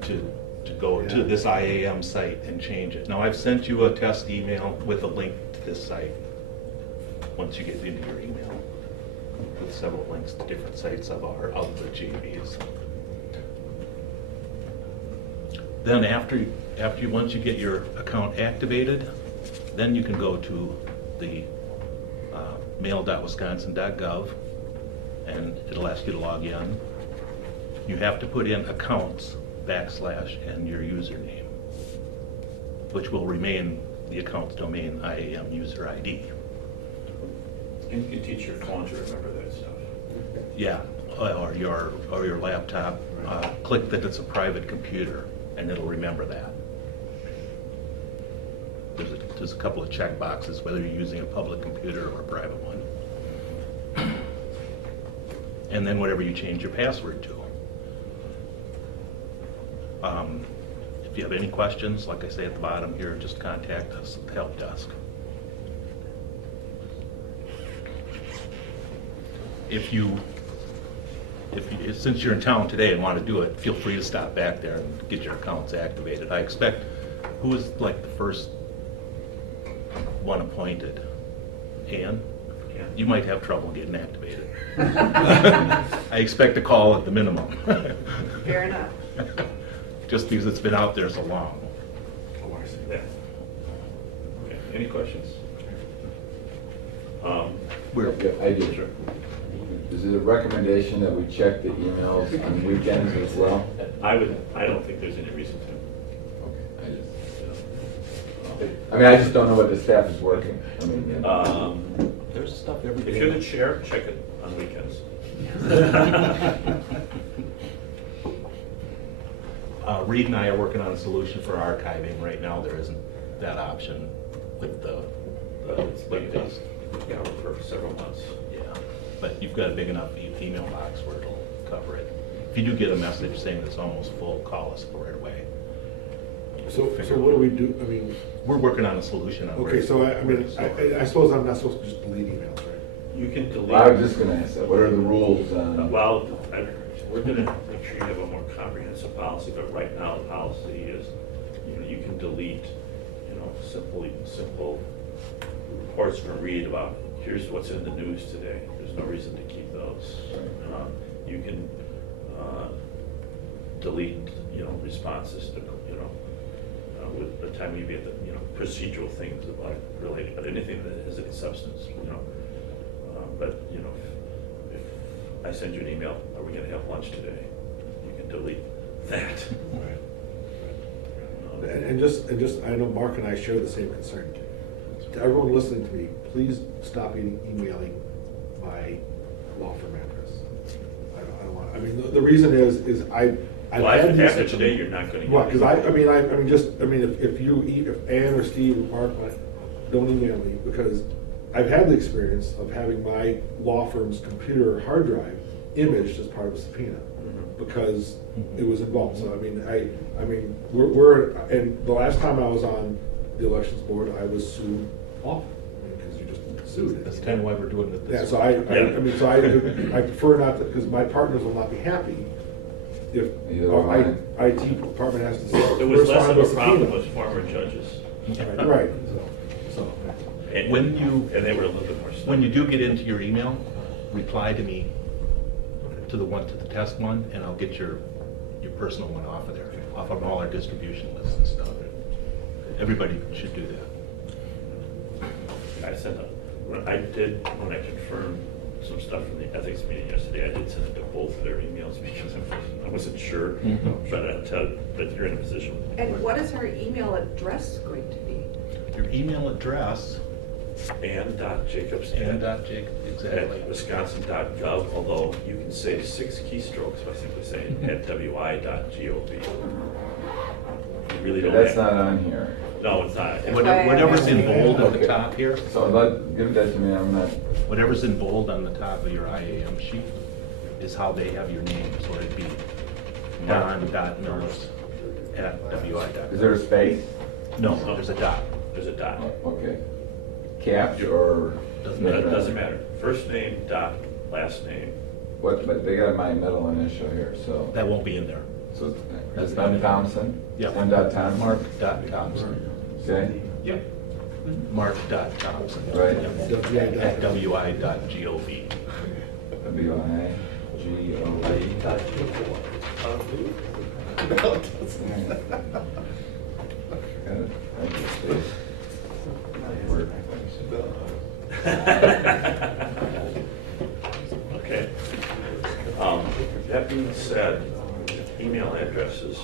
to go to Yeah. this IAM site and change it. Now, I've sent you a test email with a link to this site, once you get into your email, with several links to different sites of the GABs. Then once you get your account activated, then you can go to the mail.wisconsin.gov, and it'll ask you to log in. You have to put in accounts / and your username, which will remain the account's domain IAM user ID. And you can teach your phone to remember that stuff. Yeah, or your laptop. Click that it's a private computer, and it'll remember that. There's a couple of check boxes, whether you're using a public computer or a private one. And then whatever you change your password to. If you have any questions, like I say at the bottom here, just contact us at the help desk. Since you're in town today and want to do it, feel free to stop back there and get your accounts activated. I expect, who was like the first one appointed? Ann? Yeah. You might have trouble getting activated. I expect a call at the minimum. Fair enough. just because it's been out there so long. Oh, I see. Yeah. Okay, any questions? I do. Is it a recommendation that we check the emails on weekends as well? I don't think there's any reason to. Okay, you know. I just don't know what the staff is working. I mean, There's stuff every day. If you're the chair, check it on weekends. Reed and I are working on a solution for archiving. Right now, there isn't that option with the, It's been for several months. yeah. But you've got a big enough email box where it'll cover it. If you do get a message saying it's almost full, call us right away. So what do we do? I mean, We're working on a solution. On okay, so I suppose I'm not supposed to just delete emails, right? You can delete. well, I was just gonna ask that, what are the rules on? Well, we're gonna make sure you have a more comprehensive policy, but right now the policy is, you can delete, simple reports from Reed about, here's what's in the news today. There's no reason to keep those. You can delete, responses to, with the time you get the, procedural things about related, but anything that has any substance, but, if I send you an email, are we gonna have lunch today? You can delete that. And just, I know Mark and I share the same concern. To everyone listening to me, please stop emailing my law firm address. I don't want, the reason is I've Well, had these. after today, you're not gonna get. Well, because if Ann or Steve or Mark, don't email me, because I've had the experience of having my law firm's computer hard drive imaged as part of a subpoena, because it was involved. So, and the last time I was on the elections board, I was sued off, because you just sued it. That's kind of why we're doing it Yeah, this so way. I prefer not to, because my partners will not be happy if Neither will our mine. IT department has to say. There was less of a subpoena. problem with former judges. Right, so. And and they were a little bit more. When you do get into your email, reply to me to the test one, and I'll get your personal one off of there, off of all our distribution lists and stuff. Everybody should do that. When I confirmed some stuff from the ethics meeting yesterday, I did send it to both of their emails because I wasn't sure, but you're in a position. And what is our email address going to be? Your email address, Ann.Jacobs exactly. at wisconsin.gov, although you can say 6 keystrokes by simply saying at wi.gov. You really don't That's have. not on here. No, it's not. Whatever's in bold at the Okay. top here, So give that to me, I'm not, whatever's in bold on the top of your IAM sheet is how they have your name. So it'd be don.mills@wi.gov. is there a space? No, there's a dot. There's a dot. Okay. Caps or? Doesn't matter. First name, dot, last name. What, but they got my middle initial here, so. That won't be in there. So that's Ben Thompson? Yep. N.Thompson? Mark.Thompson. Say? Yep. Mark.Thompson. Right. At wi.gov. Okay. That being said, email addresses,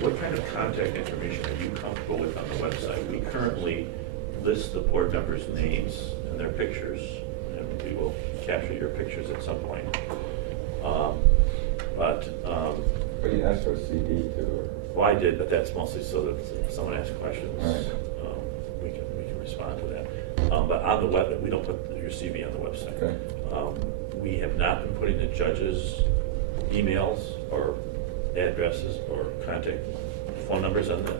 what kind of contact information are you comfortable with on the website? We currently list the board members' names and their pictures, and we will capture your pictures at some point. But you asked for a CD too, Well, I did, but that's mostly so that if someone asks questions, Right. we can respond to that. But on the web, we don't put your CV on the website. Okay. We have not been putting the judges' emails or addresses or contact phone numbers on that.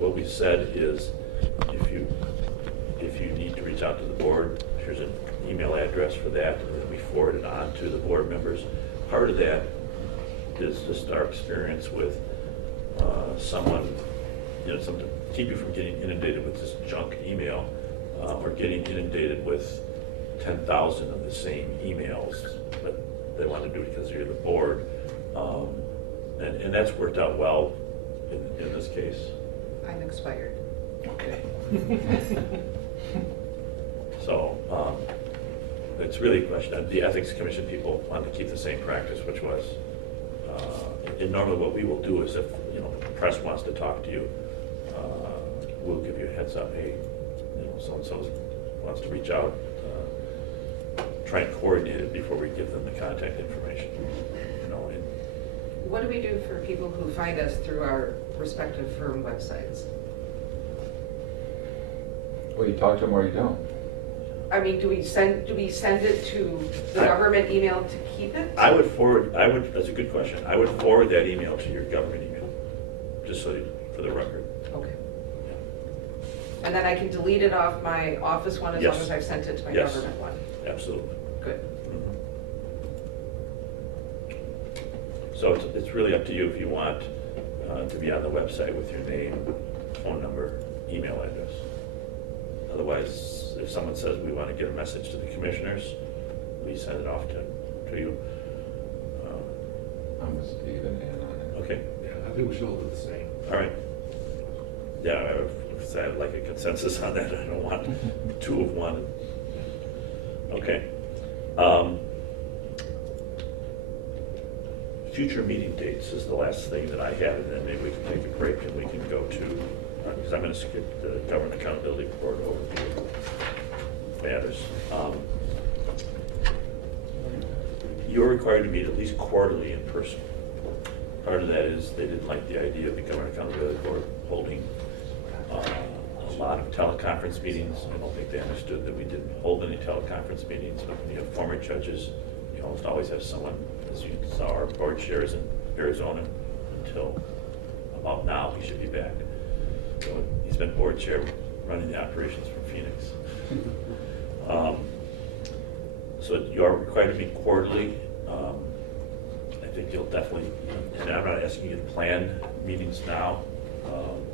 What we said is, if you need to reach out to the board, here's an email address for that, and then we forward it on to the board members. Part of that is just our experience with someone, to keep you from getting inundated with this junk email, or getting inundated with 10,000 of the same emails, but they want to do it because you're the board. And that's worked out well in this case. I'm expired. Okay. So, it's really a question, the Ethics Commission people wanted to keep the same practice, which was, and normally what we will do is if, the press wants to talk to you, we'll give you a heads up, hey, so-and-so wants to reach out, try and coordinate it before we give them the contact information, and What do we do for people who find us through our respective firm websites? well, you talk to them or you don't. I mean, do we send it to the government email to keep it? that's a good question. I would forward that email to your government email, just for the record. Okay. And then I can delete it off my office one as long Yes. as I've sent it to my Yes. government one? Absolutely. Good. So it's really up to you if you want to be on the website with your name, phone number, email address. Otherwise, if someone says we want to get a message to the commissioners, we send it off to you. I'm with Steve and Ann on it. Okay, Yeah, I think we should all do the same. all right. Yeah, I'd like a consensus on that. I don't want two of one. Okay. Future meeting dates is the last thing that I have, and then maybe we can take a break and we can go to, because I'm going to skip the government accountability report overview matters. You're required to meet at least quarterly in person. Part of that is they didn't like the idea of the government accountability board holding a lot of teleconference meetings. I don't think they understood that we didn't hold any teleconference meetings, but when you have former judges, you almost always have someone, as you saw, our board chair is in Arizona until about now, he should be back. So he's been board chair running the operations from Phoenix. So you are required to meet quarterly. I think you'll definitely, and I'm not asking you to plan meetings now,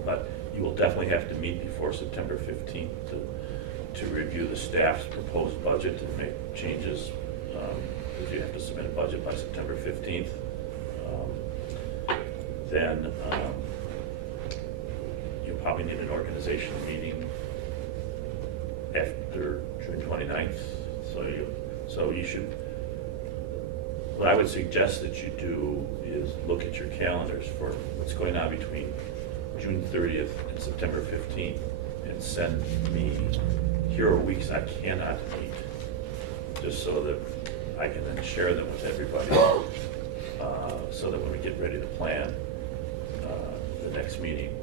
but you will definitely have to meet before September 15th to review the staff's proposed budget and make changes, because you have to submit a budget by September 15th. Then you'll probably need an organizational meeting after June 29th. So you should, what I would suggest that you do is look at your calendars for what's going on between June 30th and September 15th and send me, here are weeks I cannot meet, just so that I can then share them with everybody, so that when we get ready to plan the next meeting,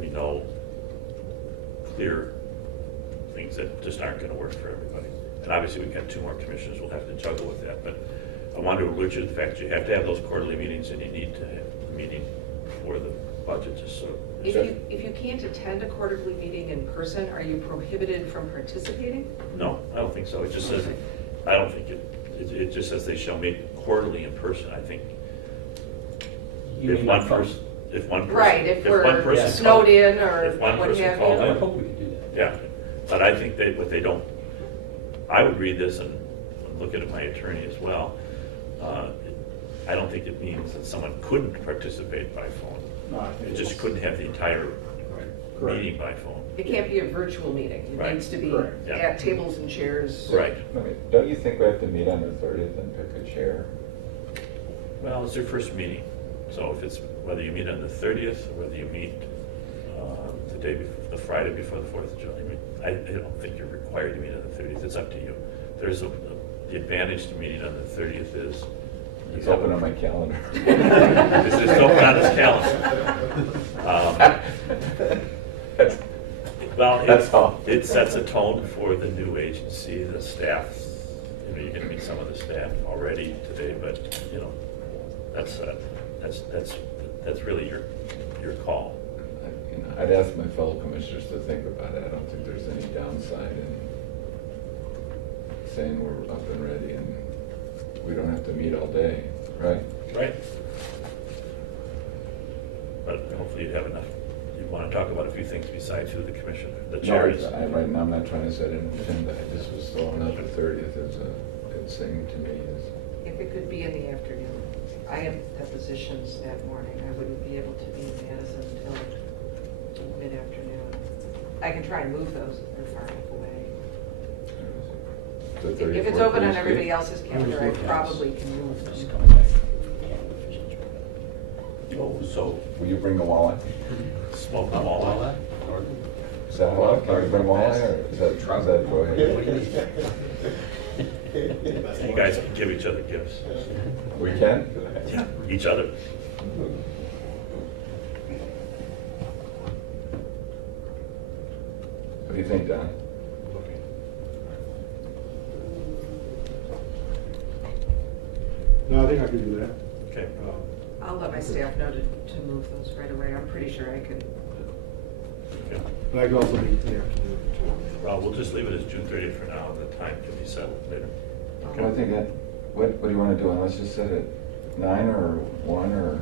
we know clear things that just aren't going to work for everybody. And obviously, we've got 2 more commissioners, we'll have to juggle with that, but I wanted to alert you to the fact that you have to have those quarterly meetings, and you need to have a meeting for the budget, just so. If you can't attend a quarterly meeting in person, are you prohibited from participating? No, I don't think so. It just says, I don't think it just says they shall meet quarterly in person. I think You if mean one on phone? person, if one person. Right, if one we're person snowed called- in or if one what person have called you. I in, would hope we could do that. Yeah, but I think what they don't, I would read this and look at my attorney as well. I don't think it means that someone couldn't participate by phone. No, I think It just it's- couldn't have the entire Correct. meeting by phone. It can't be a virtual meeting. It Right. needs to be Correct. Yeah. at tables and chairs. Right. I mean, don't you think we have to meet on the 30th and pick a chair? Well, it's your first meeting, so if it's, whether you meet on the 30th, or whether you meet the day before, the Friday before the 4th of July, I don't think you're required to meet on the 30th, it's up to you. There's the advantage to meeting on the 30th is. It's open on my calendar. It's open on his calendar. Well, That's all. it sets a tone for the new agency, the staff. You know, you're gonna meet some of the staff already today, but, you know, that's really your call. You know, I'd ask my fellow commissioners to think about it. I don't think there's any downside in saying we're up and ready and we don't have to meet all day, right? Right. But hopefully you have enough, you wanna talk about a few things besides who the commissioner, the chairs. No, right now, I'm not trying to set an agenda. I just was throwing out the 30th as a good thing to me. If it could be in the afternoon. I have depositions that morning. I wouldn't be able to be in Madison until mid-afternoon. I can try and move those if they're far enough away. The If 30th it's work open for on you, everybody Steve? else's calendar, I probably can move Just them. coming back. Oh, so will you bring a wallet? Smoke them all out. Is that allowed? Can you bring a wallet or is that, go ahead? You guys can give each other gifts. We can? Yeah, each other. What do you think, Don? No, I think I can do that. Okay. I'll let my staff know to move those right away. I'm pretty sure I can. Okay. But I can also meet in the afternoon. Well, we'll just leave it as June 30th for now, and the time can be settled later. Well, I think that, what do you want to do? Let's just set it 9 or 1 or?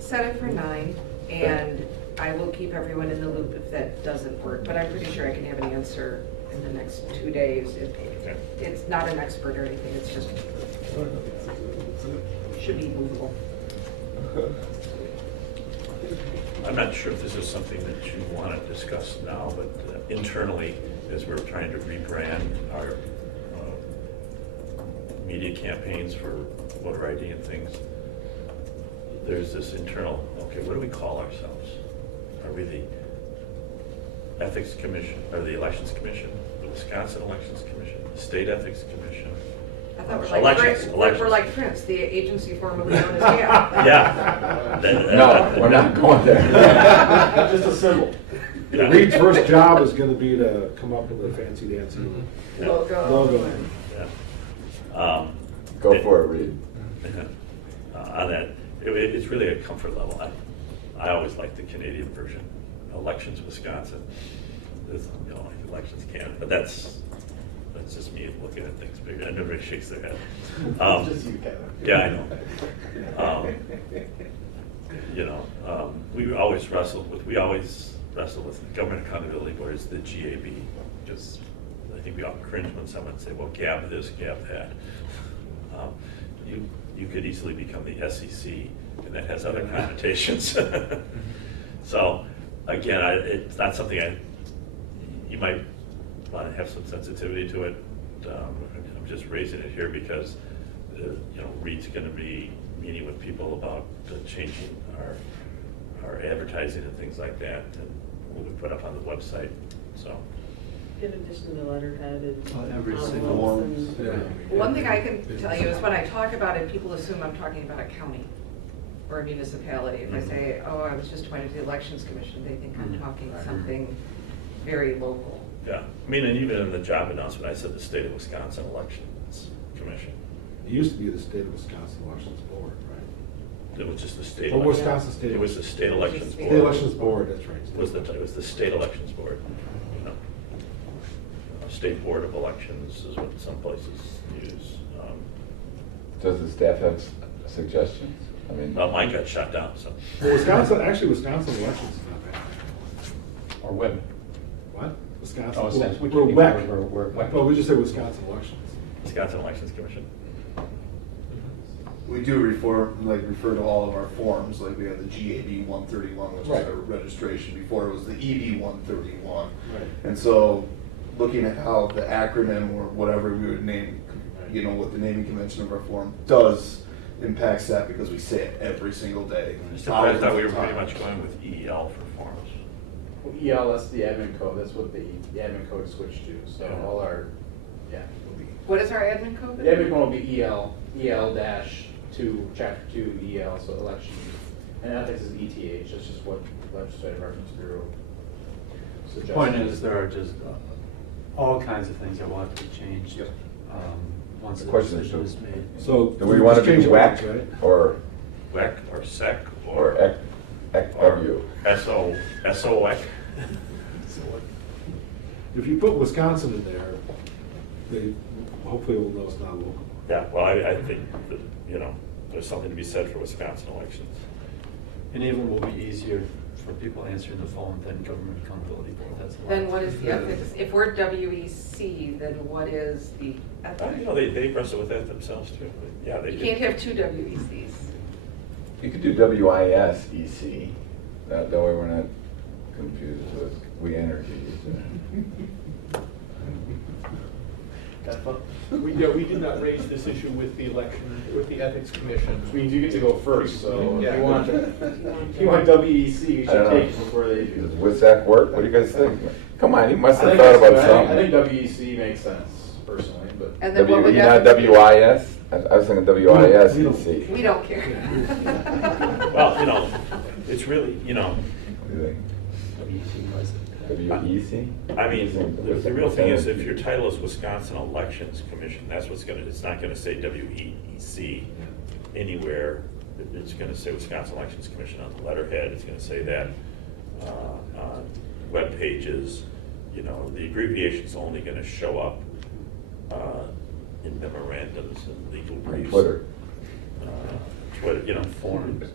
Set it for 9, and I will keep everyone in the loop if that doesn't work, but I'm pretty sure I can have an answer in the next 2 days. Okay. It's not an expert or anything, it's just, should be movable. I'm not sure if this is something that you want to discuss now, but internally, as we're trying to rebrand our media campaigns for voter ID and things, there's this internal, okay, what do we call ourselves? Are we the Ethics Commission, or the Elections Commission, the Wisconsin Elections Commission, the State Ethics Commission? I thought we're like Elections, Prince, elections. we're like Prince, the agency formerly known as HAVA. Yeah. No, we're not going there. Just a symbol. Yeah. Reed's first job is gonna be to come up with a fancy dancy Logo. logo. Yeah. Go for it, Reed. On that, it's really a comfort level. I always like the Canadian version, Elections Wisconsin. There's, you know, like Elections Canada, but that's just me looking at things bigger. Everybody shakes their head. Just you, Kevin. Yeah, I know. You know, we always wrestle with the Government Accountability Board as the GAB, because I think we all cringe when someone say, well, GAB this, GAB that. You could easily become the SEC, and that has other connotations. So, again, it's not something you might want to have some sensitivity to it. I'm just raising it here because, you know, Reed's going to be meeting with people about changing our advertising and things like that, and what we put up on the website, so. In addition to the letterhead and. Every single envelopes one. and- Yeah. One thing I can tell you is when I talk about it, people assume I'm talking about a county or a municipality. If I say, oh, I was just appointed to the Elections Commission, they think I'm talking something very local. Yeah, I mean, and even in the job announcement, I said the State of Wisconsin Elections Commission. It used to be the State of Wisconsin Elections Board, right? It was just the state. Oh, election- Wisconsin State. It was the State Elections Board. State Elections Board, that's right. It was the State Elections Board, you know. State Board of Elections is what some places use. Does the staff have suggestions? I mean. Well, mine got shut down, so. Well, Wisconsin elections is not bad. Or web. What? Wisconsin? Oh, since we We're keep- WEC. we're WEC. Well, we just say Wisconsin elections. Wisconsin Elections Commission. We do refer to all of our forms, like we have the GAB 131, which Right. is our registration. Before it was the EB 131. Right. And so, looking at how the acronym or whatever we would name, you know, what the naming convention of our form does impacts that because we say it every single day. I thought we were pretty much going with EL for forms. EL, that's the admin code, that's what the admin code switched to, so Yeah. all our, yeah. What is our admin code? The admin code will be EL-2, chapter 2, EL, so elections. And ethics is ETH, that's just what Legislative Reference Bureau The suggests. point is, there are just all kinds of things that will have to be changed. Yep. Once the Question is, decision is made. So. Do we want to just be change it once, WEC right? or WEC or SEC or ECW? SOEC. If you put Wisconsin in there, they hopefully will know it's not local. Yeah, well, I think that, you know, there's something to be said for Wisconsin elections. And even will be easier for people answering the phone than government accountability board. That's a lot. Then what is the ethics? If we're WEC, then what is the You ethics? know, they wrestle with that themselves too. But yeah, they You do. can't have two WECs. You could do WISEC, that way we're not confused with We Energy. We did not raise this issue with the election, with the Ethics Commission. Which means you get to go first, so Yeah. if you want WEC, you I don't should know. take it before they do. Does WISAC work? What do you guys think? Come on, you must I have think thought it's about good. something. I think WEC makes sense personally, but. And then what would You not that be? WIS? I was thinking WISEC. We don't care. Well, you know, it's really, you know, What do you think? WEC? I mean, the real thing is if your title is Wisconsin Elections Commission, that's what's gonna, it's not gonna say WEC anywhere. It's gonna say Wisconsin Elections Commission on the letterhead. It's gonna say that on web pages. You know, the abbreviation's only gonna show up in memorandums and legal briefs. Twitter. Twitter, you know, forms.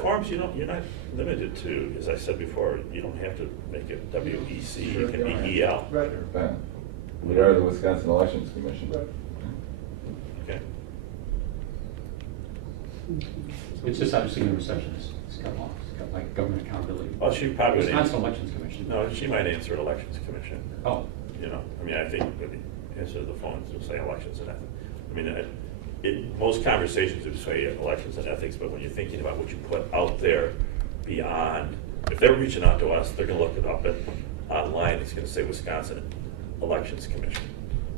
Forms, you know, you're not limited to, as I said before, you don't have to make it WEC, it can be EL. Right. Yeah. We are the Wisconsin Elections Commission. Okay. It's just obviously a receptionist. It's got law. It's got like government accountability. Well, she probably would Wisconsin answer. Elections Commission. No, she might answer at Elections Commission. Oh. You know, I mean, I think when you answer the phone, it'll say elections and ethics. I mean, most conversations would say elections and ethics, but when you're thinking about what you put out there beyond, if they're reaching out to us, they're gonna look it up online, it's gonna say Wisconsin Elections Commission.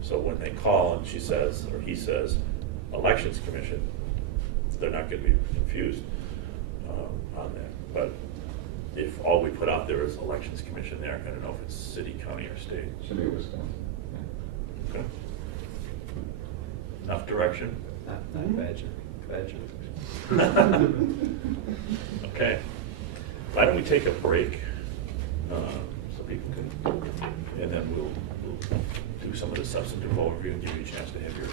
So when they call and she says, or he says, Elections Commission, they're not gonna be confused on that. But if all we put out there is Elections Commission, they aren't gonna know if it's city, county, or state. Should be Wisconsin. Okay. Enough direction? Not Badger. Okay. Why don't we take a break, so people can, and then we'll do some of the substantive overview and give you a chance to have your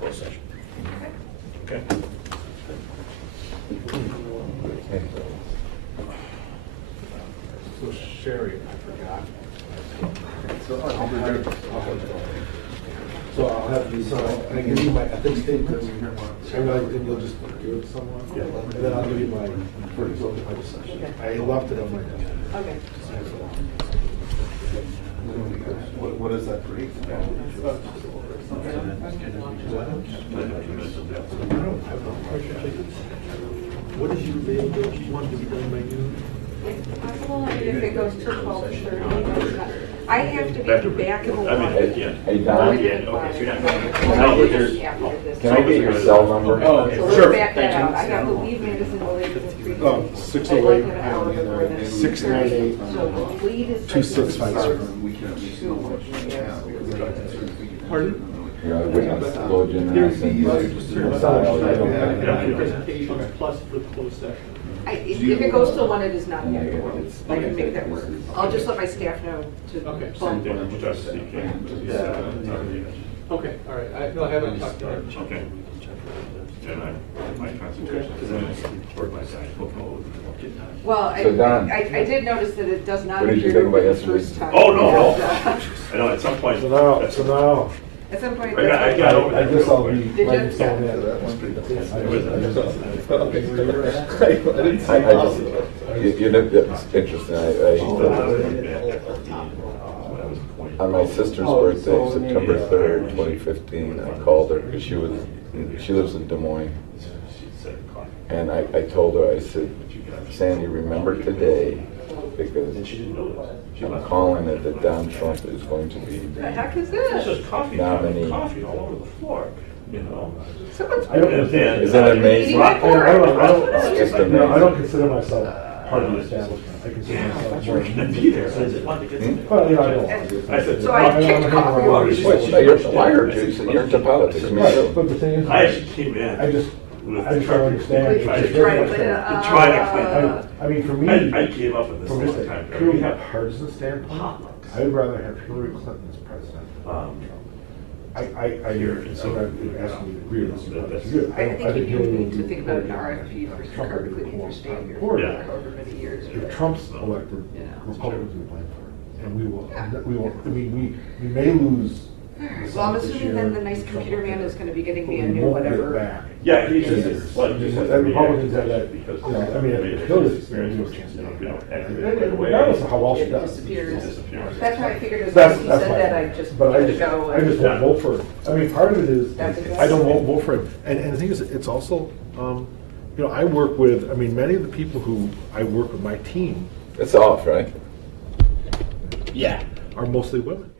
closed session. Okay? So Sherry, I forgot. So I'll have you, so I give you my ethics statement, and you'll just give it to someone? Yeah. And then I'll give you my first legislation. I left it on my desk. Okay. What is that brief? What is your availability? You want it to be done by noon? If it goes to 12:30, I have to be back in the I mean, water. at the end. Hey, Don, Okay, so you're not going to. No, with your- after this. can I get your cell number? So Sure. we're back that out. I have to leave Madison to leave in 3. Oh, 608, 698, So the lead is. 2650. We can at least know what you have, because I'm concerned if we can. Pardon? You know, witness, Logan, There's and the Sal. presentations plus the closed session. If it goes till 1, it is not yet. I can make that work. I'll just let my staff know to. Okay. bump. Just so you can- Okay, all right. No, I haven't talked to her. Okay. and my concentration is on sport my side football. Well, So, Don. I did notice that it does not What did you appear think to be about the yesterday's- first time. Oh, no. that, I know, at some point. So now, At some point. I got over I that guess real I'll quick. be Did you? writing some of Yeah, that. that was pretty good. It was- I didn't see I how- just, you know, that's interesting. On my sister's birthday, September 3rd, 2015, I called her because she lives in Des Moines. And I told her, I said, Sandy, remember today, because I'm calling it that Donald Trump is going to be The heck is It's this? just coffee, Nominee. coffee all over the floor, you know? Someone's. I don't, And- Isn't it amazing? I don't, It's just you know, I don't amazing. consider myself part of the establishment. I consider myself more. You're gonna be there, so I just wanted to get some. Well, you know, I don't. I said, So I don't kicked hang coffee around. over. I heard you, said you're into politics, me Right, too. but the thing is, I actually came in. I just don't understand. Wait, It's just try very to put much it like- up. Try to clean I mean, for me, I gave up on this a from long just time a ago. purely We have, partisan standpoint, potlucks. I would rather have Hillary Clinton as president. I Here, hear, and so so- I ask you to agree with this, but That's- it's good. I think you Hillary do need would to think be about an Republican. RFP for some Trump carbon would be cleaning for Republican. staying here Or- for Yeah. however many years. If Trump's elected, Yeah. Republicans will blame for it, and we will, Yeah. I mean, we may lose. the Well, I'm Senate this assuming year, then the nice computer man is gonna be getting but me a we new won't get whatever. back. Yeah, he Years. just, well, he just has And to Republicans have react that, because, you know, I mean, if Hillary's experience was chance to activate regardless of how well she It does. disappears. Disappears. That's why I figured as That's, soon as he that's said my that, I point. just But I let it just, go. I just won't vote for it. I mean, part of it is, That's exactly- I don't vote for it. And the thing is, it's also, you know, I work with, I mean, many of the people who I work with, my team, It's off, right? are mostly women.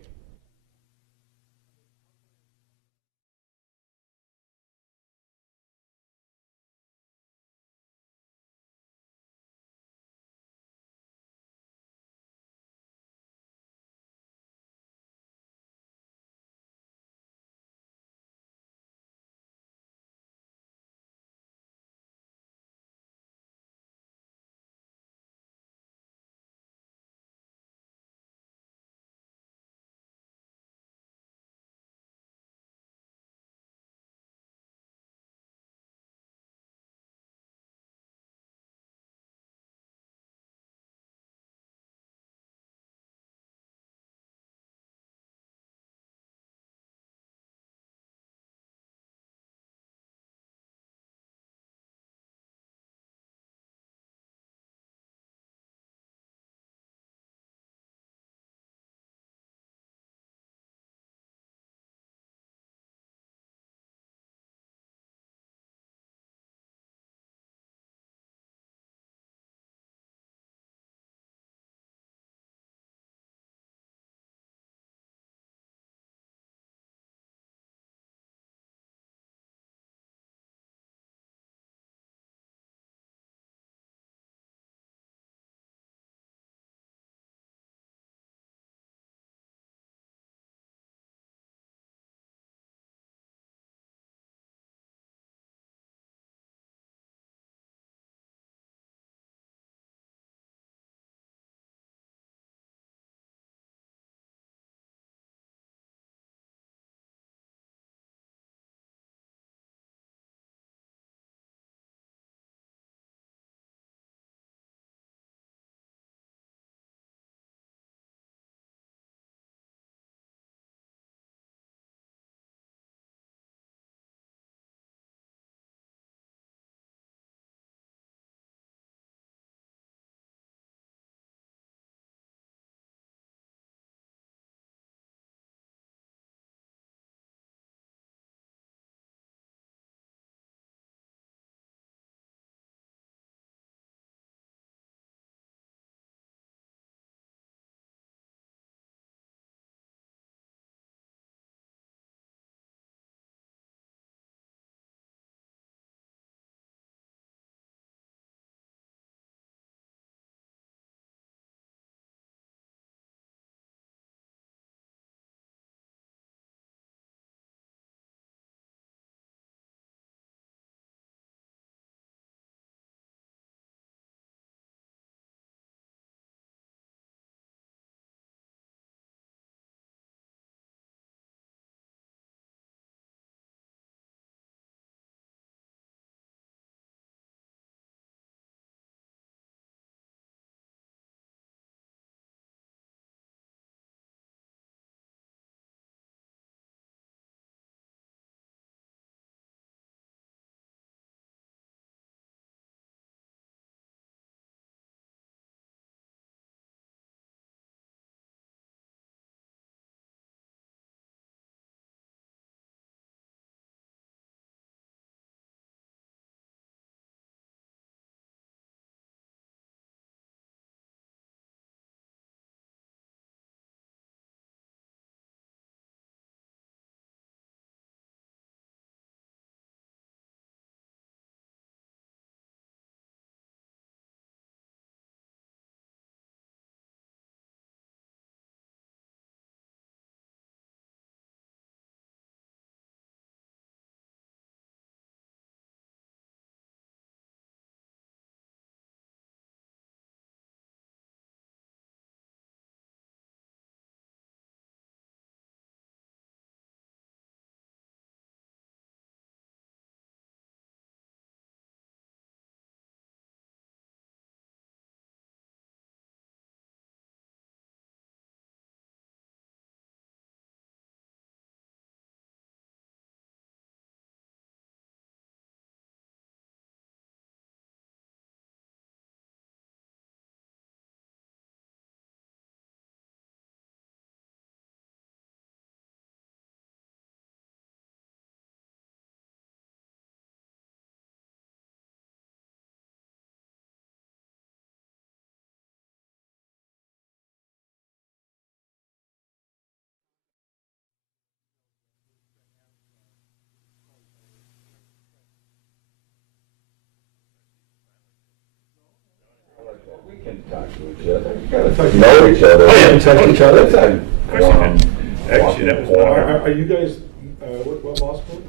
each other. You gotta know each other. Oh, yeah. Check each other. That's how you Of course you form can. Actually, that was one of our- Are you guys, what law school?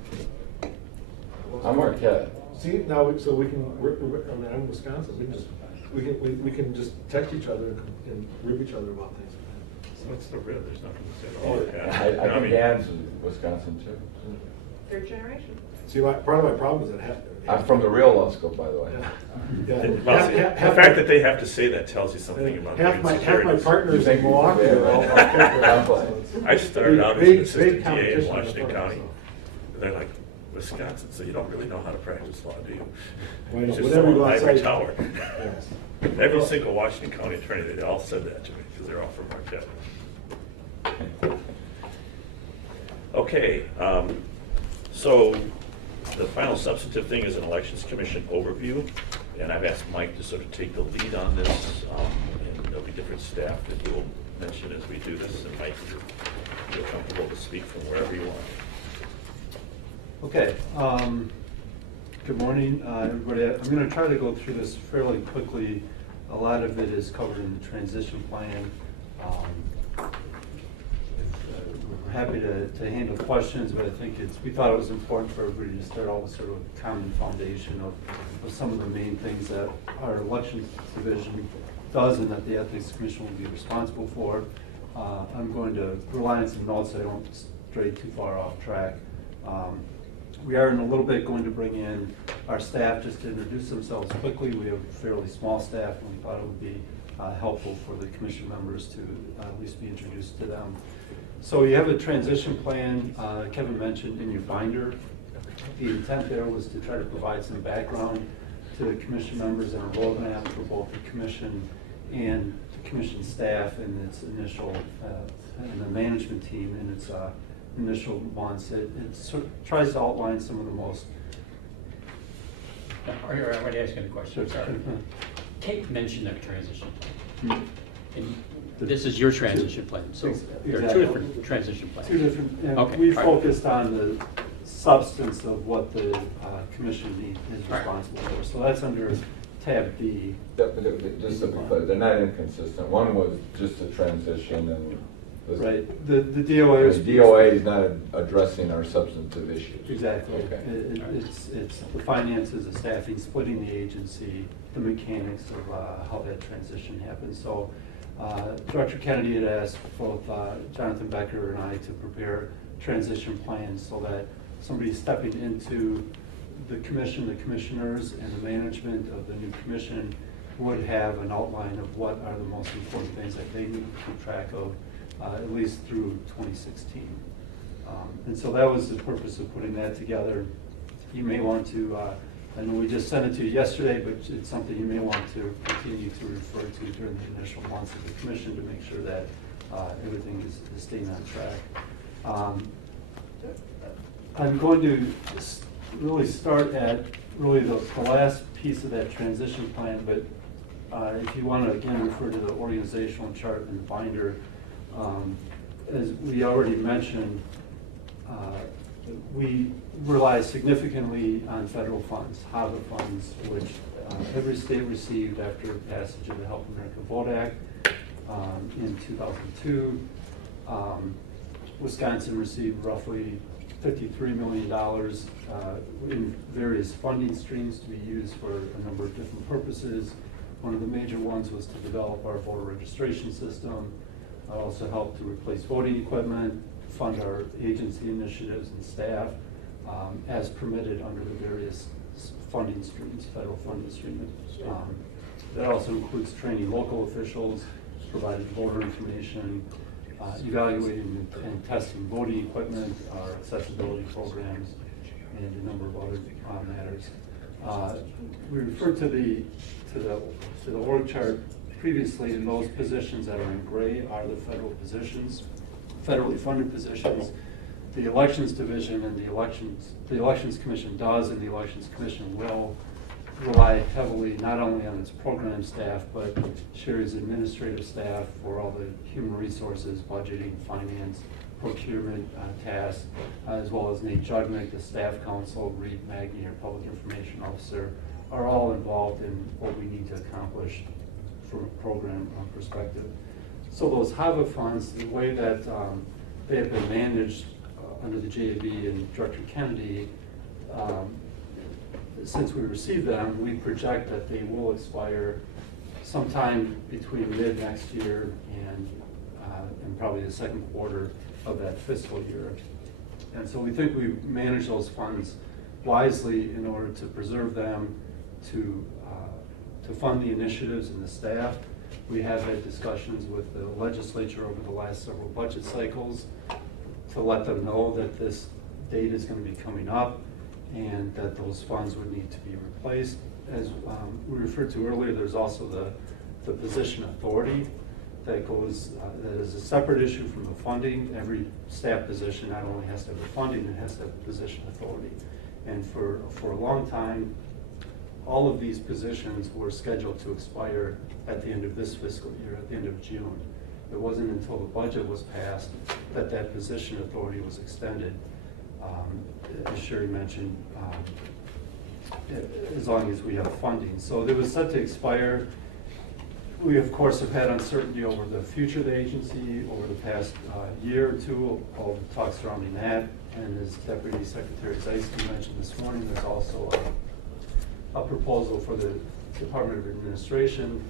I'm Marquette. See, now, so we can, I mean, I'm in Wisconsin, we can just text each other and rib each other about things. What's the real, there's nothing to say. Oh, Yeah. I No, think mean- Dan's in Wisconsin too. Third generation. See, part of my problem is that I'm from the real law school, by the way. Well, see, the fact that they have to say that tells you something about the half my insecurities. partners in Milwaukee are all I started out as an Big assistant DA in competition on the Washington front, County. so. They're like, Wisconsin, so you don't really know how to practice law, do you? Well, It's just whenever you an go ivory outside- tower. Yes. Every single Washington County attorney, they all said that to me, because they're all from Marquette. Okay, so the final substantive thing is an Elections Commission overview, and I've asked Mike to sort of take the lead on this, and there'll be different staff that he will mention as we do this, and Mike, you're comfortable to speak from wherever you want. Okay, good morning, everybody. I'm going to try to go through this fairly quickly. A lot of it is covered in the transition plan. We're happy to handle questions, but I think we thought it was important for everybody to start off with sort of a common foundation of some of the main things that our elections division does and that the Ethics Commission will be responsible for. I'm going to rely on some notes so I don't stray too far off track. We are in a little bit going to bring in our staff just to introduce themselves quickly. We have a fairly small staff, and we thought it would be helpful for the commission members to at least be introduced to them. So you have a transition plan, Kevin mentioned in your binder. The intent there was to try to provide some background to the commission members and a roadmap for both the commission and the commission staff in its initial, and the management team in its initial months. It sort of tries to outline some of the most. Are you already asking the question? Sorry. Kate mentioned a transition plan. And this is your transition plan, so there are two different transition plans. Two different, Okay, we all right. focused on the substance of what the commission is Right. responsible for. So that's under tab B. Just to be clear, they're not inconsistent. One was just a transition and. Right, the DOA is. The DOA is not addressing our substantive issues. Exactly. Okay. It's the finances, the staffing, splitting the agency, the mechanics of how that transition happens. So Director Kennedy had asked both Jonathan Becker and I to prepare transition plans so that somebody stepping into the commission, the commissioners, and the management of the new commission would have an outline of what are the most important things that they need to keep track of, at least through 2016. And so that was the purpose of putting that together. You may want to, I know we just sent it to you yesterday, but it's something you may want to continue to refer to during the initial months of the commission to make sure that everything is staying on track. I'm going to really start at really the last piece of that transition plan, but if you want to again refer to the organizational chart in the binder, as we already mentioned, we rely significantly on federal funds, HAVA funds, which every state received after passage of the Help America Vote Act in 2002. Wisconsin received roughly $53 million in various funding streams to be used for a number of different purposes. One of the major ones was to develop our voter registration system. Also helped to replace voting equipment, fund our agency initiatives and staff as permitted under the various funding streams, federal funding streams. That also includes training local officials, providing voter information, evaluating and testing voting equipment, our accessibility programs, and a number of other matters. We referred to the org chart previously, and those positions that are in gray are the federal positions, federally funded positions. The Elections Division and the Elections Commission does, and the Elections Commission will rely heavily not only on its program staff, but Sherry's administrative staff for all the human resources, budgeting, finance, procurement tasks, as well as Nate Judnick, the staff counsel, Reed Magny, our public information officer, are all involved in what we need to accomplish from a program perspective. So those HAVA funds, the way that they have been managed under the JAB and Director Kennedy, since we received them, we project that they will expire sometime between mid next year and probably the second quarter of that fiscal year. And so we think we manage those funds wisely in order to preserve them, to fund the initiatives and the staff. We have had discussions with the legislature over the last several budget cycles to let them know that this date is going to be coming up and that those funds would need to be replaced. As we referred to earlier, there's also the position authority that goes, that is a separate issue from the funding. Every staff position not only has to have the funding, it has to have position authority. And for a long time, all of these positions were scheduled to expire at the end of this fiscal year, at the end of June. It wasn't until the budget was passed that that position authority was extended, as Sherry mentioned, as long as we have funding. So it was set to expire. We, of course, have had uncertainty over the future of the agency over the past year or two, all the talk surrounding that. And as Deputy Secretary Zeisky mentioned this morning, there's also a proposal for the Department of Administration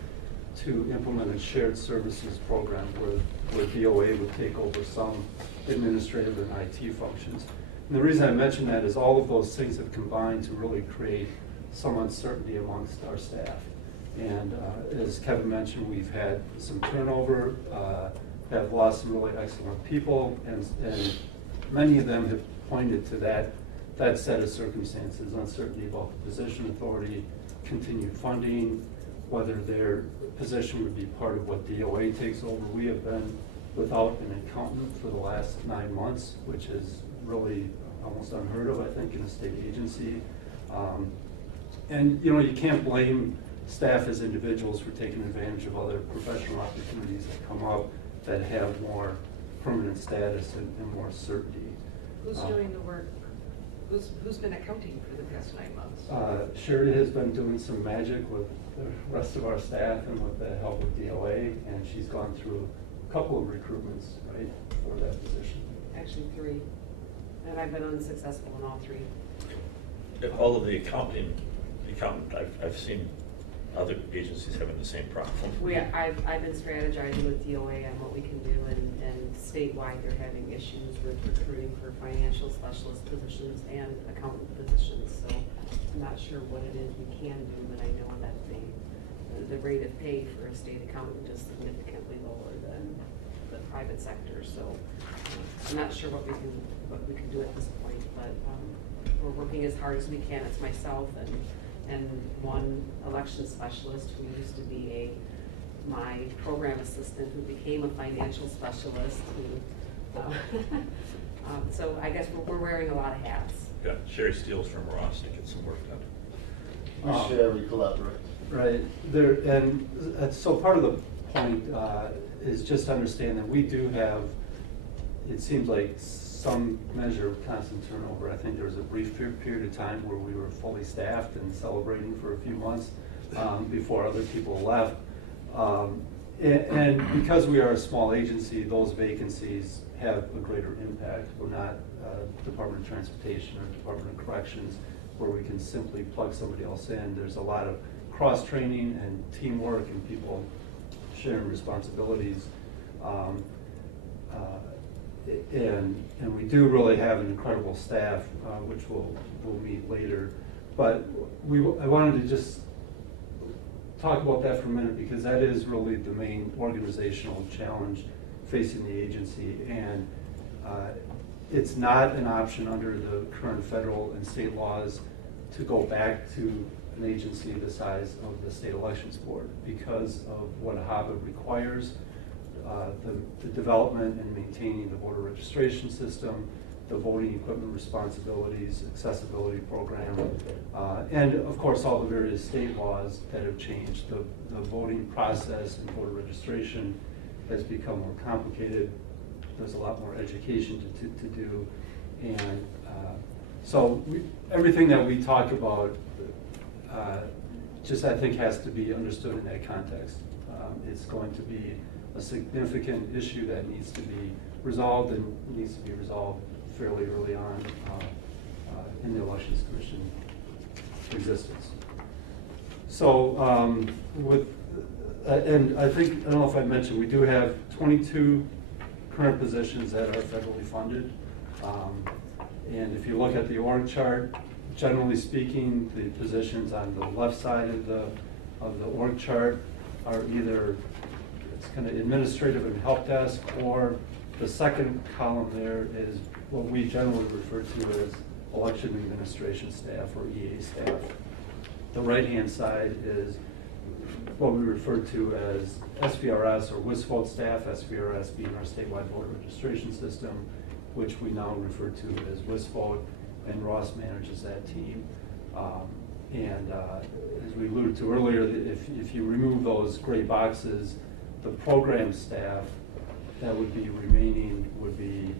to implement a shared services program where DOA would take over some administrative and IT functions. And the reason I mention that is all of those things have combined to really create some uncertainty amongst our staff. And as Kevin mentioned, we've had some turnover, have lost some really excellent people, and many of them have pointed to that set of circumstances: uncertainty about the position authority, continued funding, whether their position would be part of what DOA takes over. We have been without an accountant for the last 9 months, which is really almost unheard of, I think, in a state agency. And you know, you can't blame staff as individuals for taking advantage of other professional opportunities that come up that have more permanent status and more certainty. Who's doing the work? Who's been accounting for the past 9 months? Sherry has been doing some magic with the rest of our staff and with the help of DOA, and she's gone through a couple of recruitments, right, for that position. Actually 3, and I've been unsuccessful in all 3. All of the accountant, I've seen other agencies having the same problem. I've been strategizing with DOA on what we can do, and statewide they're having issues with recruiting for financial specialist positions and accountant positions. So I'm not sure what it is we can do, but I know that the rate of pay for a state accountant is significantly lower than the private sector. So I'm not sure what we can do at this point, but we're working as hard as we can. It's myself and one election specialist who used to be my program assistant, who became a financial specialist. So I guess we're wearing a lot of hats. Yeah, Sherry Steele's from Ross to get some work done. We share, we collaborate. Right, so part of the point is just to understand that we do have, it seems like, some measure of constant turnover. I think there was a brief period of time where we were fully staffed and celebrating for a few months before other people left. And because we are a small agency, those vacancies have a greater impact. We're not Department of Transportation or Department of Corrections, where we can simply plug somebody else in. There's a lot of cross-training and teamwork and people sharing responsibilities. And we do really have an incredible staff, which we'll meet later. But I wanted to just talk about that for a minute, because that is really the main organizational challenge facing the agency. And it's not an option under the current federal and state laws to go back to an agency the size of the State Elections Board because of what HAVA requires. The development and maintaining the voter registration system, the voting equipment responsibilities, accessibility program, and of course all the various state laws that have changed. The voting process and voter registration has become more complicated. There's a lot more education to do, and so everything that we talk about just, I think, has to be understood in that context. It's going to be a significant issue that needs to be resolved, and needs to be resolved fairly early on in the Elections Commission existence. So and I think, I don't know if I mentioned, we do have 22 current positions that are federally funded. And if you look at the org chart, generally speaking, the positions on the left side of the org chart are either, it's kind of administrative and help desk, or the second column there is what we generally refer to as election administration staff, or EA staff. The right-hand side is what we refer to as SVRS, or WISVOTE staff, SVRS being our statewide voter registration system, which we now refer to as WISVOTE, and Ross manages that team. As we alluded to earlier, if you remove those gray boxes, the program staff that would be remaining would be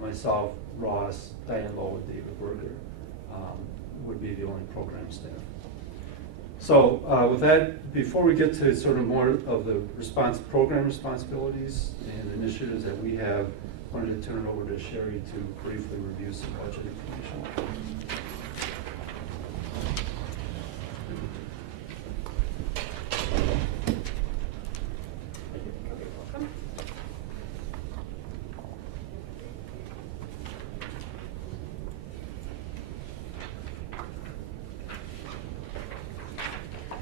myself, Ross, Diane Lowe, and David Berger would be the only program staff. So with that, before we get to sort of more of the program responsibilities and initiatives that we have, I wanted to turn it over to Sherry to briefly review some budget information.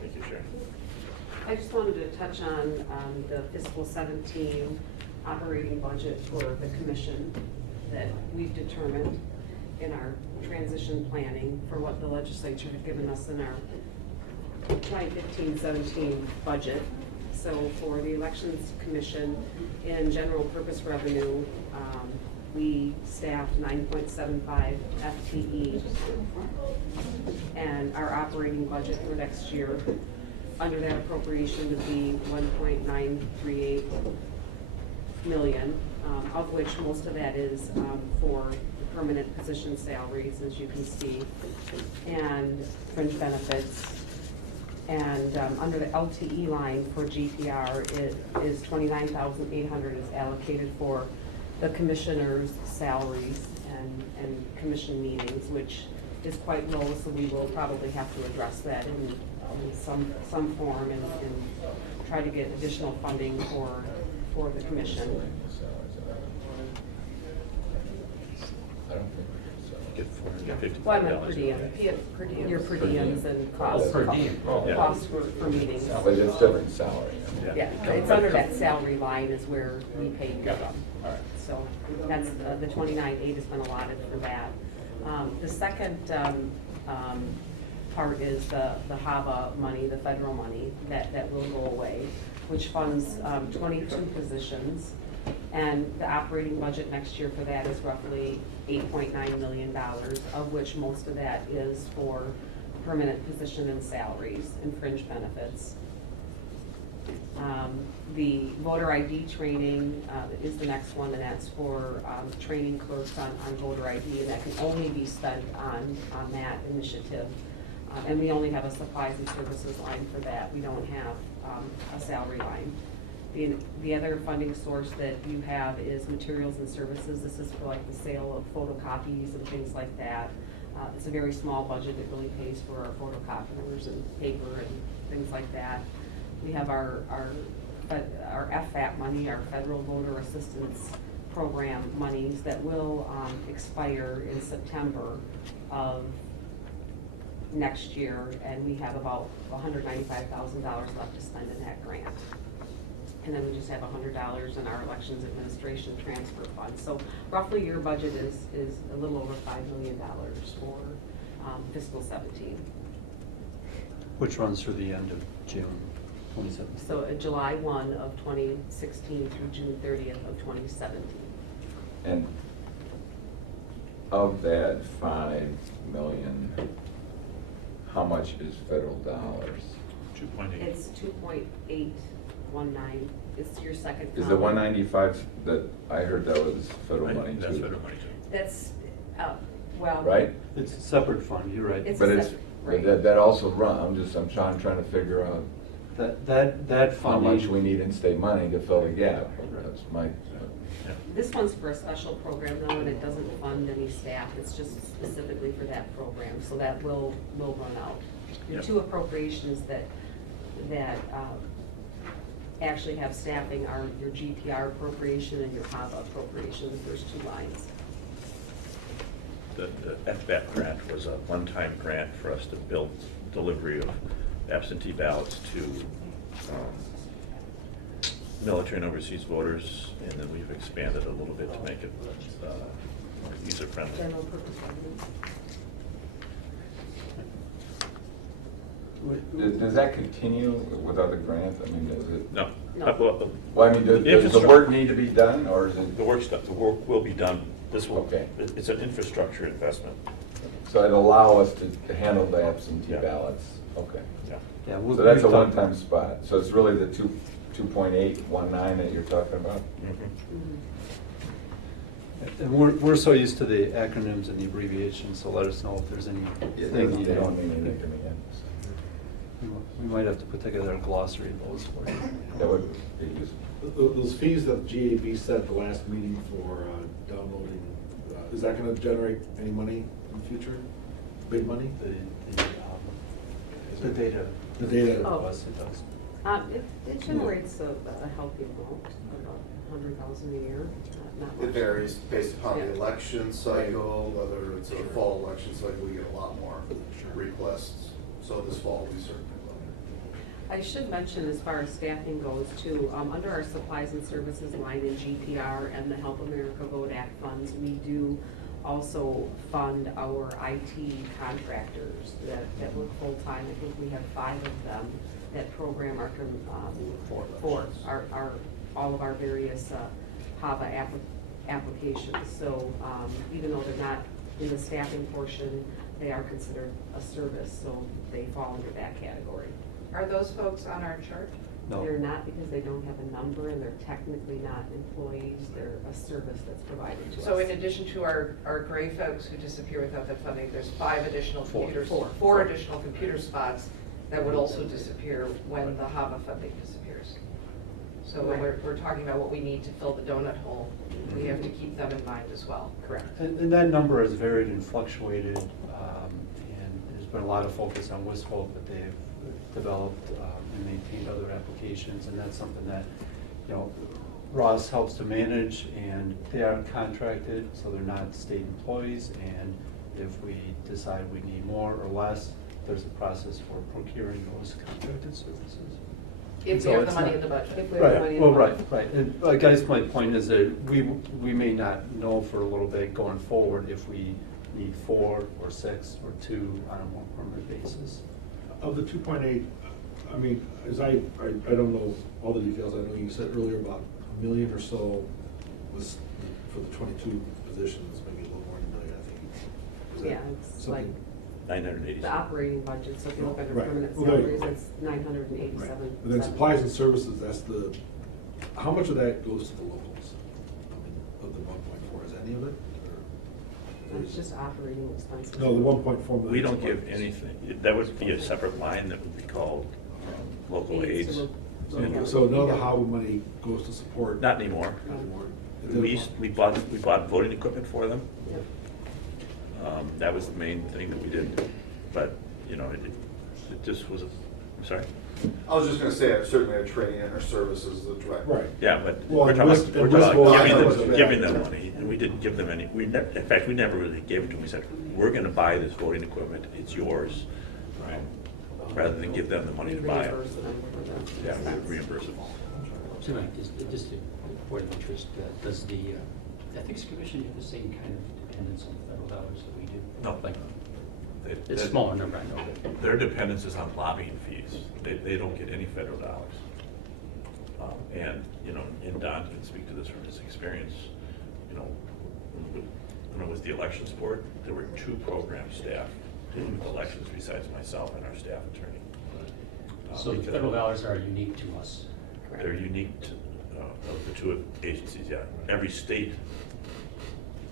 Thank you, Sharon. I just wanted to touch on the fiscal 17 operating budget for the commission that we've determined in our transition planning for what the legislature had given us in our 2015-17 budget. So for the Elections Commission in general purpose revenue, we staffed 9.75 FTE, and our operating budget for next year under that appropriation would be 1.938 million, of which most of that is for permanent position salaries, as you can see, and fringe benefits. And under the LTE line for GPR, it is $29,800 is allocated for the commissioners' salaries and commission meetings, which is quite low, so we will probably have to address that in some form and try to get additional funding for the commission. I don't think so. Get $450. Well, I meant per diem, your per diems and costs. Per diem. Yeah. Costs for meetings. But it's different salary. Yeah, it's under that salary line is where we pay you Got it. from. All right. So that's, the 29.8 has been allotted for that. The second part is the HAVA money, the federal money that will go away, which funds 22 positions. And the operating budget next year for that is roughly $8.9 million, of which most of that is for permanent position and salaries and fringe benefits. The voter ID training is the next one, and that's for training clerks on voter ID, and that can only be spent on that initiative. And we only have a supplies and services line for that. We don't have a salary line. The other funding source that you have is materials and services. This is for like the sale of photocopies and things like that. It's a very small budget. It really pays for our photocopiers and paper and things like that. We have our FFAP money, our Federal Voter Assistance Program monies that will expire in September of next year, and we have about $195,000 left to spend in that grant. And then we just have $100 in our Elections Administration Transfer Fund. So roughly your budget is a little over $5 million for fiscal 17. Which runs through the end of June 2017. So July 1 of 2016 through June 30th of 2017. And of that 5 million, how much is federal dollars? 2.8. It's 2.819. It's your second Is the column. 195 that, I heard that was federal money too? That's federal money too. That's, well. Right? It's a separate fund, you're right. It's But a it's, separate, but right. that also I'm trying to figure out That How funding. much we need in-state money to fill the gap. That's my, This one's for a special program though, and it doesn't fund any staff, it's just specifically for that program, so that will run out. Your Yep. two appropriations that actually have staffing are your GPR appropriation and your HAVA appropriation, the first two lines. The FBAT grant was a one-time grant for us to build delivery of absentee ballots to military and overseas voters, and then we've expanded a little bit to make it more user-friendly. General purpose government. does that continue with other grants? I mean, does it? No. No. Well, I mean, does the Infrastructure. work need to be done, or is it? The work will be done. This will, Okay. it's an infrastructure investment. So it'll allow us to handle the absentee Yeah. ballots? Okay. Yeah. Yeah, So that's a one-time spot. So it's really the 2.819 that you're talking about? Mhm. And we're so used to the acronyms and the abbreviations, so let us know if there's anything you They don't don't. mean anything to me. We might have to put together a glossary of those for you. That would be useful. Those fees that GAB set at the last meeting for downloading, is that gonna generate any money in the future? Big money? The data. The data. Oh. Yes, it does. It generates a healthy amount, about 100,000 a year, not much. It varies based upon the Yeah. election cycle, whether it's a fall election cycle, we get a lot more requests. So this fall, we certainly will. I should mention, as far as staffing goes too, under our supplies and services line in GPR and the Help America Vote Act funds, we do also fund our IT contractors that work full-time. I think we have 5 of them that program our, all of our various HAVA applications. So even though they're not in the staffing portion, they are considered a service, so they fall under that category. Are those folks on our chart? No. They're not because they don't have a number and they're technically not employees, they're a service that's provided to us. So in addition to our gray folks who disappear without that funding, there's 5 additional computers, Four. 4 additional computer spots that would also disappear when the HAVA funding disappears. So when we're talking about what we need to fill the donut hole, we have to keep them in mind as well. Correct. And that number has varied and fluctuated, and there's been a lot of focus on WISFOL, but they've developed and maintained other applications, and that's something that, you know, Ross helps to manage, and they are contracted, so they're not state employees, and if we decide we need more or less, there's a process for procuring those contracted services. If So we have the it's money not- in the budget. If we have money Right, in well, the right, budget. right. And I guess my point is that we may not know for a little bit going forward if we need 4 or 6 or 2 on a more permanent basis. Of the 2.8, I mean, I don't know all the details. I know you said earlier about 1 million or so was for the 22 positions, maybe a little more than 1 million, I think. Is that Yeah, it's something- like 987. the operating budget, so if you look under Right. permanent Well, there you salaries, go. it's 987. Right. And then supplies and services, that's the, how much of that goes to the locals? I mean, of the 1.4, is any of it? Or- It's just operating expenses. No, the 1.4 million. We don't give anything, that would be a separate line that would be called local aids. So So so none of the HAVA money goes to support? Not anymore. Not anymore. We bought voting equipment for them. Yep. That was the main thing that we did, but, you know, it just was, I'm sorry? I was just gonna say, certainly our training and our services, the direct. Right. Yeah, but Well, we're and talking Wist- about and Wistful- giving them money, and we didn't give them any, in fact, we never really gave it to them. We said, we're gonna buy this voting equipment, it's yours, rather than give them the money to buy it. Reimburse them for the Yeah, expense. we reimburse them. So, Mike, just a point of interest, does the Ethics Commission have the same kind of dependence on federal dollars that we do? No. Like, They- it's a they- smaller number, I know, but. Their dependence is on lobbying fees. They don't get any federal dollars. And, you know, and Don can speak to this from his experience, you know, when it was the elections board, there were 2 program staff dealing with elections besides myself and our staff attorney. So the Because federal dollars are unique to us. Correct. They're unique to, of the 2 agencies, yeah. Every state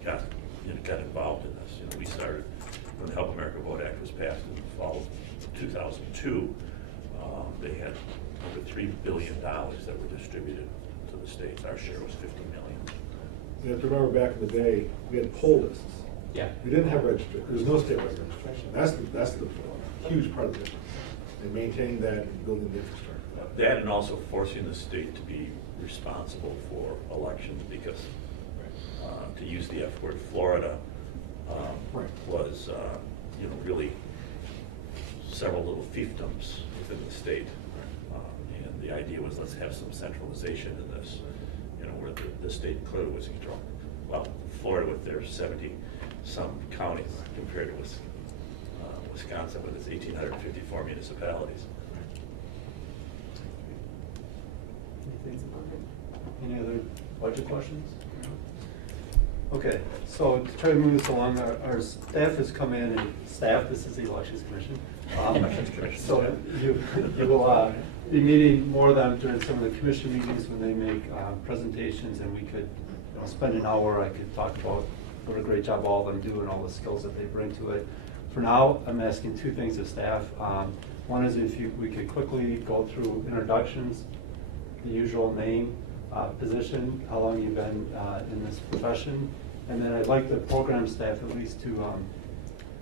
got involved in this. You know, we started, when the Help America Vote Act was passed in the fall of 2002, they had over $3 billion that were distributed to the states. Our share was $50 million. You have to remember back in the day, we had poll lists. Yeah. We didn't have registration, there was no statewide registration. That's the huge part of the difference. And maintaining that and building the infrastructure. That and also forcing the state to be responsible for elections because, to use the F word, Florida was, really several little fiefdoms within the state. And the idea was let's have some centralization in this, where the state clearly was in control. Well, Florida with their 70-some counties compared to Wisconsin with its 1,854 municipalities. Any other budget questions? Okay, so to try to move this along, our staff has come in, and this is the Elections Commission. Elections Commission. So you will be meeting more of them during some of the commission meetings when they make presentations, and we could spend an hour. I could talk about what a great job all of them do and all the skills that they bring to it. For now, I'm asking two things of staff. One is if we could quickly go through introductions, the usual name, position, how long you've been in this profession, and then I'd like the program staff at least to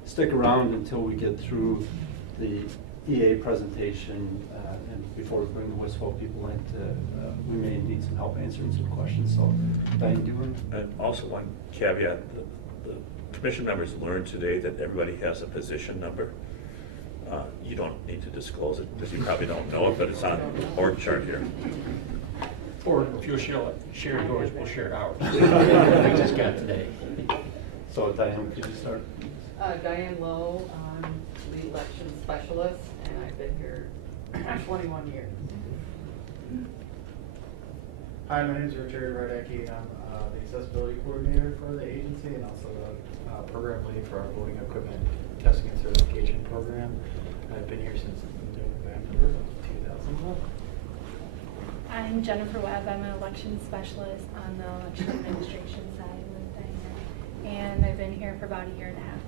stick around until we get through the EA presentation, and before we bring the WISFO people in, we may need some help answering some questions. So, Diane, do you want? And also one caveat, the commission members learned today that everybody has a position number. You don't need to disclose it because you probably don't know it, but it's on the org chart here. Or if you share yours, we'll share ours. We just got today. So, Diane, could you start? Diane Lowe, I'm the election specialist, and I've been here 21 years. Hi, my name is Richard Radecki. I'm the accessibility coordinator for the agency and also the program lead for our voting equipment testing and certification program. I've been here since November of 2011. I'm Jennifer Webb. I'm an election specialist on the election administration side with Diane, and I've been here for about a year and a half.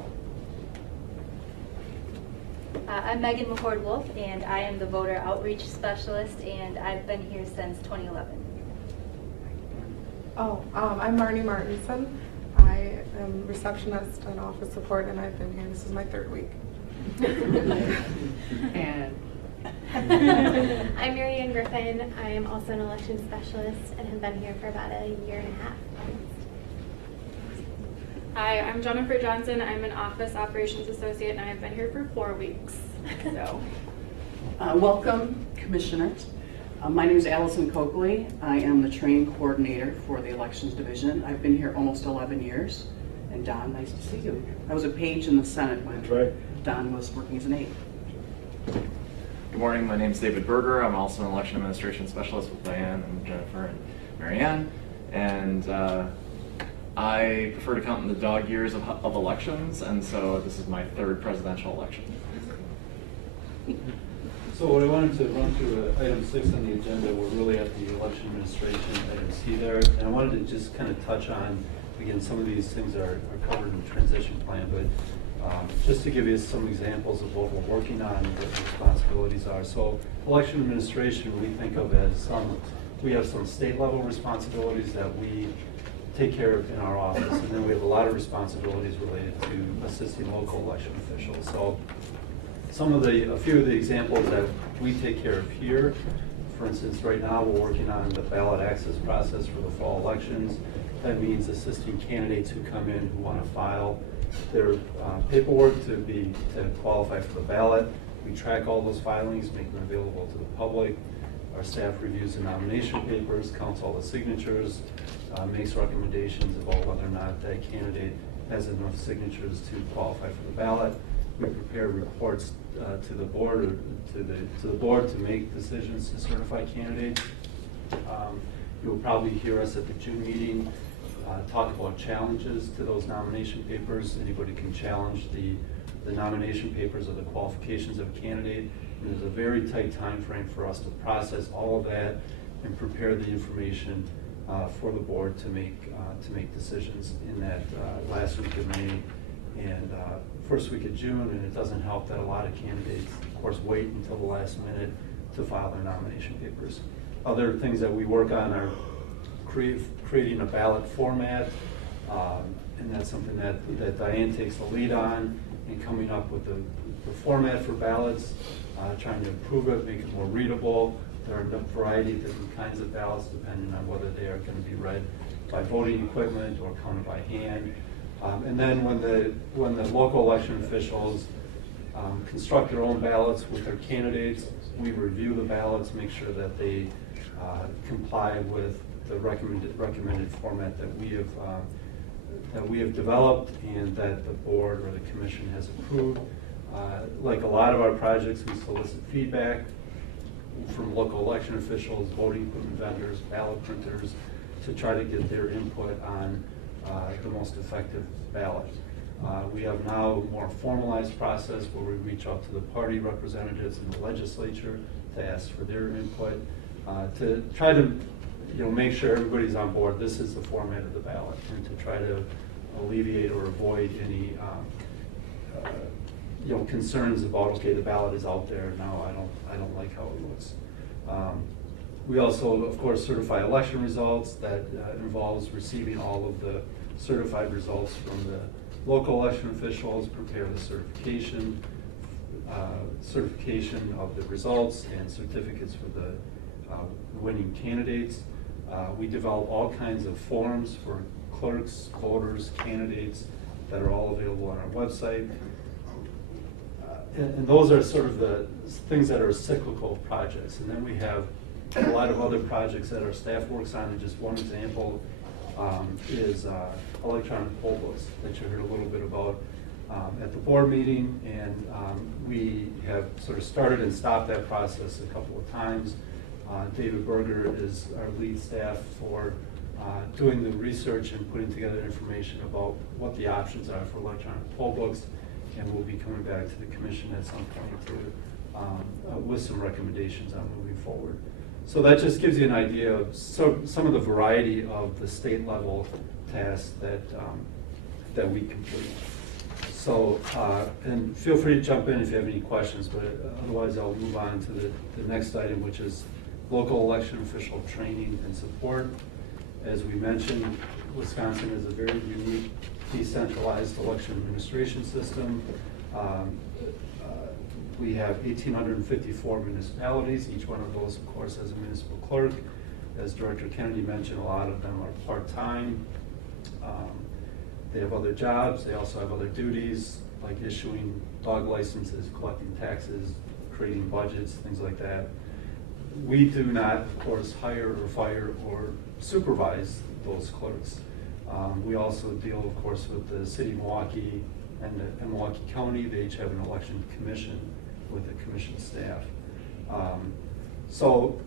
I'm Megan McCord-Wolf, and I am the voter outreach specialist, and I've been here since 2011. I'm Marnie Martinson. I am receptionist and office support, and I've been here. This is my third week. And I'm Marianne Griffin. I am also an election specialist and have been here for about a year and a half. Hi, I'm Jennifer Johnson. I'm an office operations associate, and I've been here for 4 weeks. So, welcome, commissioners. My name is Allison Coakley. I am the training coordinator for the elections division. I've been here almost 11 years. And Don, nice to see you. I was a page in the Senate when Don was working as an aide. Good morning, my name is David Berger. I'm also an election administration specialist with Diane and Jennifer and Marianne. And I prefer to count in the dog years of elections, and so this is my third presidential election. So what I wanted to run through item 6 on the agenda, we're really at the election administration, item C there. And I wanted to just kind of touch on, again, some of these things are covered in the transition plan, but just to give you some examples of what we're working on and what the responsibilities are. So election administration, we think of as we have some state level responsibilities that we take care of in our office, and then we have a lot of responsibilities related to assisting local election officials. So a few of the examples that we take care of here, for instance, right now we're working on the ballot access process for the fall elections. That means assisting candidates who come in who want to file their paperwork to qualify for the ballot. We track all those filings, make them available to the public. Our staff reviews the nomination papers, counts all the signatures, makes recommendations about whether or not that candidate has enough signatures to qualify for the ballot. We prepare reports to the board or to the board to make decisions to certify candidates. You will probably hear us at the June meeting talk about challenges to those nomination papers. Anybody can challenge the nomination papers or the qualifications of a candidate. And there's a very tight time frame for us to process all of that and prepare the information for the board to make decisions in that last week of May and first week of June. And it doesn't help that a lot of candidates, of course, wait until the last minute to file their nomination papers. Other things that we work on are creating a ballot format, and that's something that Diane takes the lead on, and coming up with the format for ballots, trying to improve it, make it more readable. There are a variety of different kinds of ballots depending on whether they are going to be read by voting equipment or counted by hand. And then when the local election officials construct their own ballots with their candidates, we review the ballots, make sure that they comply with the recommended format that we have developed and that the board or the commission has approved. Like a lot of our projects, we solicit feedback from local election officials, voting equipment vendors, ballot printers, to try to get their input on the most effective ballot. We have now a more formalized process where we reach out to the party representatives in the legislature to ask for their input, to try to make sure everybody's on board. This is the format of the ballot, and to try to alleviate or avoid any concerns about, okay, the ballot is out there now, I don't like how it looks. We also, of course, certify election results. That involves receiving all of the certified results from the local election officials, prepare the certification of the results and certificates for the winning candidates. We develop all kinds of forms for clerks, voters, candidates that are all available on our website. And those are sort of the things that are cyclical projects. And then we have a lot of other projects that our staff works on. And just one example is electronic poll books that you heard a little bit about at the board meeting. And we have sort of started and stopped that process a couple of times. David Berger is our lead staff for doing the research and putting together information about what the options are for electronic poll books. And we'll be coming back to the commission at some point to, with some recommendations on moving forward. So that just gives you an idea of some of the variety of the state level tasks that we complete. So, and feel free to jump in if you have any questions, but otherwise I'll move on to the next item, which is local election official training and support. As we mentioned, Wisconsin is a very unique decentralized election administration system. We have 1,854 municipalities. Each one of those, of course, has a municipal clerk. As Director Kennedy mentioned, a lot of them are part-time. They have other jobs. They also have other duties, like issuing dog licenses, collecting taxes, creating budgets, things like that. We do not, of course, hire or fire or supervise those clerks. We also deal, of course, with the city of Milwaukee and Milwaukee County. They each have an election commission with a commission staff. So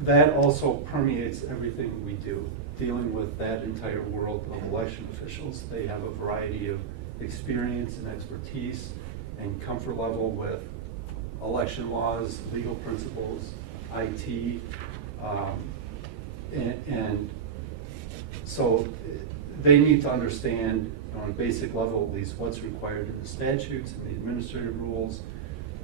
that also permeates everything we do, dealing with that entire world of election officials. They have a variety of experience and expertise and comfort level with election laws, legal principles, IT, and so they need to understand on a basic level at least what's required in the statutes and the administrative rules,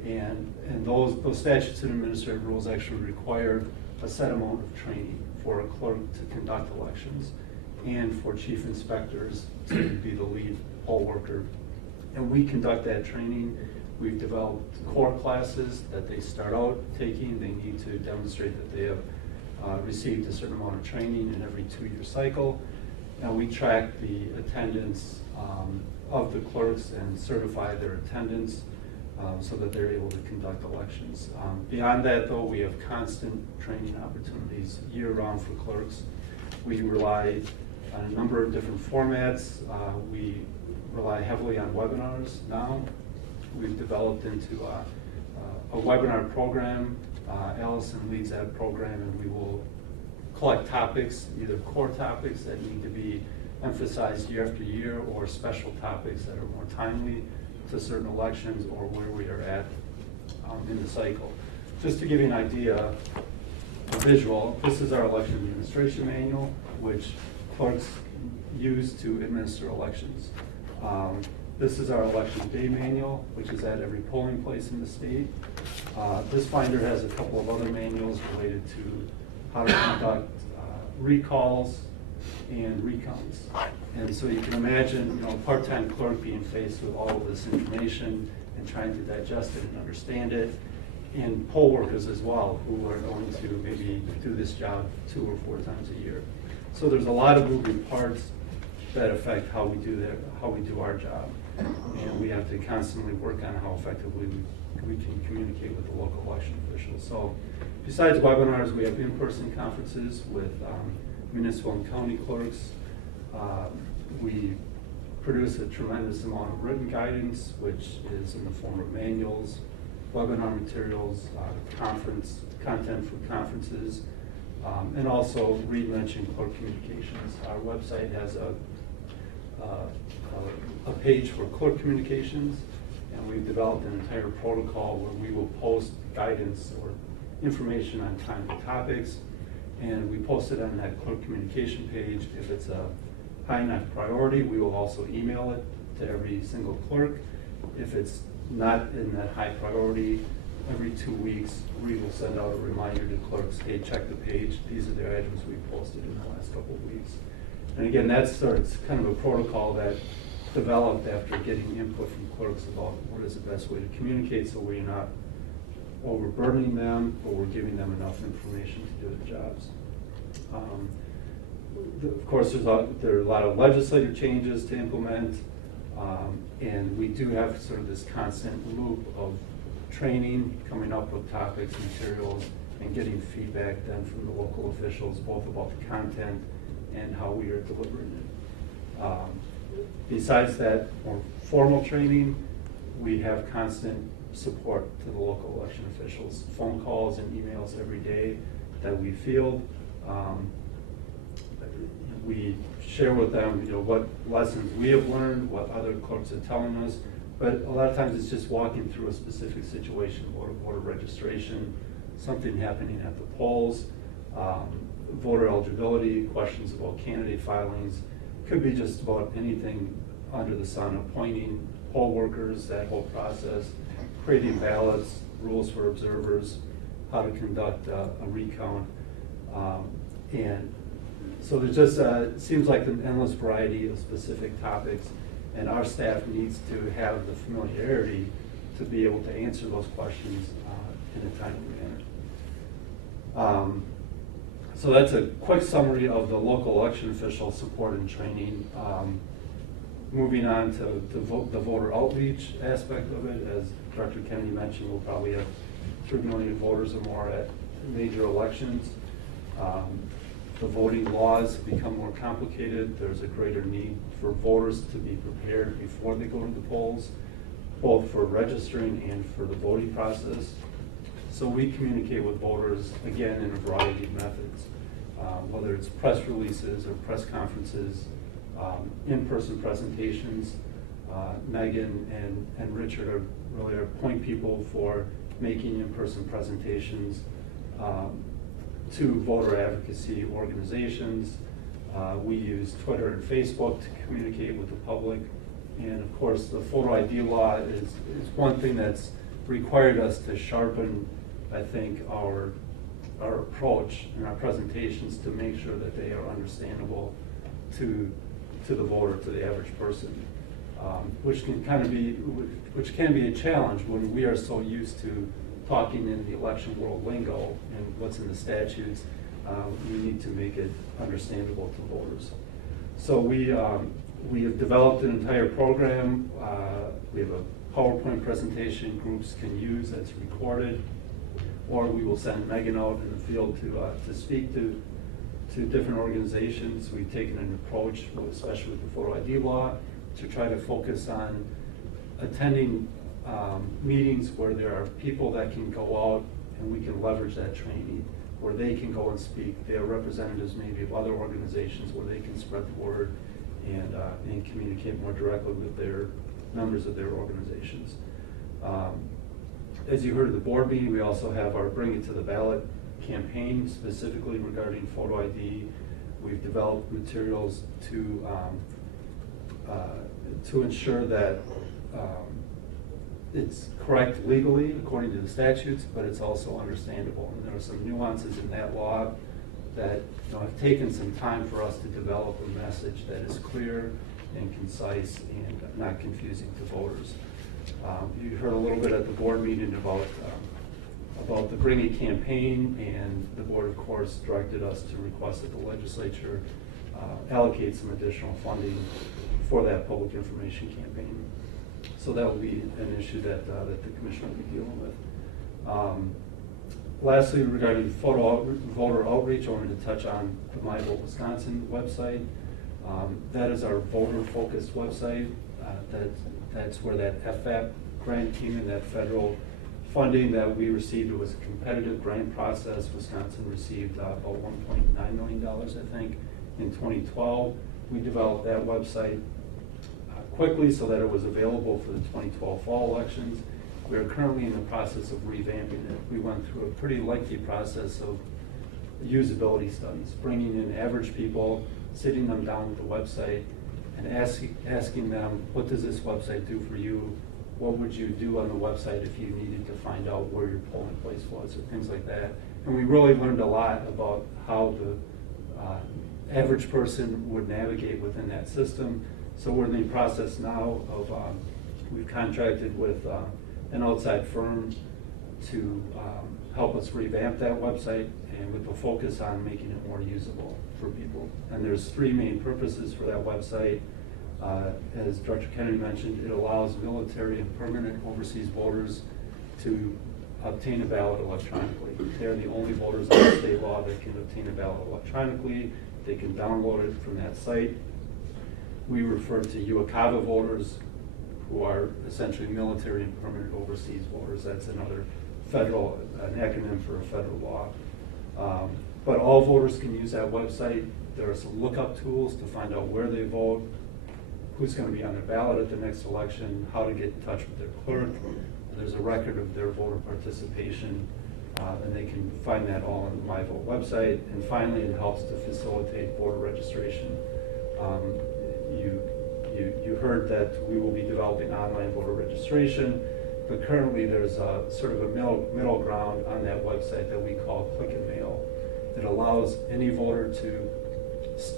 and those statutes and administrative rules actually require a set amount of training for a clerk to conduct elections and for chief inspectors to be the lead poll worker. And we conduct that training. We've developed core classes that they start out taking. They need to demonstrate that they have received a certain amount of training in every 2-year cycle. And we track the attendance of the clerks and certify their attendance so that they're able to conduct elections. Beyond that, though, we have constant training opportunities year-round for clerks. We rely on a number of different formats. We rely heavily on webinars now. We've developed into a webinar program. Allison leads that program, and we will collect topics, either core topics that need to be emphasized year after year, or special topics that are more timely to certain elections or where we are at in the cycle. Just to give you an idea, a visual, this is our election administration manual, which clerks use to administer elections. This is our election day manual, which is at every polling place in the state. This binder has a couple of other manuals related to how to conduct recalls and recounts. And so you can imagine, a part-time clerk being faced with all of this information and trying to digest it and understand it, and poll workers as well, who are going to maybe do this job 2 or 4 times a year. So there's a lot of moving parts that affect how we do our job. And we have to constantly work on how effectively we can communicate with the local election officials. So besides webinars, we have in-person conferences with municipal and county clerks. We produce a tremendous amount of written guidance, which is in the form of manuals, webinar materials, content for conferences, and also Reed mentioned clerk communications. Our website has a page for clerk communications, and we've developed an entire protocol where we will post guidance or information on timely topics, and we post it on that clerk communication page. If it's a high enough priority, we will also email it to every single clerk. If it's not in that high priority, every 2 weeks, we will send out a reminder to clerks, hey, check the page. These are the items we posted in the last couple of weeks. And again, that's kind of a protocol that developed after getting input from clerks about what is the best way to communicate so we're not overburdening them, but we're giving them enough information to do their jobs. Of course, there are a lot of legislative changes to implement, and we do have sort of this constant loop of training, coming up with topics, materials, and getting feedback then from the local officials, both about the content and how we are delivering it. Besides that more formal training, we have constant support to the local election officials, phone calls and emails every day that we field. We share with them, what lessons we have learned, what other clerks are telling us, but a lot of times it's just walking through a specific situation, voter registration, something happening at the polls, voter eligibility, questions about candidate filings. Could be just about anything under the sun, appointing poll workers, that whole process, creating ballots, rules for observers, how to conduct a recount. And so there's just, seems like an endless variety of specific topics, and our staff needs to have the familiarity to be able to answer those questions in a timely manner. So that's a quick summary of the local election official support and training. Moving on to the voter outreach aspect of it, as Director Kennedy mentioned, we'll probably have 3 million voters or more at major elections. The voting laws become more complicated. There's a greater need for voters to be prepared before they go to the polls, both for registering and for the voting process. So we communicate with voters, again, in a variety of methods, whether it's press releases or press conferences, in-person presentations. Megan and Richard are really our point people for making in-person presentations to voter advocacy organizations. We use Twitter and Facebook to communicate with the public. And of course, the photo ID law is one thing that's required us to sharpen, I think, our approach and our presentations to make sure that they are understandable to the voter, to the average person, which can be a challenge when we are so used to talking in the election world lingo and what's in the statutes. We need to make it understandable to voters. So we have developed an entire program. We have a PowerPoint presentation groups can use that's recorded, or we will send Megan out in the field to speak to different organizations. We've taken an approach, especially with the photo ID law, to try to focus on attending meetings where there are people that can go out and we can leverage that training, where they can go and speak. They are representatives maybe of other organizations where they can spread the word and communicate more directly with their members of their organizations. As you heard at the board meeting, we also have our Bring It to the Ballot campaign specifically regarding photo ID. We've developed materials to to ensure that it's correct legally according to the statutes, but it's also understandable. And there are some nuances in that law that have taken some time for us to develop a message that is clear and concise and not confusing to voters. You heard a little bit at the board meeting about the Bring It campaign, and the board, of course, directed us to request that the legislature allocate some additional funding for that public information campaign. So that will be an issue that the commission will be dealing with. Lastly, regarding voter outreach, I wanted to touch on the My Vote Wisconsin website. That is our voter-focused website. That's where that FAP grant came in, that federal funding that we received. It was a competitive grant process. Wisconsin received about $1.9 million, I think, in 2012. We developed that website quickly so that it was available for the 2012 fall elections. We are currently in the process of revamping it. We went through a pretty lengthy process of usability studies, bringing in average people, sitting them down with the website, and asking them, what does this website do for you? What would you do on the website if you needed to find out where your polling place was, or things like that. And we really learned a lot about how the average person would navigate within that system. So we're in the process now of, we've contracted with an outside firm to help us revamp that website, and with the focus on making it more usable for people. And there's three main purposes for that website. As Director Kennedy mentioned, it allows military and permanent overseas voters to obtain a ballot electronically. They're the only voters under state law that can obtain a ballot electronically. They can download it from that site. We refer to HAVA voters, who are essentially military and permanent overseas voters. That's another federal, an acronym for a federal law. But all voters can use that website. There are some lookup tools to find out where they vote, who's going to be on their ballot at the next election, how to get in touch with their clerk. There's a record of their voter participation, and they can find that all on the My Vote website. And finally, it helps to facilitate voter registration. You heard that we will be developing online voter registration, but currently there's a sort of a middle ground on that website that we call Click and Mail. It allows any voter to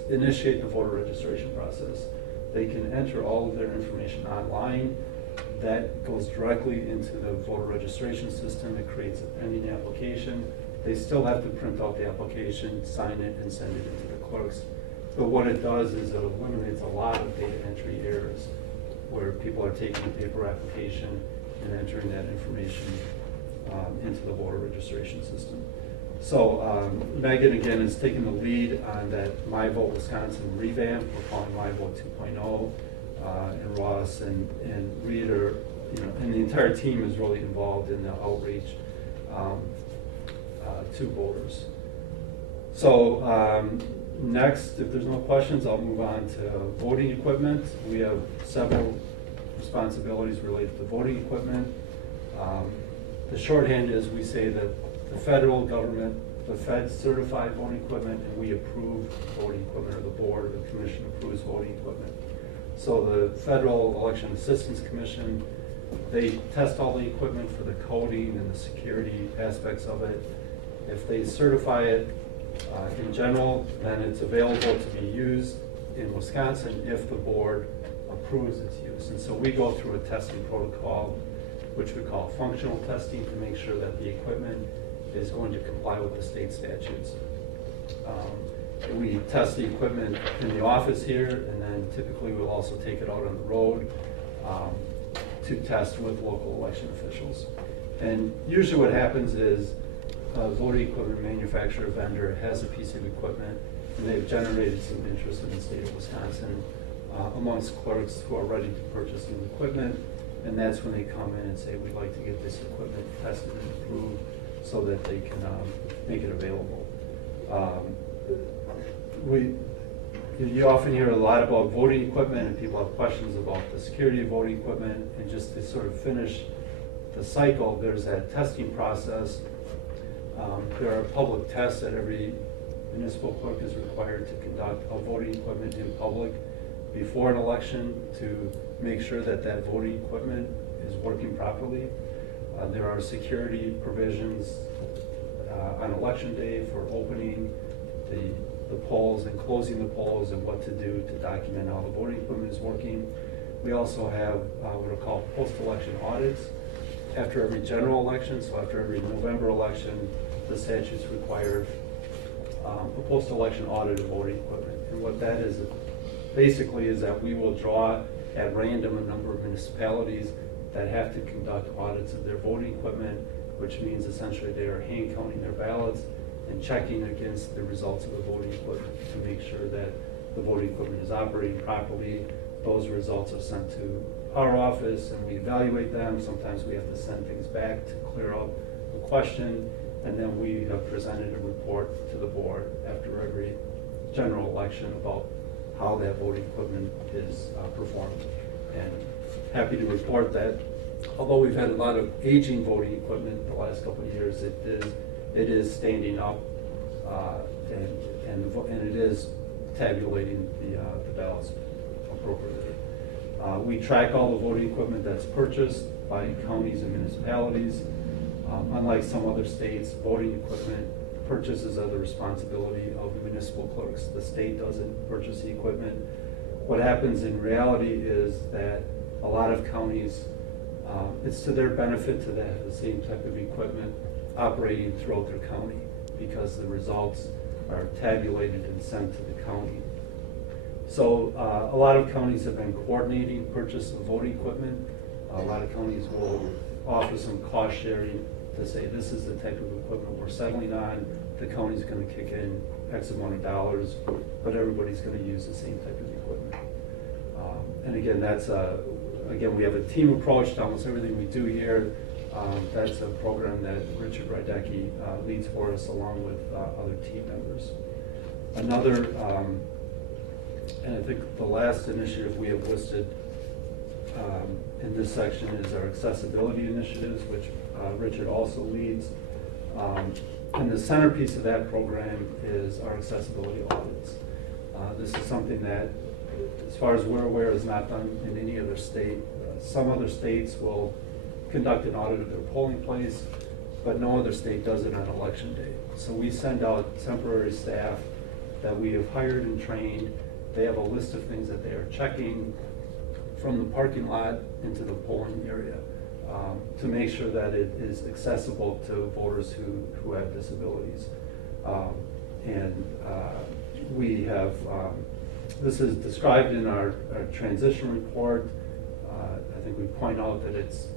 initiate the voter registration process. They can enter all of their information online. That goes directly into the voter registration system. It creates a pending application. They still have to print out the application, sign it, and send it into the clerks. But what it does is it eliminates a lot of data entry errors where people are taking a paper application and entering that information into the voter registration system. So Megan, again, is taking the lead on that My Vote Wisconsin revamp. We're calling My Vote 2.0. And Ross and Reed are, and the entire team is really involved in the outreach to voters. So next, if there's no questions, I'll move on to voting equipment. We have several responsibilities related to voting equipment. The shorthand is we say that the federal government, the feds certify voting equipment, and we approve voting equipment, or the board or the commission approves voting equipment. So the Federal Election Assistance Commission, they test all the equipment for the coding and the security aspects of it. If they certify it in general, then it's available to be used in Wisconsin if the board approves its use. And so we go through a testing protocol, which we call functional testing, to make sure that the equipment is going to comply with the state statutes. We test the equipment in the office here, and then typically we'll also take it out on the road to test with local election officials. And usually what happens is a voting equipment manufacturer vendor has a piece of equipment, and they've generated some interest in the state of Wisconsin amongst clerks who are ready to purchase new equipment, and that's when they come in and say, we'd like to get this equipment tested and approved so that they can make it available. You often hear a lot about voting equipment, and people have questions about the security of voting equipment. And just to sort of finish the cycle, there's that testing process. There are public tests that every municipal clerk is required to conduct of voting equipment in public before an election to make sure that that voting equipment is working properly. There are security provisions on election day for opening the polls and closing the polls and what to do to document how the voting equipment is working. We also have what are called post-election audits after every general election. So after every November election, the statutes require a post-election audit of voting equipment. And what that is basically is that we will draw at random a number of municipalities that have to conduct audits of their voting equipment, which means essentially they are hand counting their ballots and checking against the results of the voting equipment to make sure that the voting equipment is operating properly. Those results are sent to our office and we evaluate them. Sometimes we have to send things back to clear up the question, and then we have presented a report to the board after every general election about how that voting equipment is performing. And happy to report that although we've had a lot of aging voting equipment the last couple of years, it is standing up and it is tabulating the ballots appropriately. We track all the voting equipment that's purchased by counties and municipalities. Unlike some other states, voting equipment purchases are the responsibility of the municipal clerks. The state doesn't purchase the equipment. What happens in reality is that a lot of counties, it's to their benefit to have the same type of equipment operating throughout their county because the results are tabulated and sent to the county. So a lot of counties have been coordinating purchase of voting equipment. A lot of counties will offer some cost sharing to say this is the type of equipment we're settling on. The county's going to kick in X amount of dollars, but everybody's going to use the same type of equipment. And again, that's we have a team approach to almost everything we do here. That's a program that Richard Rydecki leads for us along with other team members. Another, and I think the last initiative we have listed in this section is our accessibility initiatives, which Richard also leads. And the centerpiece of that program is our accessibility audits. This is something that, as far as we're aware, is not done in any other state. Some other states will conduct an audit of their polling place, but no other state does it on election day. So we send out temporary staff that we have hired and trained. They have a list of things that they are checking from the parking lot into the polling area to make sure that it is accessible to voters who have disabilities. We have, this is described in our transition report. I think we point out that it's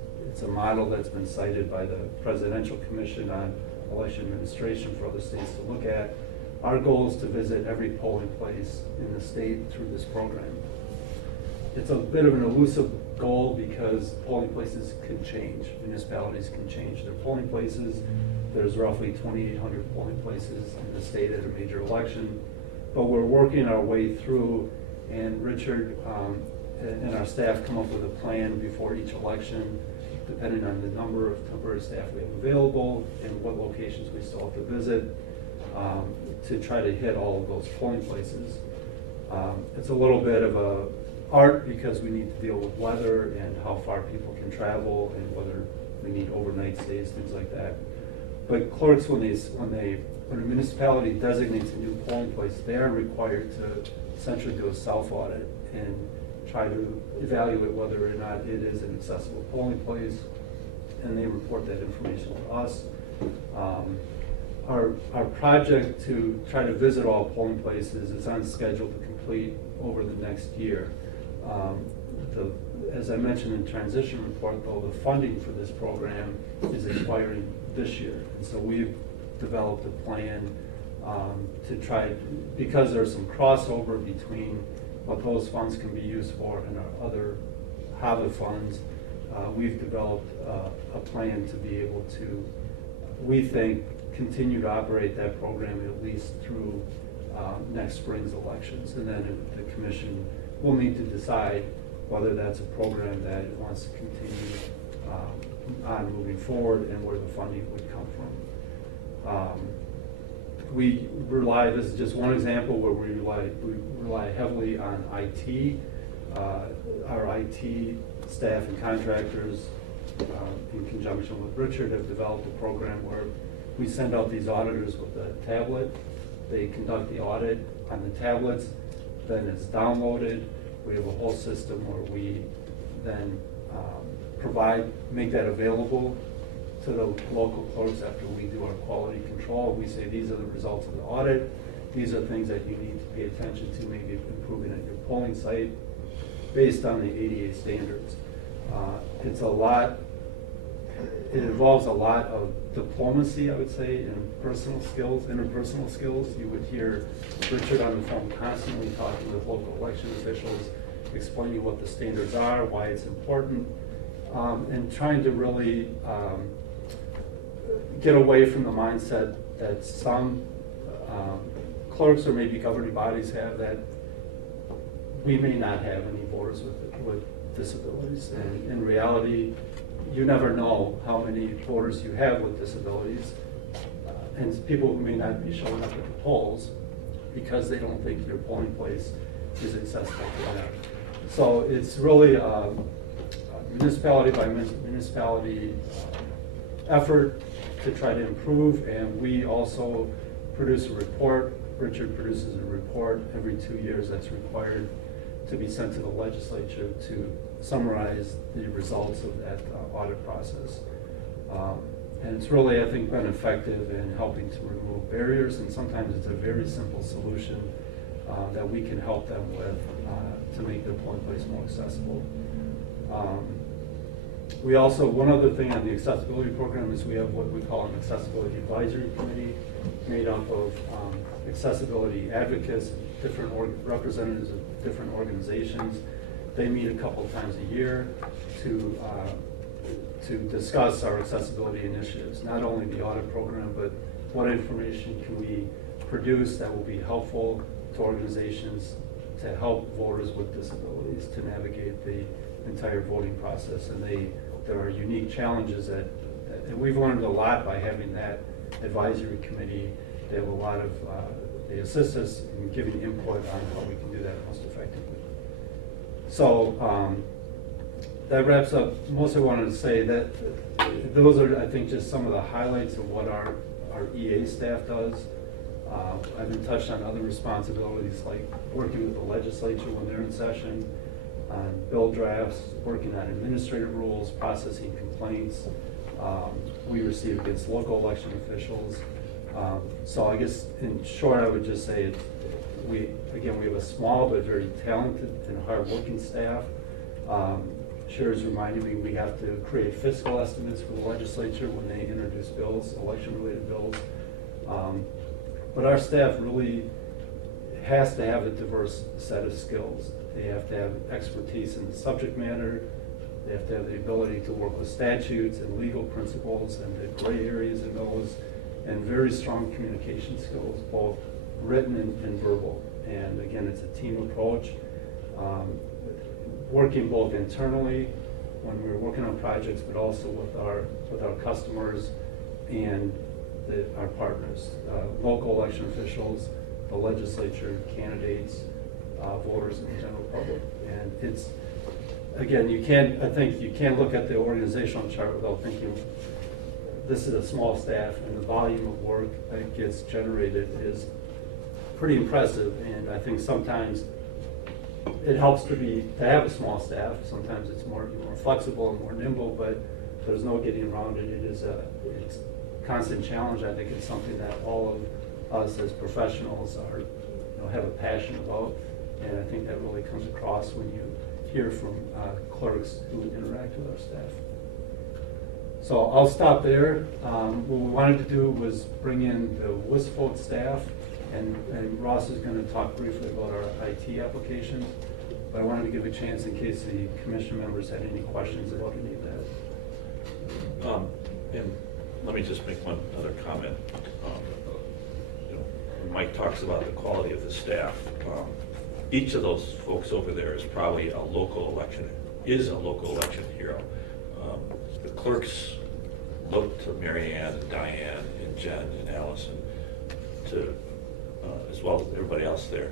a model that's been cited by the Presidential Commission on Election Administration for other states to look at. Our goal is to visit every polling place in the state through this program. It's a bit of an elusive goal because polling places can change. Municipalities can change their polling places. There's roughly 2,800 polling places in the state at a major election. But we're working our way through, and Richard and our staff come up with a plan before each election, depending on the number of temporary staff we have available and what locations we still have to visit, to try to hit all of those polling places. It's a little bit of a art because we need to deal with weather and how far people can travel and whether we need overnight stays, things like that. But clerks, when a municipality designates a new polling place, they are required to essentially do a self-audit and try to evaluate whether or not it is an accessible polling place, and they report that information to us. Our project to try to visit all polling places is on schedule to complete over the next year. As I mentioned in the transition report, though, the funding for this program is expiring this year. And so we've developed a plan to try, because there's some crossover between what those funds can be used for and our other HAVA funds, we've developed a plan to be able to, we think, continue to operate that program at least through next spring's elections. And then the commission will need to decide whether that's a program that it wants to continue on moving forward and where the funding would come from. we rely, this is just one example where we rely heavily on IT. Our IT staff and contractors, in conjunction with Richard, have developed a program where we send out these auditors with a tablet. They conduct the audit on the tablets, then it's downloaded. We have a whole system where we then make that available to the local clerks after we do our quality control. We say these are the results of the audit. These are things that you need to pay attention to, maybe improving at your polling site based on the ADA standards. It's a lot, it involves a lot of diplomacy, I would say, and personal skills, interpersonal skills. You would hear Richard on the phone constantly talking with local election officials, explaining what the standards are, why it's important, and trying to really get away from the mindset that some clerks or maybe governing bodies have, that we may not have any voters with disabilities. And in reality, you never know how many voters you have with disabilities, and people who may not be showing up at the polls because they don't think your polling place is accessible to them. So it's really a municipality by municipality effort to try to improve, and we also produce a report. Richard produces a report every 2 years that's required to be sent to the legislature to summarize the results of that audit process. And it's really, I think, been effective in helping to remove barriers, and sometimes it's a very simple solution that we can help them with to make their polling place more accessible. We also, one other thing on the accessibility program is we have what we call an accessibility advisory committee made up of accessibility advocates, different representatives of different organizations. They meet a couple times a year to discuss our accessibility initiatives, not only the audit program, but what information can we produce that will be helpful to organizations to help voters with disabilities to navigate the entire voting process. And there are unique challenges and we've learned a lot by having that advisory committee. They have a lot of, they assist us in giving input on how we can do that most effectively. So that wraps up. Mostly wanted to say that those are, I think, just some of the highlights of what our EA staff does. I've been touched on other responsibilities like working with the legislature when they're in session, on bill drafts, working on administrative rules, processing complaints. We receive against local election officials. So I guess in short, I would just say we have a small but very talented and hardworking staff. Sherry's reminded me we have to create fiscal estimates for the legislature when they introduce bills, election-related bills. But our staff really has to have a diverse set of skills. They have to have expertise in the subject matter. They have to have the ability to work with statutes and legal principles and the gray areas in those, and very strong communication skills, both written and verbal. And again, it's a team approach. Working both internally when we're working on projects, but also with our customers and our partners, local election officials, the legislature, candidates, voters, and the general public. And it's, again, I think you can't look at the organizational chart without thinking this is a small staff, and the volume of work that gets generated is pretty impressive. And I think sometimes it helps to have a small staff. Sometimes it's more flexible and more nimble, but there's no getting around it. It's a constant challenge. I think it's something that all of us as professionals have a passion about, and I think that really comes across when you hear from clerks who interact with our staff. So I'll stop there. What we wanted to do was bring in the WISFOLD staff, and Ross is going to talk briefly about our IT applications, but I wanted to give a chance in case the commission members had any questions about any of that. And let me just make one other comment. When Mike talks about the quality of the staff, each of those folks over there is probably a local election hero. The clerks look to Mary Ann and Diane and Jen and Allison to, as well as everybody else there,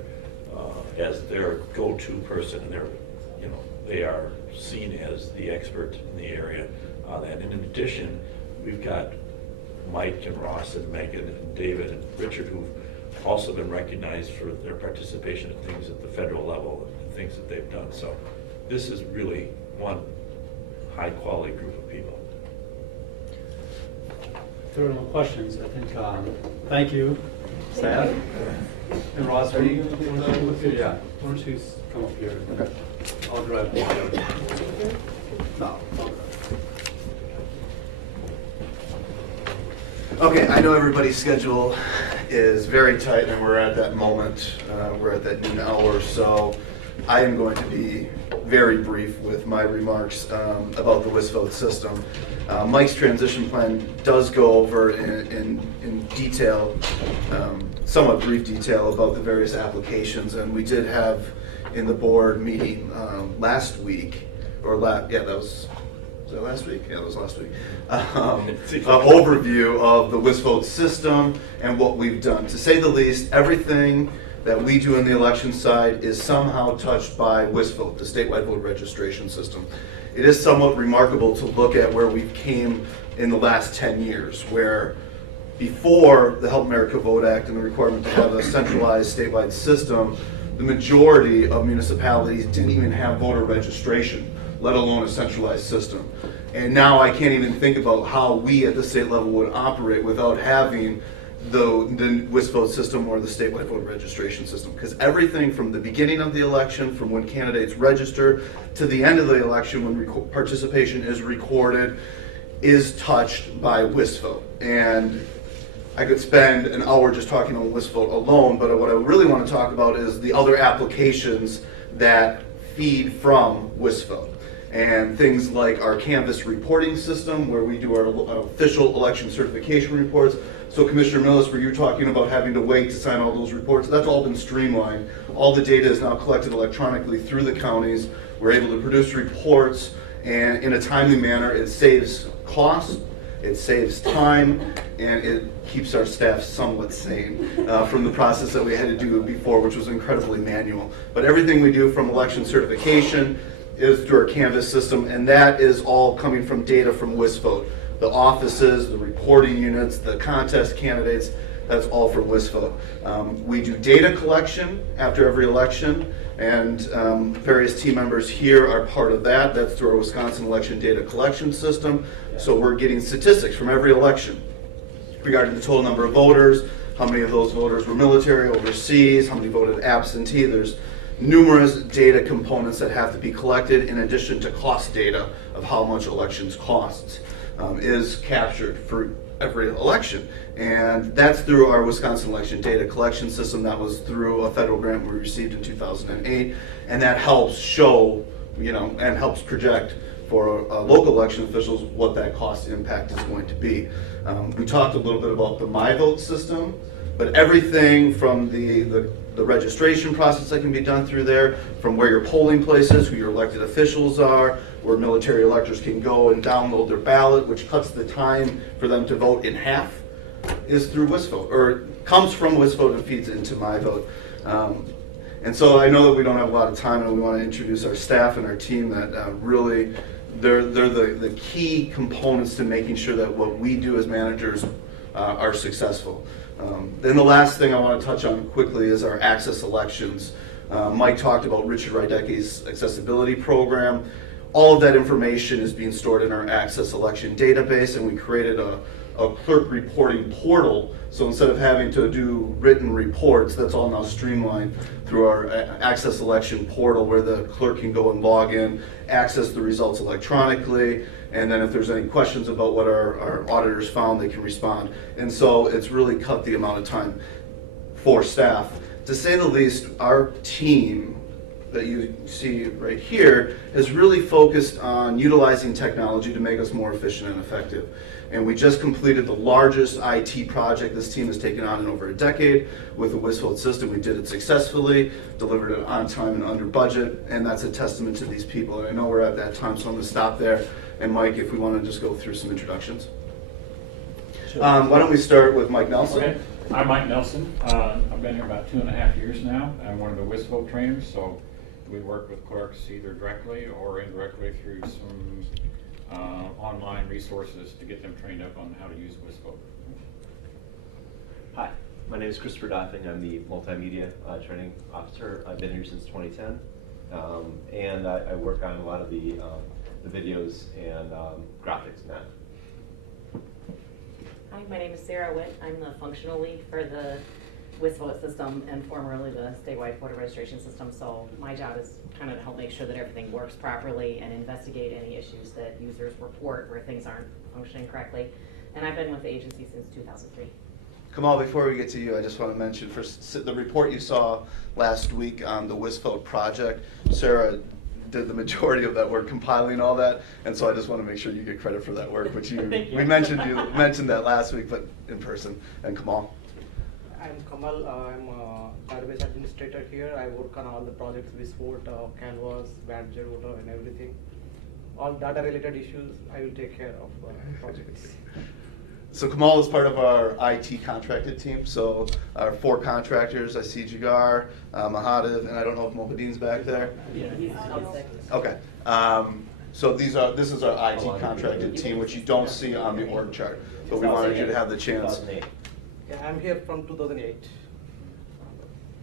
as their go-to person, and they are seen as the expert in the area on that. And in addition, we've got Mike and Ross and Megan and David and Richard, who've also been recognized for their participation in things at the federal level and things that they've done. So this is really one high-quality group of people. If there are no questions, I think, thank you, staff. And Ross, are you going to do it? Yeah, why don't you come up here? Okay. I'll drive the No. Okay, I know everybody's schedule is very tight, and we're at that moment, we're at that noon hour, so I am going to be very brief with my remarks about the WISFOD system. Mike's transition plan does go over in detail, somewhat brief detail, about the various applications, and we did have in the board meeting last week, or was that last week? Yeah, it was last week. Overview of the WISFOD system and what we've done. To say the least, everything that we do in the election side is somehow touched by WISFOD, the statewide voter registration system. It is somewhat remarkable to look at where we've came in the last 10 years, where before the Help America Vote Act and the requirement to have a centralized statewide system, the majority of municipalities didn't even have voter registration, let alone a centralized system. And now I can't even think about how we at the state level would operate without having the WISFOD system or the statewide voter registration system. Because everything from the beginning of the election, from when candidates register, to the end of the election when participation is recorded, is touched by WISFOD. And I could spend an hour just talking on WISFOD alone, but what I really want to talk about is the other applications that feed from WISFOD. And things like our Canvas reporting system, where we do our official election certification reports. So Commissioner Millis, where you're talking about having to wait to sign all those reports, that's all been streamlined. All the data is now collected electronically through the counties. We're able to produce reports, and in a timely manner. It saves cost, it saves time, and it keeps our staff somewhat sane from the process that we had to do before, which was incredibly manual. But everything we do from election certification is through our Canvas system, and that is all coming from data from WISFOD. The offices, the reporting units, the contest candidates, that's all from WISFOD. We do data collection after every election, and various team members here are part of that. That's through our Wisconsin Election Data Collection System. So we're getting statistics from every election regarding the total number of voters, how many of those voters were military, overseas, how many voted absentee. There's numerous data components that have to be collected, in addition to cost data of how much elections costs is captured for every election. And that's through our Wisconsin Election Data Collection System. That was through a federal grant we received in 2008. And that helps show, and helps project for local election officials what that cost impact is going to be. We talked a little bit about the MyVote system, but everything from the registration process that can be done through there, from where your polling place is, who your elected officials are, where military electors can go and download their ballot, which cuts the time for them to vote in half, is through WISFOD, or comes from WISFOD and feeds into MyVote. And so I know that we don't have a lot of time, and we want to introduce our staff and our team that really, they're the key components to making sure that what we do as managers are successful. Then the last thing I want to touch on quickly is our access elections. Mike talked about Richard Rydecki's accessibility program. All of that information is being stored in our access election database, and we created a clerk reporting portal. So instead of having to do written reports, that's all now streamlined through our access election portal, where the clerk can go and log in, access the results electronically, and then if there's any questions about what our auditors found, they can respond. And so it's really cut the amount of time for staff. To say the least, our team that you see right here is really focused on utilizing technology to make us more efficient and effective. And we just completed the largest IT project this team has taken on in over a decade with the WISFOD system. We did it successfully, delivered it on time and under budget, and that's a testament to these people. And I know we're at that time, so I'm going to stop there. And Mike, if we want to just go through some introductions. Sure. Why don't we start with Mike Nelson? Okay. I'm Mike Nelson. I've been here about 2.5 years now. I'm one of the WISVO trainers, so we work with clerks either directly or indirectly through some online resources to get them trained up on how to use WISVO. Hi, my name is Christopher Doffing. I'm the Multimedia Training Officer. I've been here since 2010, and I work on a lot of the videos and graphics now. Hi, my name is Sarah Witt. I'm the functional lead for the WISVO system and formerly the statewide voter registration system. So my job is kind of to help make sure that everything works properly and investigate any issues that users report where things aren't functioning correctly. And I've been with the agency since 2003. Kamal, before we get to you, I just want to mention for the report you saw last week on the WISVO project, Sarah did the majority of that work compiling all that, and so I just want to make sure you get credit for that work, which you mentioned that last week, but in person. And Kamal. I'm Kamal. I'm a database administrator here. I work on all the projects, WISVO, Canvas, Badger, Voter, and everything. All data related issues I will take care of projects. So Kamal is part of our IT contracted team. So our 4 contractors, I see Jagar, Mahadev, and I don't know if Mohadin's back there. Okay. So this is our IT contracted team, which you don't see on the org chart, but we wanted you to have the chance. Yeah, I'm here from 2008.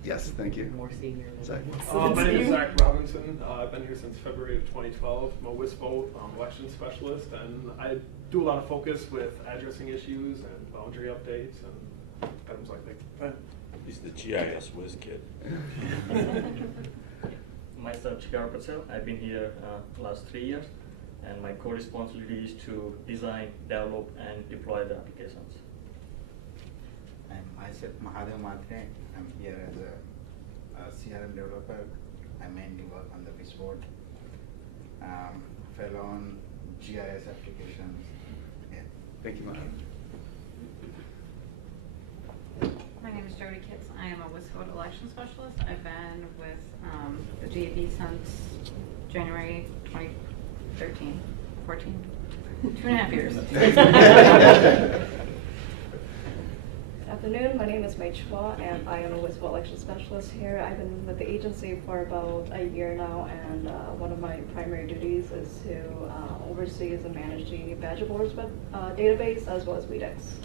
Yes, thank you. More senior. Zach. My name is Zach Robinson. I've been here since February of 2012. I'm a WISVO election specialist, and I do a lot of focus with addressing issues and boundary updates and items like that. He's the GIS whiz kid. Myself, Chikar Patel. I've been here last 3 years, and my core responsibility is to design, develop, and deploy the applications. I'm myself, Mahadev Matre. I'm here as a CRM developer. I mainly work on the WISVO, fellow on GIS applications. Yeah. Thank you, Mahadev. My name is Jody Kitts. I am a WISVO election specialist. I've been with the GAB since January 2013, 14, 2.5 years. Afternoon, my name is Mei Chua, and I am a WISVO election specialist here. I've been with the agency for about a year now, and one of my primary duties is to oversee and manage the Badger Boards database as well as WEDEX.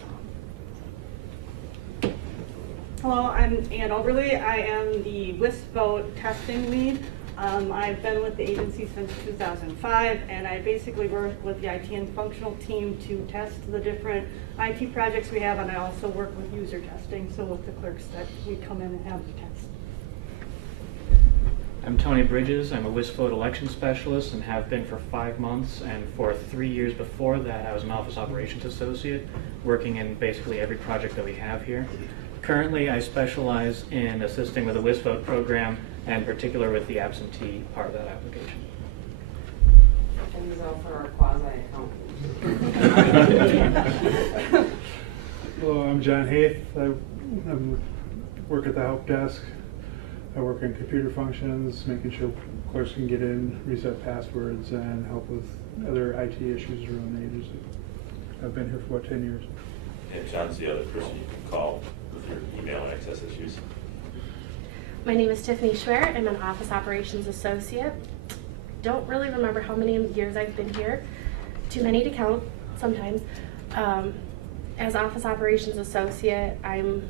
Hello, I'm Ann Overly. I am the WISVO testing lead. I've been with the agency since 2005, and I basically work with the IT and functional team to test the different IT projects we have, and I also work with user testing, so with the clerks that we come in and have the test. I'm Tony Bridges. I'm a WISVO election specialist and have been for 5 months, and for 3 years before that I was an office operations associate working in basically every project that we have here. Currently I specialize in assisting with the WISVO program, and in particular with the absentee part of that application. And he's also our quasi-accountant. Hello, I'm John Haith. I work at the help desk. I work in computer functions, making sure clerks can get in, reset passwords, and help with other IT issues around the agency. I've been here for about 10 years. And John's the other person you can call with your email access issues. My name is Tiffany Schwer. I'm an office operations associate. Don't really remember how many years I've been here. Too many to count sometimes. As office operations associate, I'm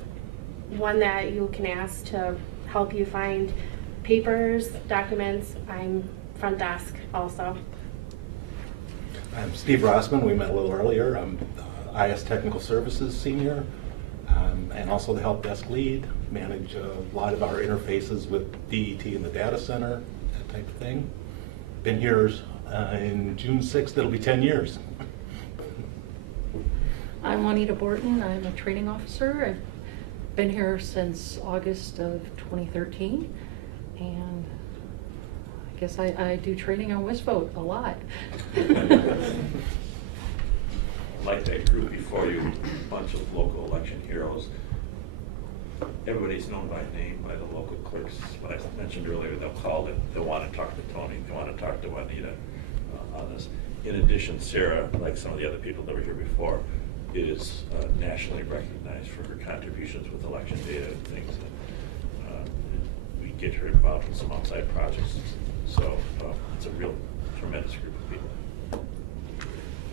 one that you can ask to help you find papers, documents. I'm front desk also. I'm Steve Rossman. We met a little earlier. I'm IS Technical Services Senior, and also the help desk lead. Manage a lot of our interfaces with DET and the data center, that type of thing. Been here in June 6th, it'll be 10 years. I'm Juanita Borton. I'm a training officer. I've been here since August of 2013, and I guess I do training on WISVO a lot. Like that group before you, a bunch of local election heroes. Everybody's known by name by the local clerks. What I mentioned earlier, they'll call it, they'll want to talk to Tony, they want to talk to Juanita on this. In addition, Sarah, like some of the other people that were here before, it is nationally recognized for her contributions with election data and things. We get her involved in some outside projects, so it's a real tremendous group of people.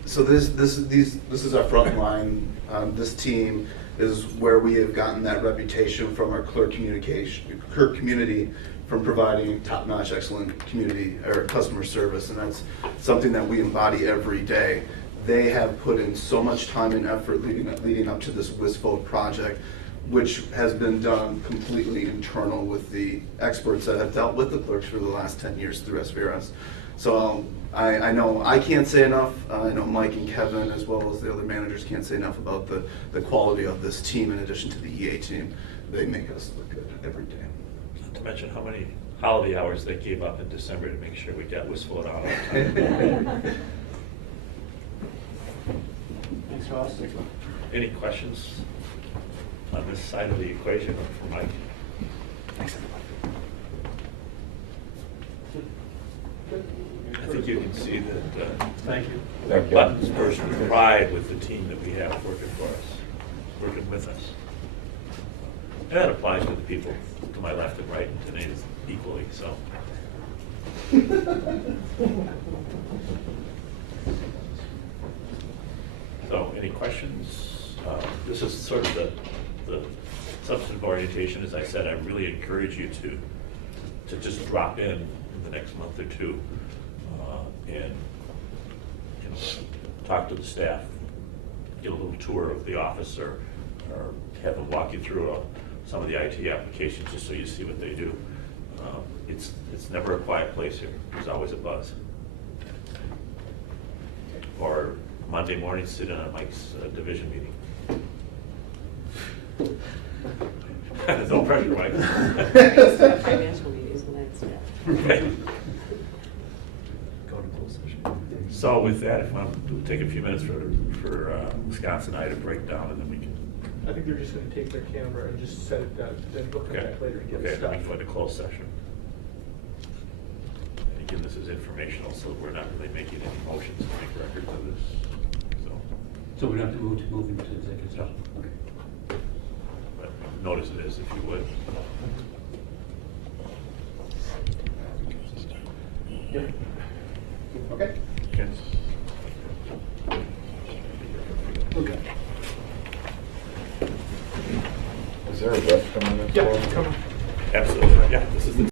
So this is our front line. This team is where we have gotten that reputation from our clerk community from providing top-notch, excellent community or customer service, and that's something that we embody every day. They have put in so much time and effort leading up to this WISFO project, which has been done completely internal with the experts that have dealt with the clerks for the last 10 years through SVRS. So I know I can't say enough. I know Mike and Kevin, as well as the other managers, can't say enough about the quality of this team in addition to the EA team. They make us look good every day. Not to mention how many holiday hours they gave up in December to make sure we got WISFO out on time. Thanks, Ross. Any questions on this side of the equation for Mike? Thanks, I think you can see that Thank you. Buttons burst with pride with the team that we have working for us, working with us. And that applies to the people to my left and right and to Nate equally, so. So, any questions? This is sort of the substantive orientation. As I said, I really encourage you to just drop in the next month or two and talk to the staff, get a little tour of the office, or have them walk you through some of the IT applications just so you see what they do. It's never a quiet place here. There's always a buzz. Or Monday morning, sit in on Mike's division meeting. No pressure, Mike. Financial meetings when I staff. Okay. So with that, if we'll take a few minutes for Wisconsin I to break down, and then we can. I think they're just gonna take their camera and just set it down, then we'll come back later and get Okay, stuff. then we go into closed session. And again, this is informational, so we're not really making any motions to make records of this, so. So we don't have to move into executive session? Okay. But notice it is, if you would. Yep. Okay. Okay. Okay. Is there a rest coming in? Yep, come on. Absolutely, yeah, this is the